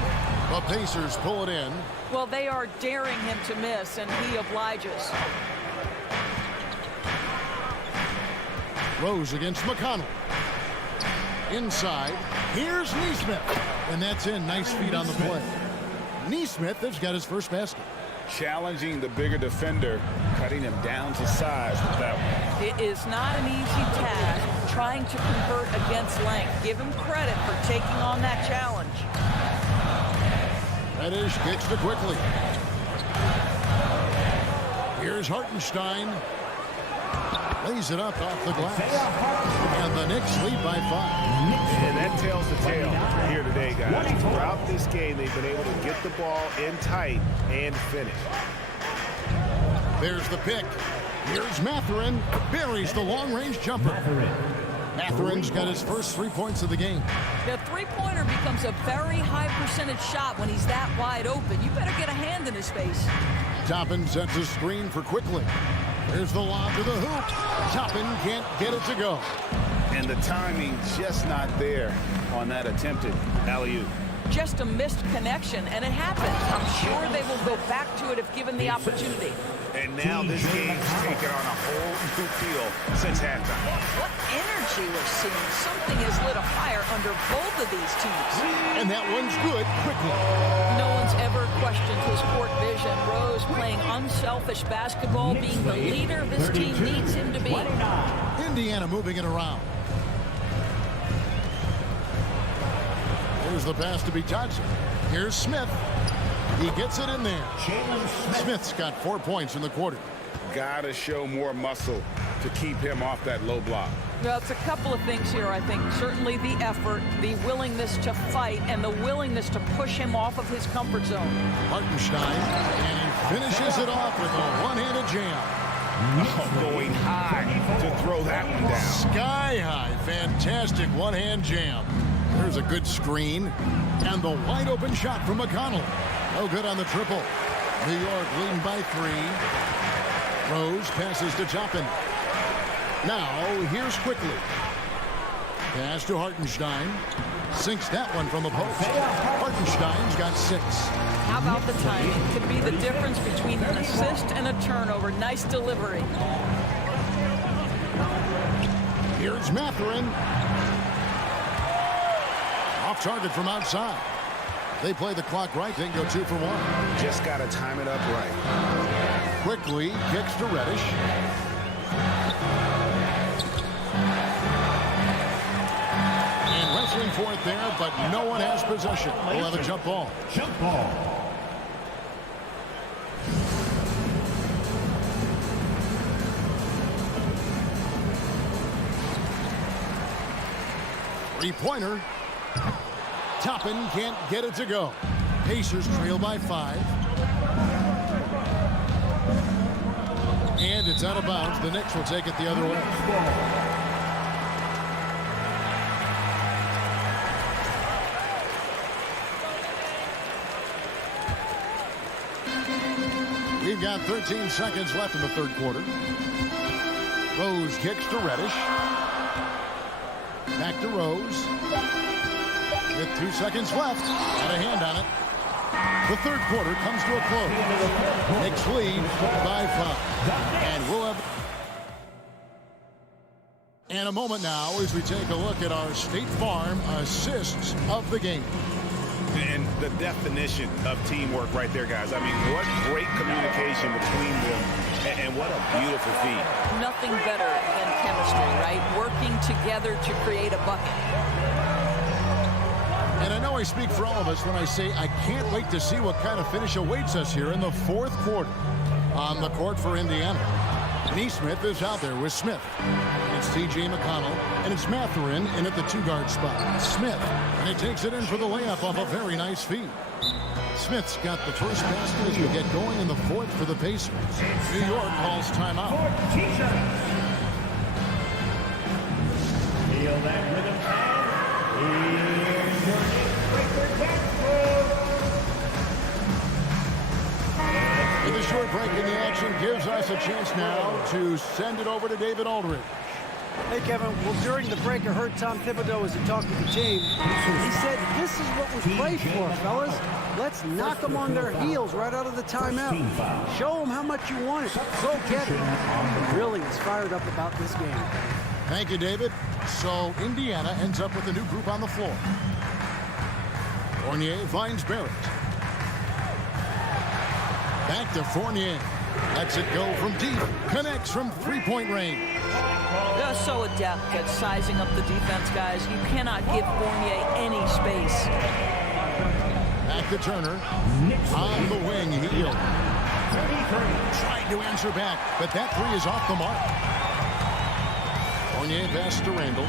The Pacers pull it in. Well, they are daring him to miss, and he obliges. Rose against McConnell. Inside, here's Nesmith. And that's in. Nice feed on the play. Nesmith has got his first basket. Challenging the bigger defender, cutting him down to size with that one. It is not an easy task trying to convert against length. Give him credit for taking on that challenge. Reddish gets to Quickly. Here's Hartenstein. Lays it up off the glass. And the Knicks lead by 5. And that tells the tale here today, guys. Throughout this game, they've been able to get the ball in tight and finish. There's the pick. Here's Mathurin. Buries the long-range jumper. Mathurin's got his first 3 points of the game. The three-pointer becomes a very high percentage shot when he's that wide open. You better get a hand in his face. Toppin sets a screen for Quickly. Here's the lob to the hoop. Toppin can't get it to go. And the timing just not there on that attempted alley-oop. Just a missed connection, and it happens. I'm sure they will go back to it if given the opportunity. And now this game's taken on a whole new feel since halftime. What energy we're seeing. Something has lit a fire under both of these teams. And that one's good quickly. No one's ever questioned his court vision. Rose playing unselfish basketball, being the leader this team needs him to be. Indiana moving it around. Here's the pass to Johnson. Here's Smith. He gets it in there. Smith's got 4 points in the quarter. Gotta show more muscle to keep him off that low block. Well, it's a couple of things here, I think. Certainly the effort, the willingness to fight, and the willingness to push him off of his comfort zone. Hartenstein, and he finishes it off with a one-handed jam. Going high to throw that one down. Sky high. Fantastic one-hand jam. There's a good screen. And the wide-open shot from McConnell. No good on the triple. New York leading by 3. Rose passes to Toppin. Now, here's Quickly. Pass to Hartenstein. Sinks that one from the post. Hartenstein's got 6. How about the timing? Could be the difference between an assist and a turnover. Nice delivery. Here's Mathurin. Off target from outside. They play the clock right. They can go 2 for 1. Just got to time it up right. Quickly kicks to Reddish. And wrestling for it there, but no one has possession. We'll have a jump ball. Jump ball. Three-pointer. Toppin can't get it to go. Pacers trail by 5. And it's out of bounds. The Knicks will take it the other way. We've got 13 seconds left in the third quarter. Rose kicks to Reddish. Back to Rose. With 2 seconds left. Got a hand on it. The third quarter comes to a close. Knicks lead by 5. And we'll have... In a moment now as we take a look at our State Farm assists of the game. And the definition of teamwork right there, guys. I mean, what great communication between them, and what a beautiful feat. Nothing better than chemistry, right? Working together to create a bucket. And I know I speak for all of us when I say I can't wait to see what kind of finish awaits us here in the fourth quarter. On the court for Indiana, Neesmith is out there with Smith. It's T.J. McConnell, and it's Mathurin in at the 2-guard spot. Smith, and he takes it in for the layup off a very nice feed. Smith's got the first basket as we get going in the fourth for the Pacers. New York calls timeout. Feel that rhythm and here's your And the short break in the action gives us a chance now to send it over to David Aldridge. Hey, Kevin. Well, during the break, I heard Tom Thibodeau as he talked to the team. He said, this is what we played for, fellas. Let's knock them on their heels right out of the timeout. Show them how much you want it. Go get it. He really is fired up about this game. Thank you, David. So Indiana ends up with a new group on the floor. Fournier finds Barrett. Back to Fournier. Lets it go from deep. Connects from three-point range. They're so adept at sizing up the defense, guys. You cannot give Fournier any space. Back to Turner. On the wing, Heel. Trying to answer back, but that three is off the mark. Fournier passes to Randall.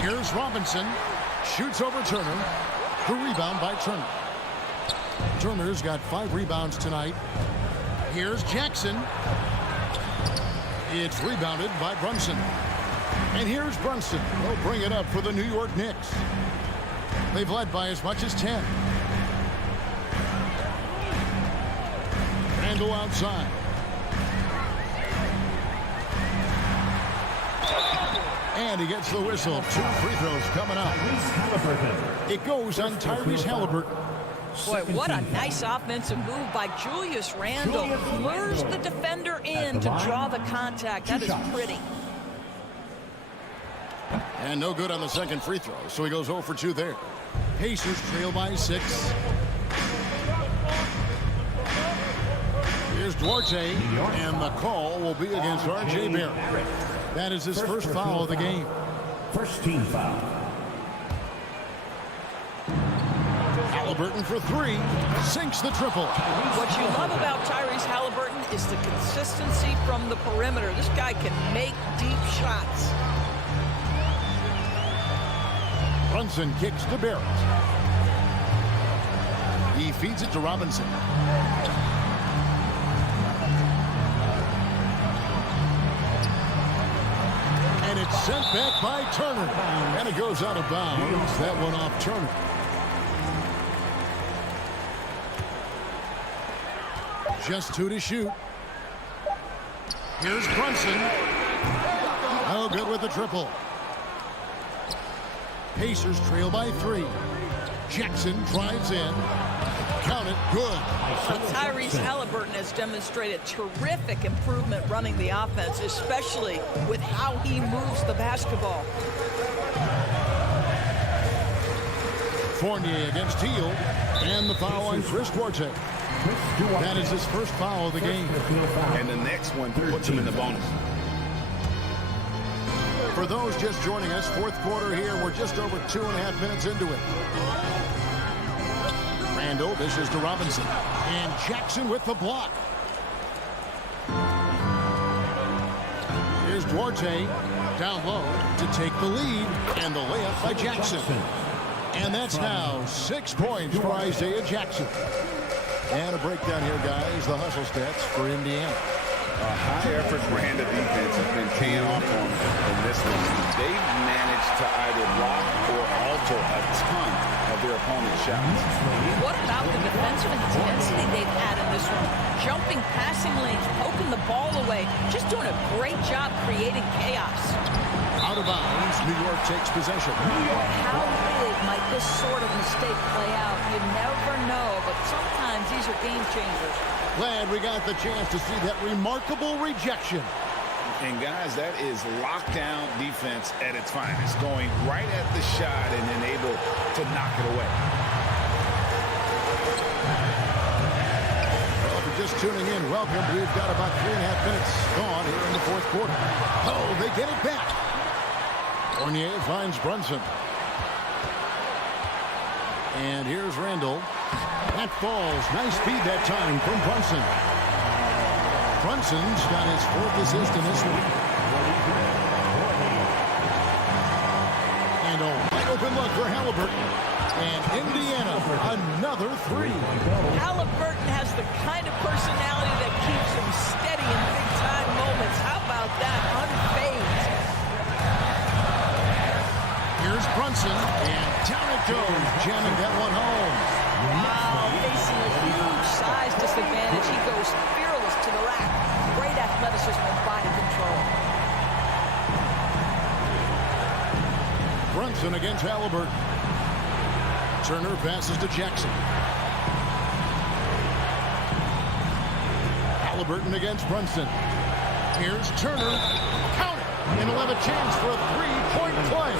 Here's Robinson. Shoots over Turner. The rebound by Turner. Turner's got 5 rebounds tonight. Here's Jackson. It's rebounded by Brunson. And here's Brunson. He'll bring it up for the New York Knicks. They've led by as much as 10. Randall outside. And he gets the whistle. 2 free throws coming up. It goes on Tyrese Halliburton. Boy, what a nice offensive move by Julius Randle. Lures the defender in to draw the contact. That is pretty. And no good on the second free throw, so he goes 0 for 2 there. Pacers trail by 6. Here's Duarte, and the call will be against R.J. Barrett. That is his first foul of the game. First team foul. Halliburton for 3, sinks the triple. What you love about Tyrese Halliburton is the consistency from the perimeter. This guy can make deep shots. Brunson kicks to Barrett. He feeds it to Robinson. And it's sent back by Turner. And it goes out of bounds. That one off Turner. Just 2 to shoot. Here's Brunson. Oh, good with the triple. Pacers trail by 3. Jackson drives in. Count it. Good. Tyrese Halliburton has demonstrated terrific improvement running the offense, especially with how he moves the basketball. Fournier against Teal. And the foul on Chris Duarte. That is his first foul of the game. And the next one puts him in the bonus. For those just joining us, fourth quarter here. We're just over 2.5 minutes into it. Randle dishes to Robinson. And Jackson with the block. Here's Duarte down low to take the lead. And the layup by Jackson. And that's now 6 points for Isaiah Jackson. And a breakdown here, guys. The hustle stats for Indiana. A high-effort brand of defense has been paying off for them in this one. They've managed to either block or alter a ton of their opponent's shots. What about the defensive intensity they've had in this one? Jumping passing lanes, poking the ball away, just doing a great job creating chaos. Out of bounds, New York takes possession. How big might this sort of mistake play out? You never know, but sometimes these are game changers. Glad we got the chance to see that remarkable rejection. And guys, that is lockdown defense at its finest, going right at the shot and then able to knock it away. Well, if you're just tuning in, welcome. We've got about 3.5 minutes gone here in the fourth quarter. Oh, they get it back. Fournier finds Brunson. And here's Randle. That falls. Nice feed that time from Brunson. Brunson's got his 4th assist in this one. And a wide open look for Halliburton. And Indiana, another 3. Halliburton has the kind of personality that keeps him steady in big-time moments. How about that? Unfazed. Here's Brunson, and down it goes, jamming that one home. Wow, facing a huge size disadvantage. He goes fearless to the rack. Great athleticism and body control. Brunson against Halliburton. Turner passes to Jackson. Halliburton against Brunson. Here's Turner. Count it! And he'll have a chance for a 3-point play.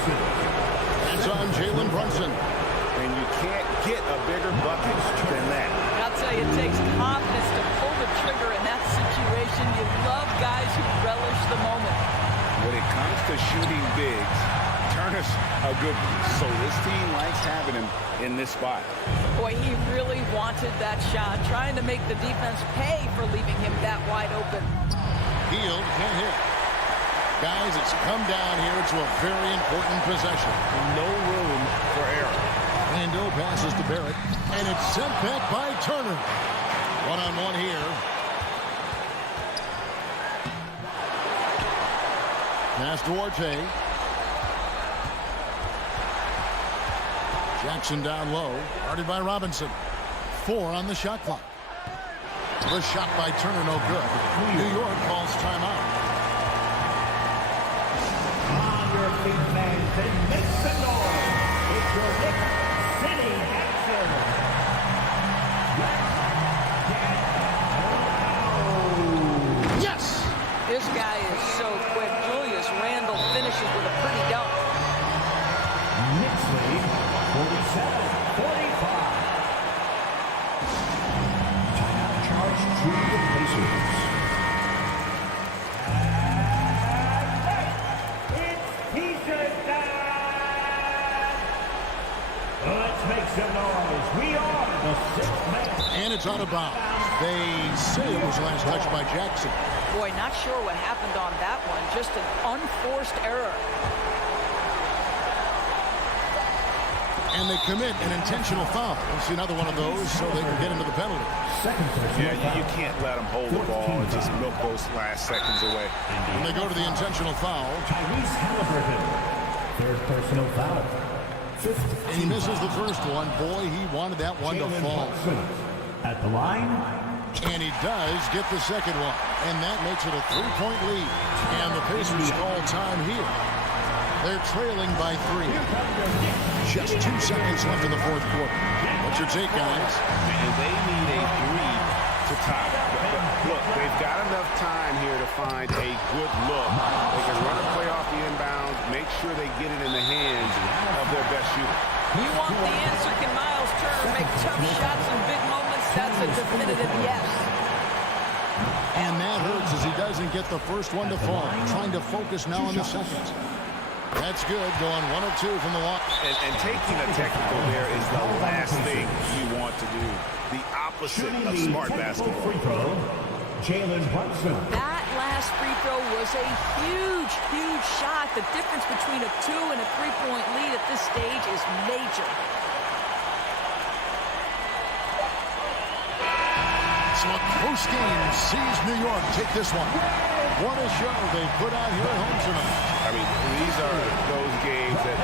That's on Jalen Brunson. And you can't get a bigger bucket than that. I'll tell you, it takes confidence to pull the trigger in that situation. You love guys who relish the moment. When it comes to shooting bigs, Turner's a good one. So this team likes having him in this spot. Boy, he really wanted that shot, trying to make the defense pay for leaving him that wide open. Beal can't hit. Guys, it's come down here to a very important possession. No room for error. Randle passes to Barrett, and it's sent back by Turner. One-on-one here. Pass to Duarte. Jackson down low, guarded by Robinson. 4 on the shot clock. The shot by Turner, no good. New York calls timeout. On your feet, fans, and make some noise. It's your Knicks City Action. noise. We are the sixth man. And it's out of bounds. They say it was last touched by Jackson. Boy, not sure what happened on that one. Just an unforced error. And they commit an intentional foul. We'll see another one of those so they can get into the penalty. Yeah, you can't let them hold the ball and just milk those last seconds away. And they go to the intentional foul. Third personal foul. And he misses the first one. Boy, he wanted that one to fall. At the line. And he does get the second one. And that makes it a 3-point lead. And the Pacers call time here. They're trailing by 3. Just 2 seconds left in the fourth quarter. What's your take, guys? And they need a 3 to tie. Look, they've got enough time here to find a good look. They can run a play off the inbound, make sure they get it in the hands of their best shooter. You want the answer. Can Miles Turner make tough shots in big moments? That's a definitive yes. And that hurts as he doesn't get the first one to fall. Trying to focus now on the second. That's good, going 1 of 2 from the line. And taking a technical there is the last thing you want to do. The opposite of smart basketball. Free throw, Jalen Brunson. That last free throw was a huge, huge shot. The difference between a 2 and a 3-point lead at this stage is major. So a close game sees New York take this one. What a show they put out here at home tonight. I mean, these are those games that...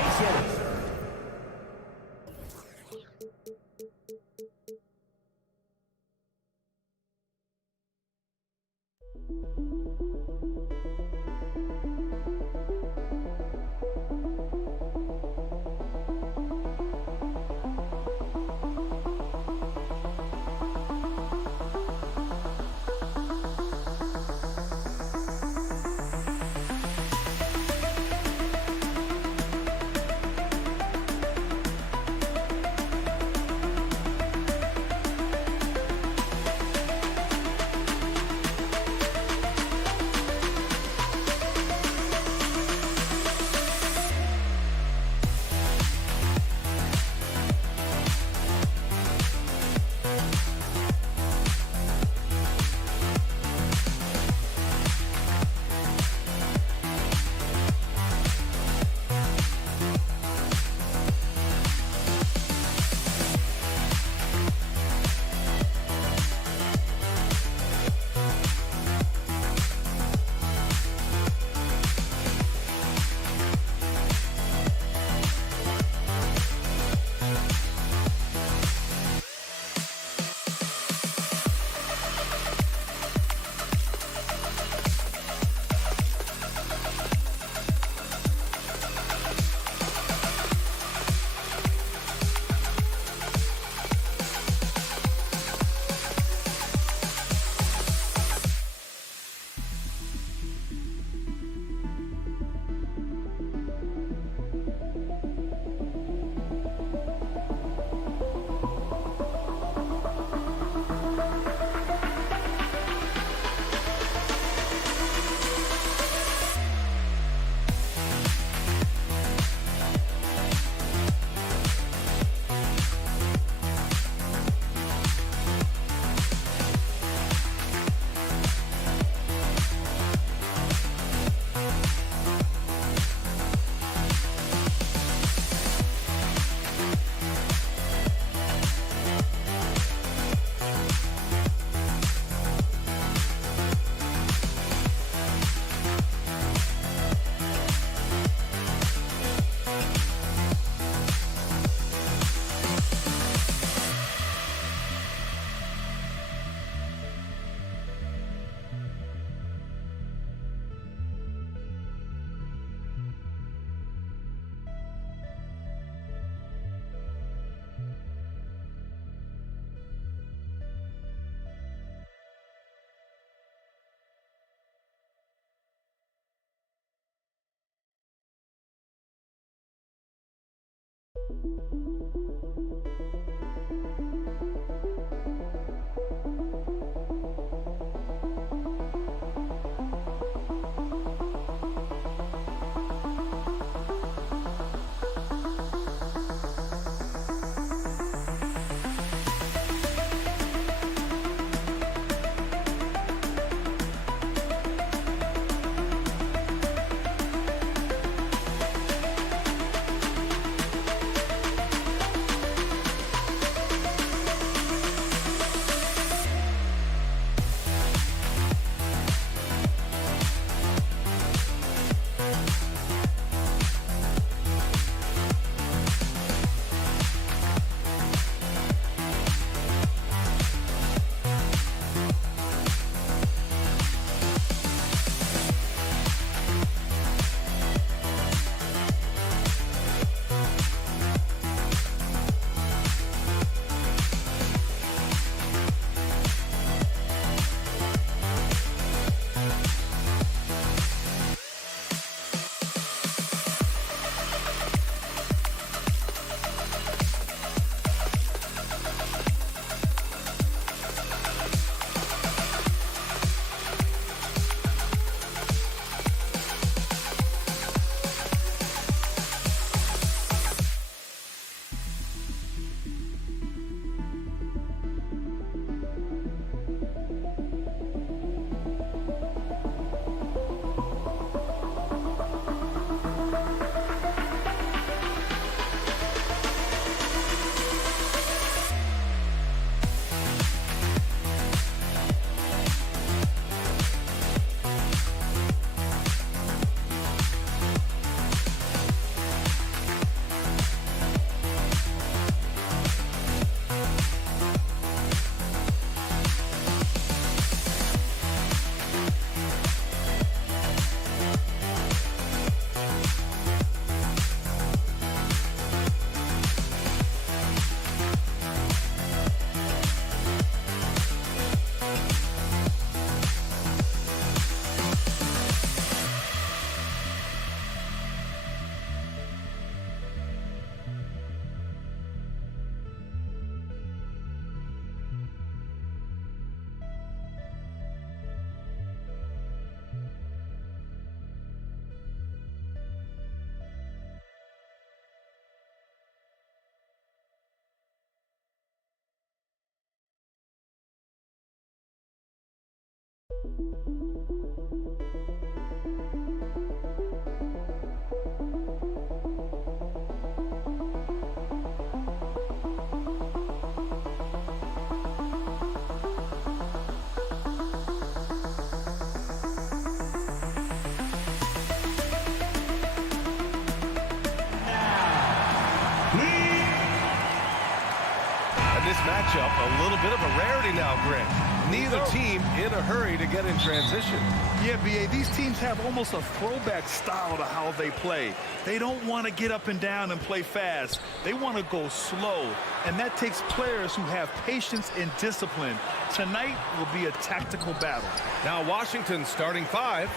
in this matchup, a little bit of a rarity now, Grant. Neither team in a hurry to get in transition. Yeah, B.A., these teams have almost a throwback style to how they play. They don't want to get up and down and play fast. They want to go slow, and that takes players who have patience and discipline. Tonight will be a tactical battle. Now Washington starting 5.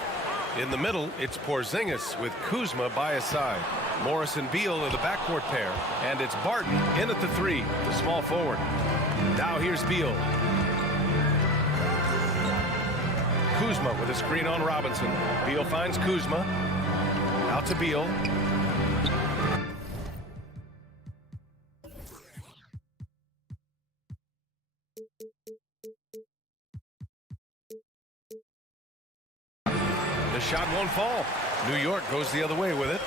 In the middle, it's Porzingis with Kuzma by his side. Morris and Beal are the backcourt pair, and it's Barton in at the 3, the small forward. Now here's Beal. Kuzma with a screen on Robinson. Beal finds Kuzma. Out to Beal. The shot won't fall. New York goes the other way with it.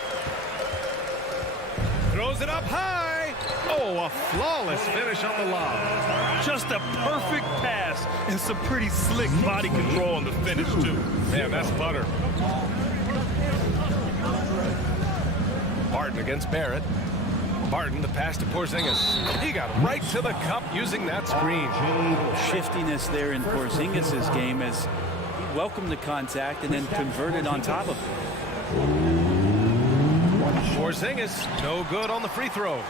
Throws it up high. Oh, a flawless finish on the lob. Just a perfect pass and some pretty slick body control on the finish, too. Man, that's butter. Barton against Barrett. Barton, the pass to Porzingis. He got right to the cup using that screen. Shiftiness there in Porzingis' game as he welcomed the contact and then converted on top of it. Porzingis, no good on the free throw.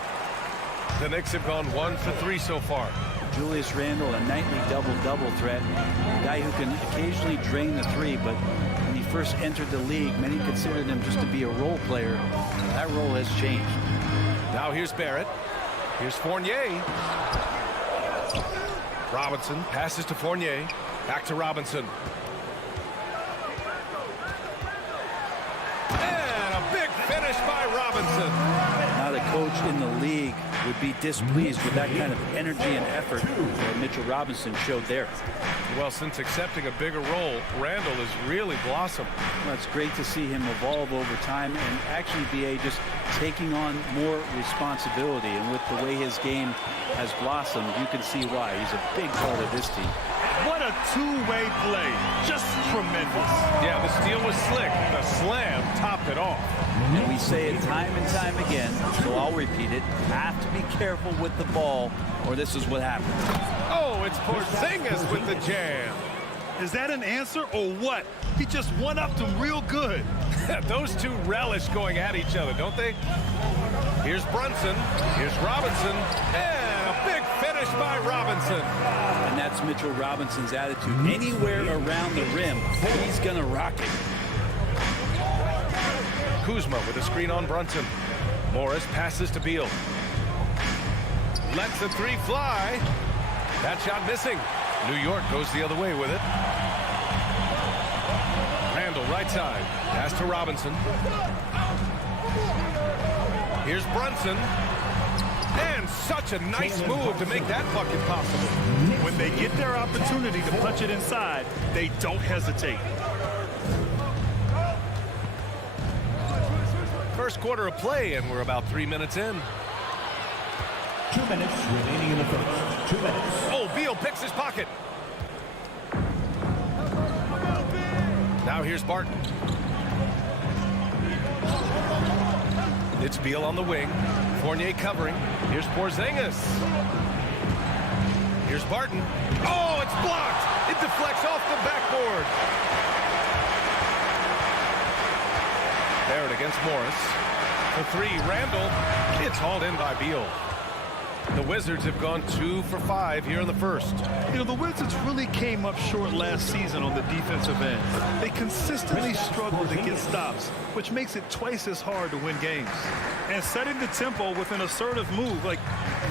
The Knicks have gone 1 for 3 so far. Julius Randle, a nightly double-double threat. A guy who can occasionally drain the 3, but when he first entered the league, many considered him just to be a role player. That role has changed. Now here's Barrett. Here's Fournier. Robinson passes to Fournier. Back to Robinson. And a big finish by Robinson. Not a coach in the league would be displeased with that kind of energy and effort that Mitchell Robinson showed there. Well, since accepting a bigger role, Randle has really blossomed. Well, it's great to see him evolve over time and actually be just taking on more responsibility. And with the way his game has blossomed, you can see why. He's a big part of this team. What a two-way play. Just tremendous. Yeah, the steal was slick. The slam topped it off. And we say it time and time again, so I'll repeat it. Have to be careful with the ball, or this is what happens. Oh, it's Porzingis with the jam. Is that an answer or what? He just one-upped him real good. Those two relish going at each other, don't they? Here's Brunson. Here's Robinson. And a big finish by Robinson. And that's Mitchell Robinson's attitude. Anywhere around the rim, he's going to rock it. Kuzma with a screen on Brunson. Morris passes to Beal. Lets the 3 fly. That shot missing. New York goes the other way with it. Randle right side. Pass to Robinson. Here's Brunson. And such a nice move to make that bucket possible. When they get their opportunity to punch it inside, they don't hesitate. First quarter of play, and we're about 3 minutes in. 2 minutes remaining in the first. 2 minutes. Oh, Beal picks his pocket. Now here's Barton. It's Beal on the wing. Fournier covering. Here's Porzingis. Here's Barton. Oh, it's blocked. It deflects off the backboard. Barrett against Morris. For 3, Randle. It's hauled in by Beal. The Wizards have gone 2 for 5 here in the first. You know, the Wizards really came up short last season on the defensive end. They consistently struggle to get stops, which makes it twice as hard to win games. And setting the tempo with an assertive move, like,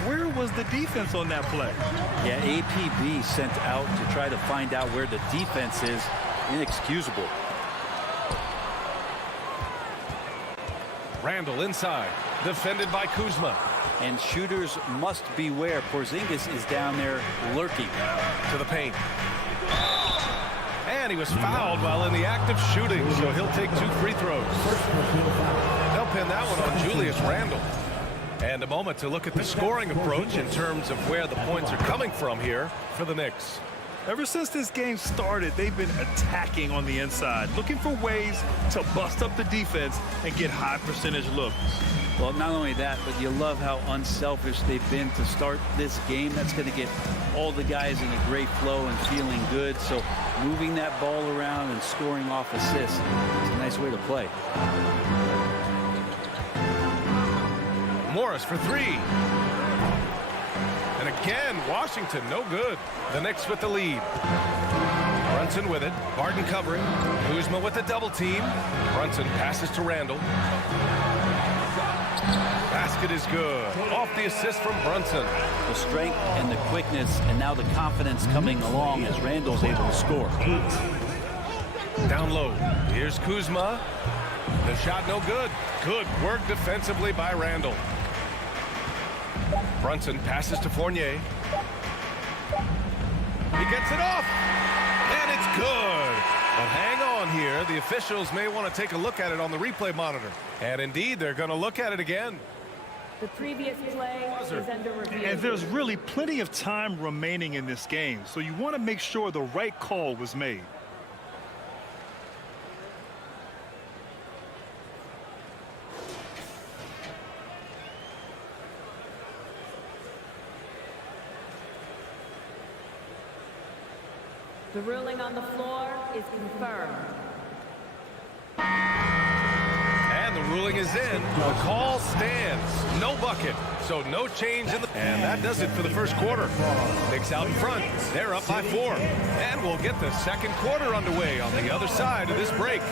where was the defense on that play? Yeah, APB sent out to try to find out where the defense is. Inexcusable. Randle inside, defended by Kuzma. And shooters must beware. Porzingis is down there lurking. To the paint. And he was fouled while in the act of shooting, so he'll take 2 free throws. They'll pin that one on Julius Randle. And a moment to look at the scoring approach in terms of where the points are coming from here for the Knicks. Ever since this game started, they've been attacking on the inside, looking for ways to bust up the defense and get high percentage looks. Well, not only that, but you love how unselfish they've been to start this game. That's going to get all the guys in a great flow and feeling good. So moving that ball around and scoring off assists is a nice way to play. Morris for three. And again, Washington, no good. The Knicks with the lead. Brunson with it. Barton covering. Kuzma with a double team. Brunson passes to Randall. Basket is good. Off the assist from Brunson. The strength and the quickness and now the confidence coming along as Randall's able to score. Down low. Here's Kuzma. The shot no good. Good work defensively by Randall. Brunson passes to Fournier. He gets it off. And it's good. But hang on here. The officials may want to take a look at it on the replay monitor. And indeed, they're going to look at it again. The previous play is under review. And there's really plenty of time remaining in this game, so you want to make sure the right call was made. The ruling on the floor is confirmed. And the ruling is in. The call stands. No bucket. So no change in the... And that does it for the first quarter. Knicks out in front. They're up by 4. And we'll get the second quarter underway on the other side of this break.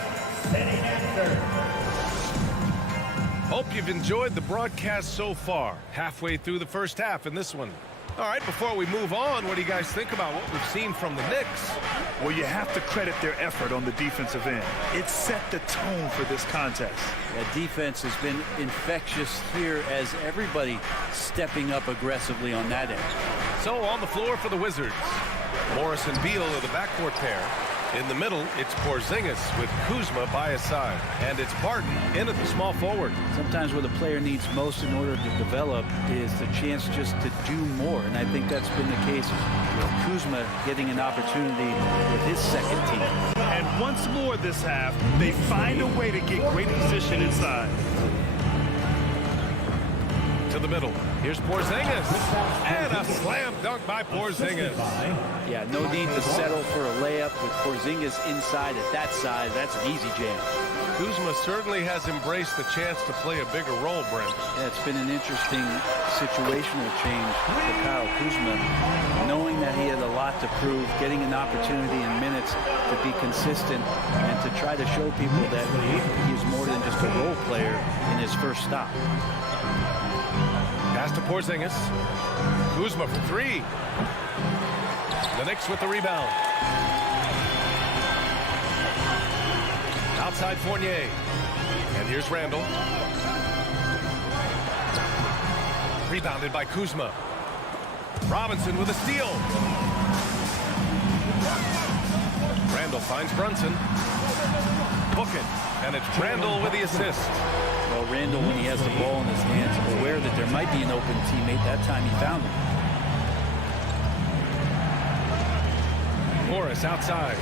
Hope you've enjoyed the broadcast so far. Halfway through the first half in this one. All right, before we move on, what do you guys think about what we've seen from the Knicks? Well, you have to credit their effort on the defensive end. It set the tone for this contest. That defense has been infectious here as everybody stepping up aggressively on that end. So on the floor for the Wizards, Morris and Beal are the backcourt pair. In the middle, it's Porzingis with Kuzma by his side. And it's Barton in at the small forward. Sometimes what a player needs most in order to develop is the chance just to do more. And I think that's been the case with Kuzma getting an opportunity with his second team. And once more this half, they find a way to get great position inside. To the middle. Here's Porzingis. And a slam dunk by Porzingis. Yeah, no need to settle for a layup with Porzingis inside at that size. That's an easy jam. Kuzma certainly has embraced the chance to play a bigger role, Brent. Yeah, it's been an interesting situational change for Kyle Kuzma, knowing that he had a lot to prove, getting an opportunity in minutes to be consistent and to try to show people that he's more than just a role player in his first stop. Pass to Porzingis. Kuzma for 3. The Knicks with the rebound. Outside Fournier. And here's Randall. Rebounded by Kuzma. Robinson with a steal. Randall finds Brunson. Book it. And it's Randall with the assist. Well, Randall, when he has the ball in his hands, aware that there might be an open teammate, that time he found him. Morris outside.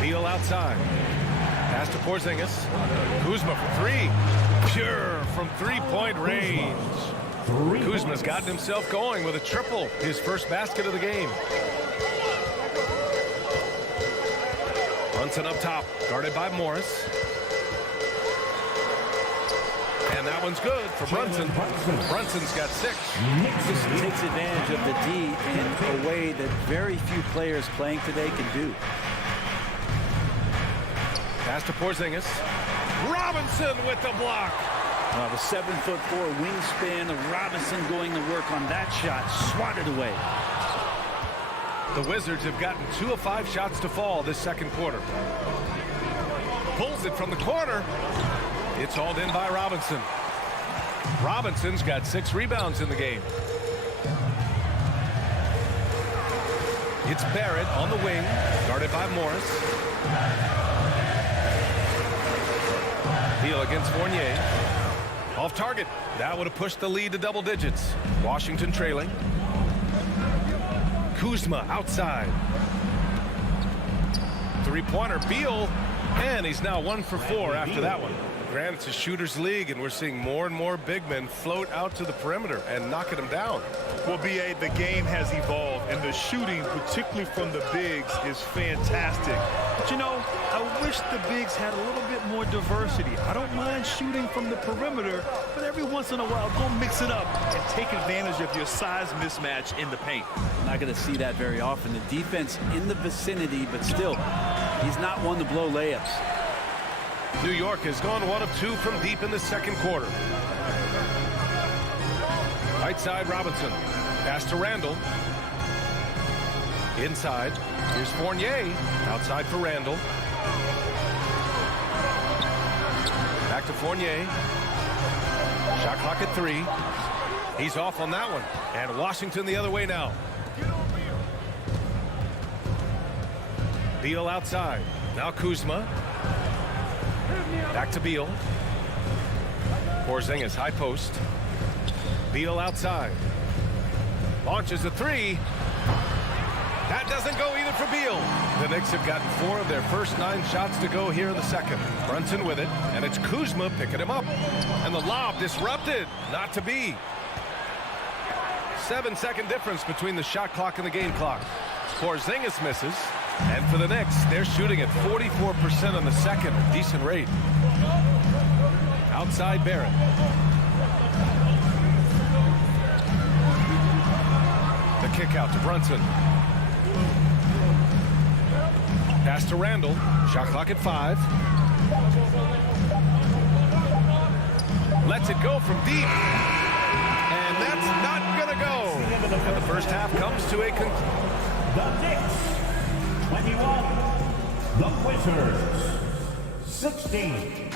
Beal outside. Pass to Porzingis. Kuzma for 3. Pure from three-point range. Kuzma's gotten himself going with a triple. His first basket of the game. Brunson up top, guarded by Morris. And that one's good for Brunson. Brunson's got 6. This takes advantage of the D in a way that very few players playing today can do. Pass to Porzingis. Robinson with the block. The 7'4" wingspan of Robinson going to work on that shot, swatted away. The Wizards have gotten 2 of 5 shots to fall this second quarter. Pulls it from the corner. It's hauled in by Robinson. Robinson's got 6 rebounds in the game. It's Barrett on the wing, guarded by Morris. Beal against Fournier. Off target. That would have pushed the lead to double digits. Washington trailing. Kuzma outside. Three-pointer, Beal, and he's now 1 for 4 after that one. Granted, it's a shooter's league, and we're seeing more and more big men float out to the perimeter and knocking them down. Well, B.A., the game has evolved, and the shooting, particularly from the bigs, is fantastic. But, you know, I wish the bigs had a little bit more diversity. I don't mind shooting from the perimeter, but every once in a while, go mix it up and take advantage of your size mismatch in the paint. Not going to see that very often. The defense in the vicinity, but still, he's not one to blow layups. New York has gone 1 of 2 from deep in the second quarter. Right side, Robinson. Pass to Randall. Inside. Here's Fournier. Outside for Randall. Back to Fournier. Shot clock at 3. He's off on that one. And Washington the other way now. Beal outside. Now Kuzma. Back to Beal. Porzingis high post. Beal outside. Launches a 3. That doesn't go either for Beal. The Knicks have gotten 4 of their first 9 shots to go here in the second. Brunson with it, and it's Kuzma picking him up. And the lob disrupted. Not to be. 7-second difference between the shot clock and the game clock. Porzingis misses. And for the Knicks, they're shooting at 44% on the second, a decent rate. Outside Barrett. The kick out to Brunson. Pass to Randall. Shot clock at 5. Lets it go from deep. And that's not going to go. And the first half comes to a conclusion. The Knicks 21. The Wizards 16.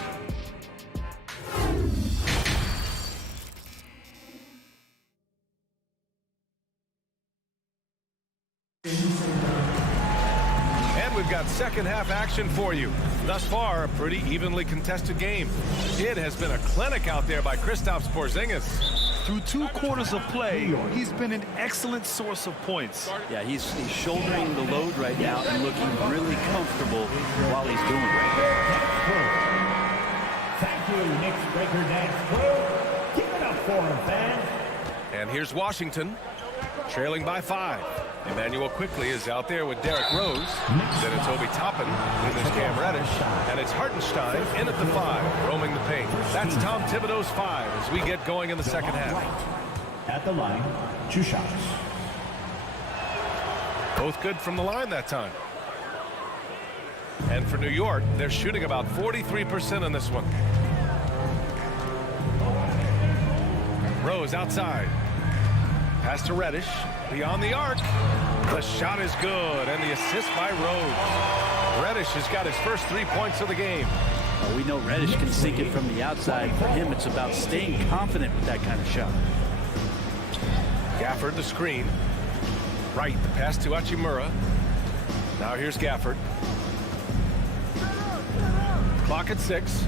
And we've got second half action for you. Thus far, a pretty evenly contested game. It has been a clinic out there by Kristaps Porzingis. Through 2 quarters of play, he's been an excellent source of points. Yeah, he's shouldering the load right now and looking really comfortable while he's doing it. Thank you, Knicks Breaker Dance crew. Keep it up for him, fans. And here's Washington, trailing by 5. Emmanuel quickly is out there with Derrick Rose. Then it's Obi Toppin. Then there's Cam Reddish. And it's Hartenstein in at the 5, roaming the paint. That's Tom Thibodeau's 5 as we get going in the second half. At the line, 2 shots. Both good from the line that time. And for New York, they're shooting about 43% on this one. Rose outside. Pass to Reddish. Beyond the arc. The shot is good. And the assist by Rose. Reddish has got his first 3 points of the game. Well, we know Reddish can sink it from the outside. For him, it's about staying confident with that kind of shot. Gafford the screen. Right, the pass to Hachimura. Now here's Gafford. Clock at 6.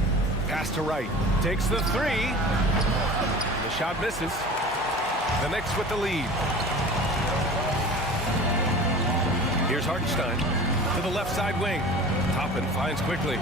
Pass to Wright. Takes the 3. The shot misses. The Knicks with the lead. Here's Hartenstein to the left side wing. Toppin finds quickly.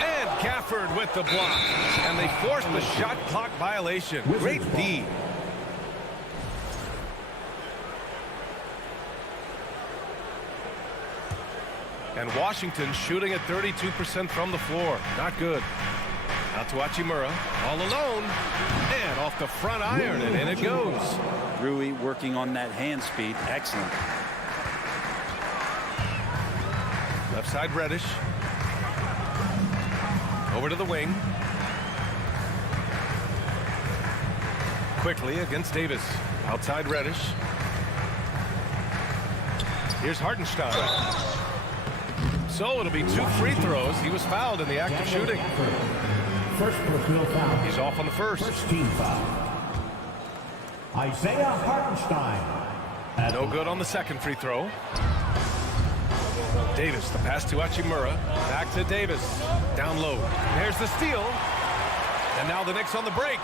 And Gafford with the block. And they force the shot clock violation. Great D. And Washington shooting at 32% from the floor. Not good. Out to Hachimura. All alone. And off the front iron. And in it goes. Rui working on that hand speed. Excellent. Left side Reddish. Over to the wing. Quickly against Davis. Outside Reddish. Here's Hartenstein. So it'll be 2 free throws. He was fouled in the act of shooting. First personal foul. He's off on the first. First team foul. Isaiah Hartenstein. No good on the second free throw. Davis, the pass to Hachimura. Back to Davis. Down low. There's the steal. And now the Knicks on the break.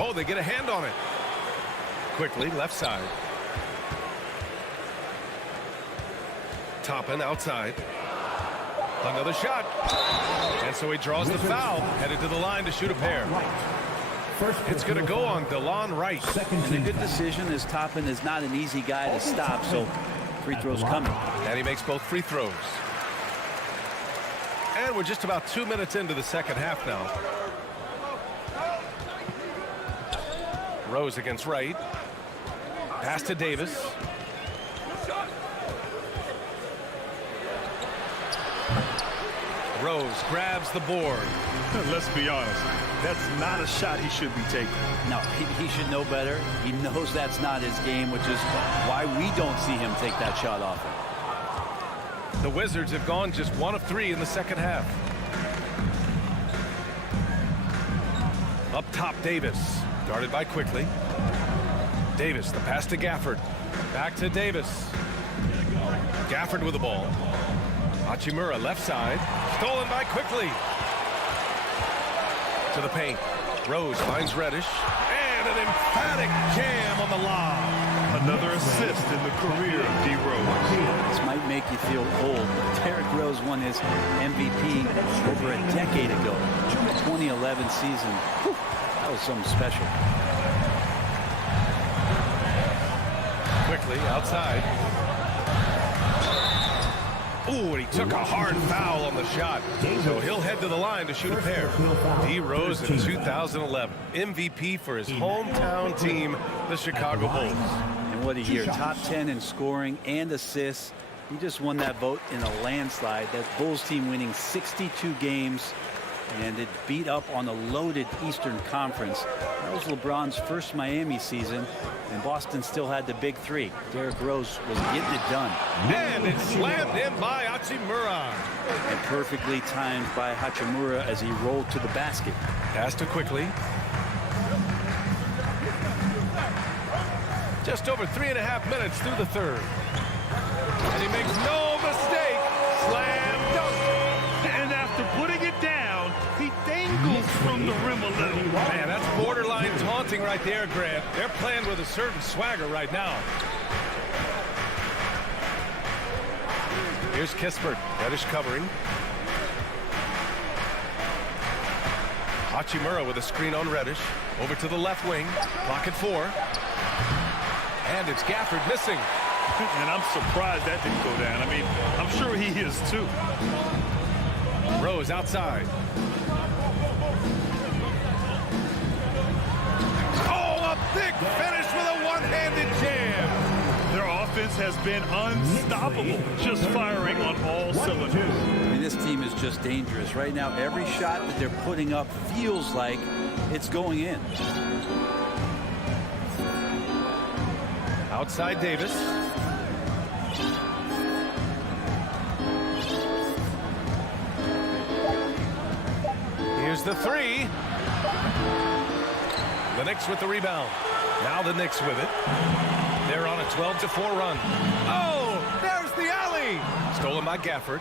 Oh, they get a hand on it. Quickly, left side. Toppin outside. Another shot. And so he draws the foul. Headed to the line to shoot a pair. It's going to go on DeLon Wright. And a good decision, as Toppin is not an easy guy to stop, so free throws coming. And he makes both free throws. And we're just about 2 minutes into the second half now. Rose against Wright. Pass to Davis. Rose grabs the board. Let's be honest. That's not a shot he should be taking. No, he should know better. He knows that's not his game, which is why we don't see him take that shot often. The Wizards have gone just 1 of 3 in the second half. Up top, Davis. Guarded by Quickly. Davis, the pass to Gafford. Back to Davis. Gafford with the ball. Hachimura left side. Stolen by Quickly. To the paint. Rose finds Reddish. And an emphatic jam on the lob. Another assist in the career of D. Rose. This might make you feel old, but Derrick Rose won his MVP over a decade ago. The 2011 season. Whew, that was something special. Quickly outside. Ooh, and he took a hard foul on the shot. So he'll head to the line to shoot a pair. D. Rose in 2011. MVP for his hometown team, the Chicago Bulls. And what a year. Top 10 in scoring and assists. He just won that vote in a landslide. That Bulls team winning 62 games. And it beat up on a loaded Eastern Conference. That was LeBron's first Miami season, and Boston still had the big three. Derrick Rose was getting it done. And it's slammed in by Hachimura. And perfectly timed by Hachimura as he rolled to the basket. Pass to Quickly. Just over 3.5 minutes through the third. And he makes no mistake. Slam dunk. And after putting it down, he dangles from the rim a little. Man, that's borderline taunting right there, Grant. They're playing with a certain swagger right now. Here's Kispert. Reddish covering. Hachimura with a screen on Reddish. Over to the left wing. Pocket 4. And it's Gafford missing. And I'm surprised that didn't go down. I mean, I'm sure he is too. Rose outside. Oh, a big finish with a one-handed jam. Their offense has been unstoppable, just firing on all cylinders. I mean, this team is just dangerous. Right now, every shot that they're putting up feels like it's going in. Outside Davis. Here's the three. The Knicks with the rebound. Now the Knicks with it. They're on a 12-4 run. Oh, there's the alley. Stolen by Gafford.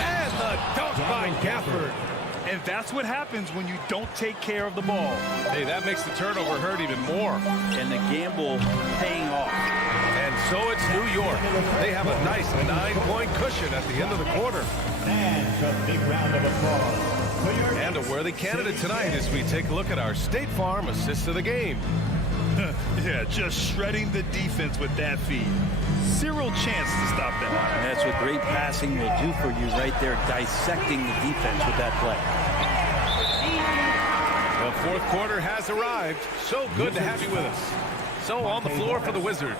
And the dunk by Gafford. And that's what happens when you don't take care of the ball. Hey, that makes the turnover hurt even more. And the gamble paying off. And so it's New York. They have a nice 9-point cushion at the end of the quarter. And a big round of applause. And a worthy candidate tonight as we take a look at our State Farm assist of the game. Yeah, just shredding the defense with that feed. Zero chance to stop that. And that's what great passing will do for you right there, dissecting the defense with that play. The fourth quarter has arrived. So good to have you with us. So on the floor for the Wizards.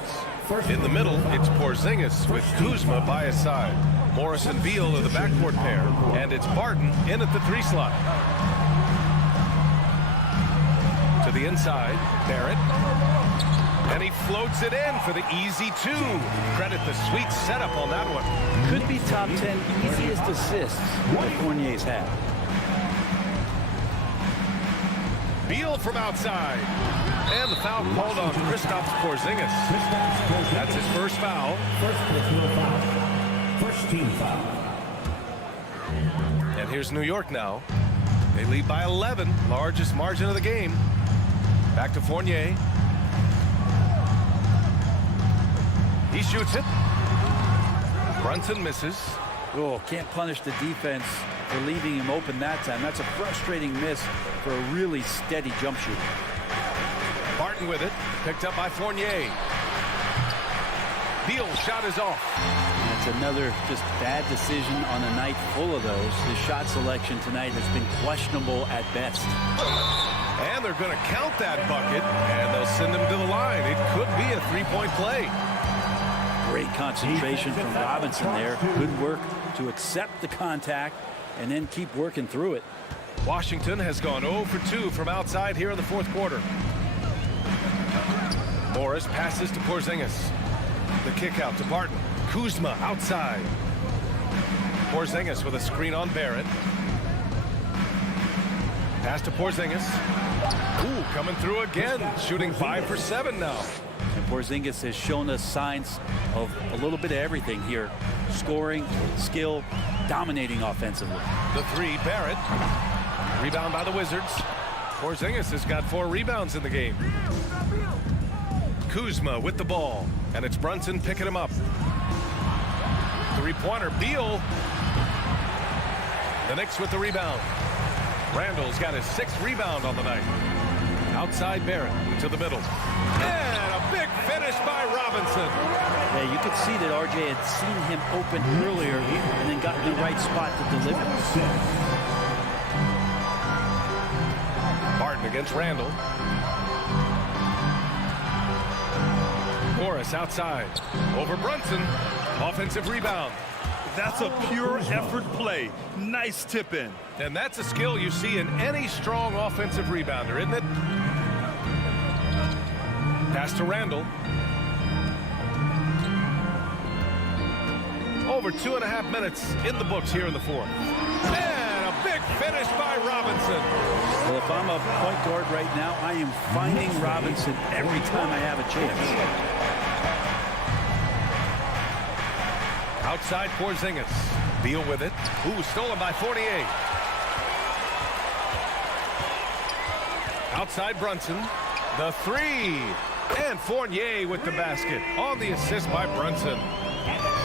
In the middle, it's Porzingis with Kuzma by his side. Morris and Beal are the backcourt pair. And it's Barton in at the 3 slot. To the inside, Barrett. And he floats it in for the easy 2. Credit the sweet setup on that one. Could be top 10 easiest assists that Fournier's had. Beal from outside. And the foul called on Kristaps Porzingis. That's his first foul. First personal foul. First team foul. And here's New York now. They lead by 11, largest margin of the game. Back to Fournier. He shoots it. Brunson misses. Oh, can't punish the defense for leaving him open that time. That's a frustrating miss for a really steady jump shooter. Barton with it, picked up by Fournier. Beal shot is off. That's another just bad decision on a night full of those. His shot selection tonight has been questionable at best. And they're going to count that bucket, and they'll send him to the line. It could be a three-point play. Great concentration from Robinson there. Good work to accept the contact and then keep working through it. Washington has gone 0 for 2 from outside here in the fourth quarter. Morris passes to Porzingis. The kick out to Barton. Kuzma outside. Porzingis with a screen on Barrett. Pass to Porzingis. Ooh, coming through again. Shooting 5 for 7 now. And Porzingis has shown us signs of a little bit of everything here. Scoring, skill, dominating offensively. The three, Barrett. Rebound by the Wizards. Porzingis has got 4 rebounds in the game. Kuzma with the ball. And it's Brunson picking him up. Three-pointer, Beal. The Knicks with the rebound. Randall's got his 6th rebound on the night. Outside Barrett to the middle. And a big finish by Robinson. Yeah, you could see that RJ had seen him open earlier and then got in the right spot to deliver. Barton against Randall. Morris outside. Over Brunson. Offensive rebound. That's a pure effort play. Nice tip in. And that's a skill you see in any strong offensive rebounder, isn't it? Pass to Randall. Over 2.5 minutes in the books here in the fourth. And a big finish by Robinson. Well, if I'm a point guard right now, I am finding Robinson every time I have a chance. Outside Porzingis. Beal with it. Ooh, stolen by Fournier. Outside Brunson. The three. And Fournier with the basket on the assist by Brunson.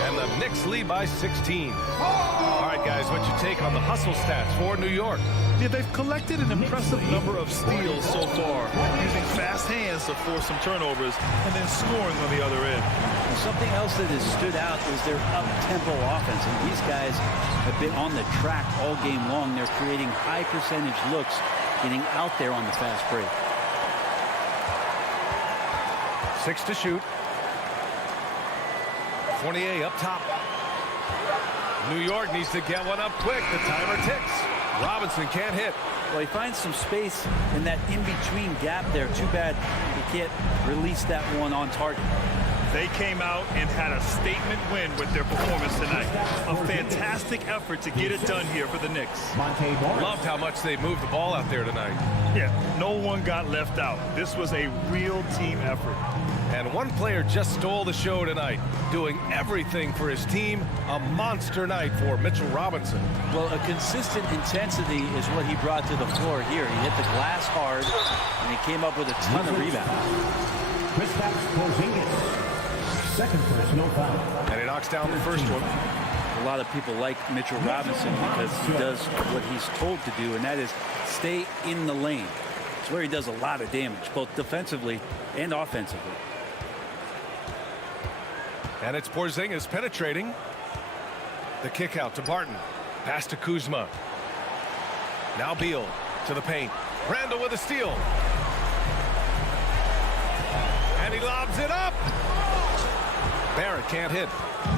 And the Knicks lead by 16. All right, guys, what's your take on the hustle stats for New York? Yeah, they've collected an impressive number of steals so far, using fast hands to force some turnovers and then scoring on the other end. And something else that has stood out is their up-tempo offense. And these guys have been on the track all game long. They're creating high percentage looks, getting out there on the fast break. 6 to shoot. Fournier up top. New York needs to get one up quick. The timer ticks. Robinson can't hit. Well, he finds some space in that in-between gap there. Too bad he can't release that one on target. They came out and had a statement win with their performance tonight. A fantastic effort to get it done here for the Knicks. Loved how much they moved the ball out there tonight. Yeah, no one got left out. This was a real team effort. And one player just stole the show tonight, doing everything for his team. A monster night for Mitchell Robinson. Well, a consistent intensity is what he brought to the floor here. He hit the glass hard, and he came up with a ton of rebounds. Kristaps Porzingis, second personal foul. And he knocks down the first one. A lot of people like Mitchell Robinson because he does what he's told to do, and that is stay in the lane. It's where he does a lot of damage, both defensively and offensively. And it's Porzingis penetrating. The kick out to Barton. Pass to Kuzma. Now Beal to the paint. Randall with a steal. And he lobs it up. Barrett can't hit.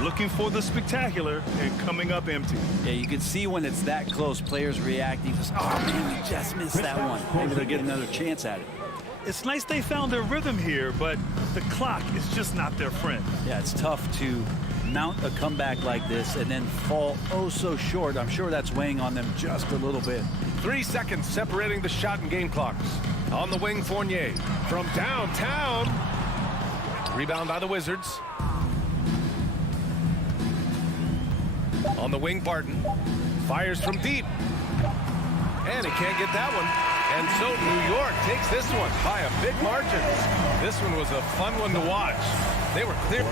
Looking for the spectacular and coming up empty. Yeah, you can see when it's that close, players reacting. Just, oh, man, we just missed that one. Maybe they'll get another chance at it. It's nice they found their rhythm here, but the clock is just not their friend. Yeah, it's tough to mount a comeback like this and then fall oh so short, I'm sure that's weighing on them just a little bit. 3 seconds separating the shot and game clocks. On the wing, Fournier from downtown. Rebound by the Wizards. On the wing, Barton fires from deep. And he can't get that one. And so New York takes this one by a big margin. This one was a fun one to watch. They were clear.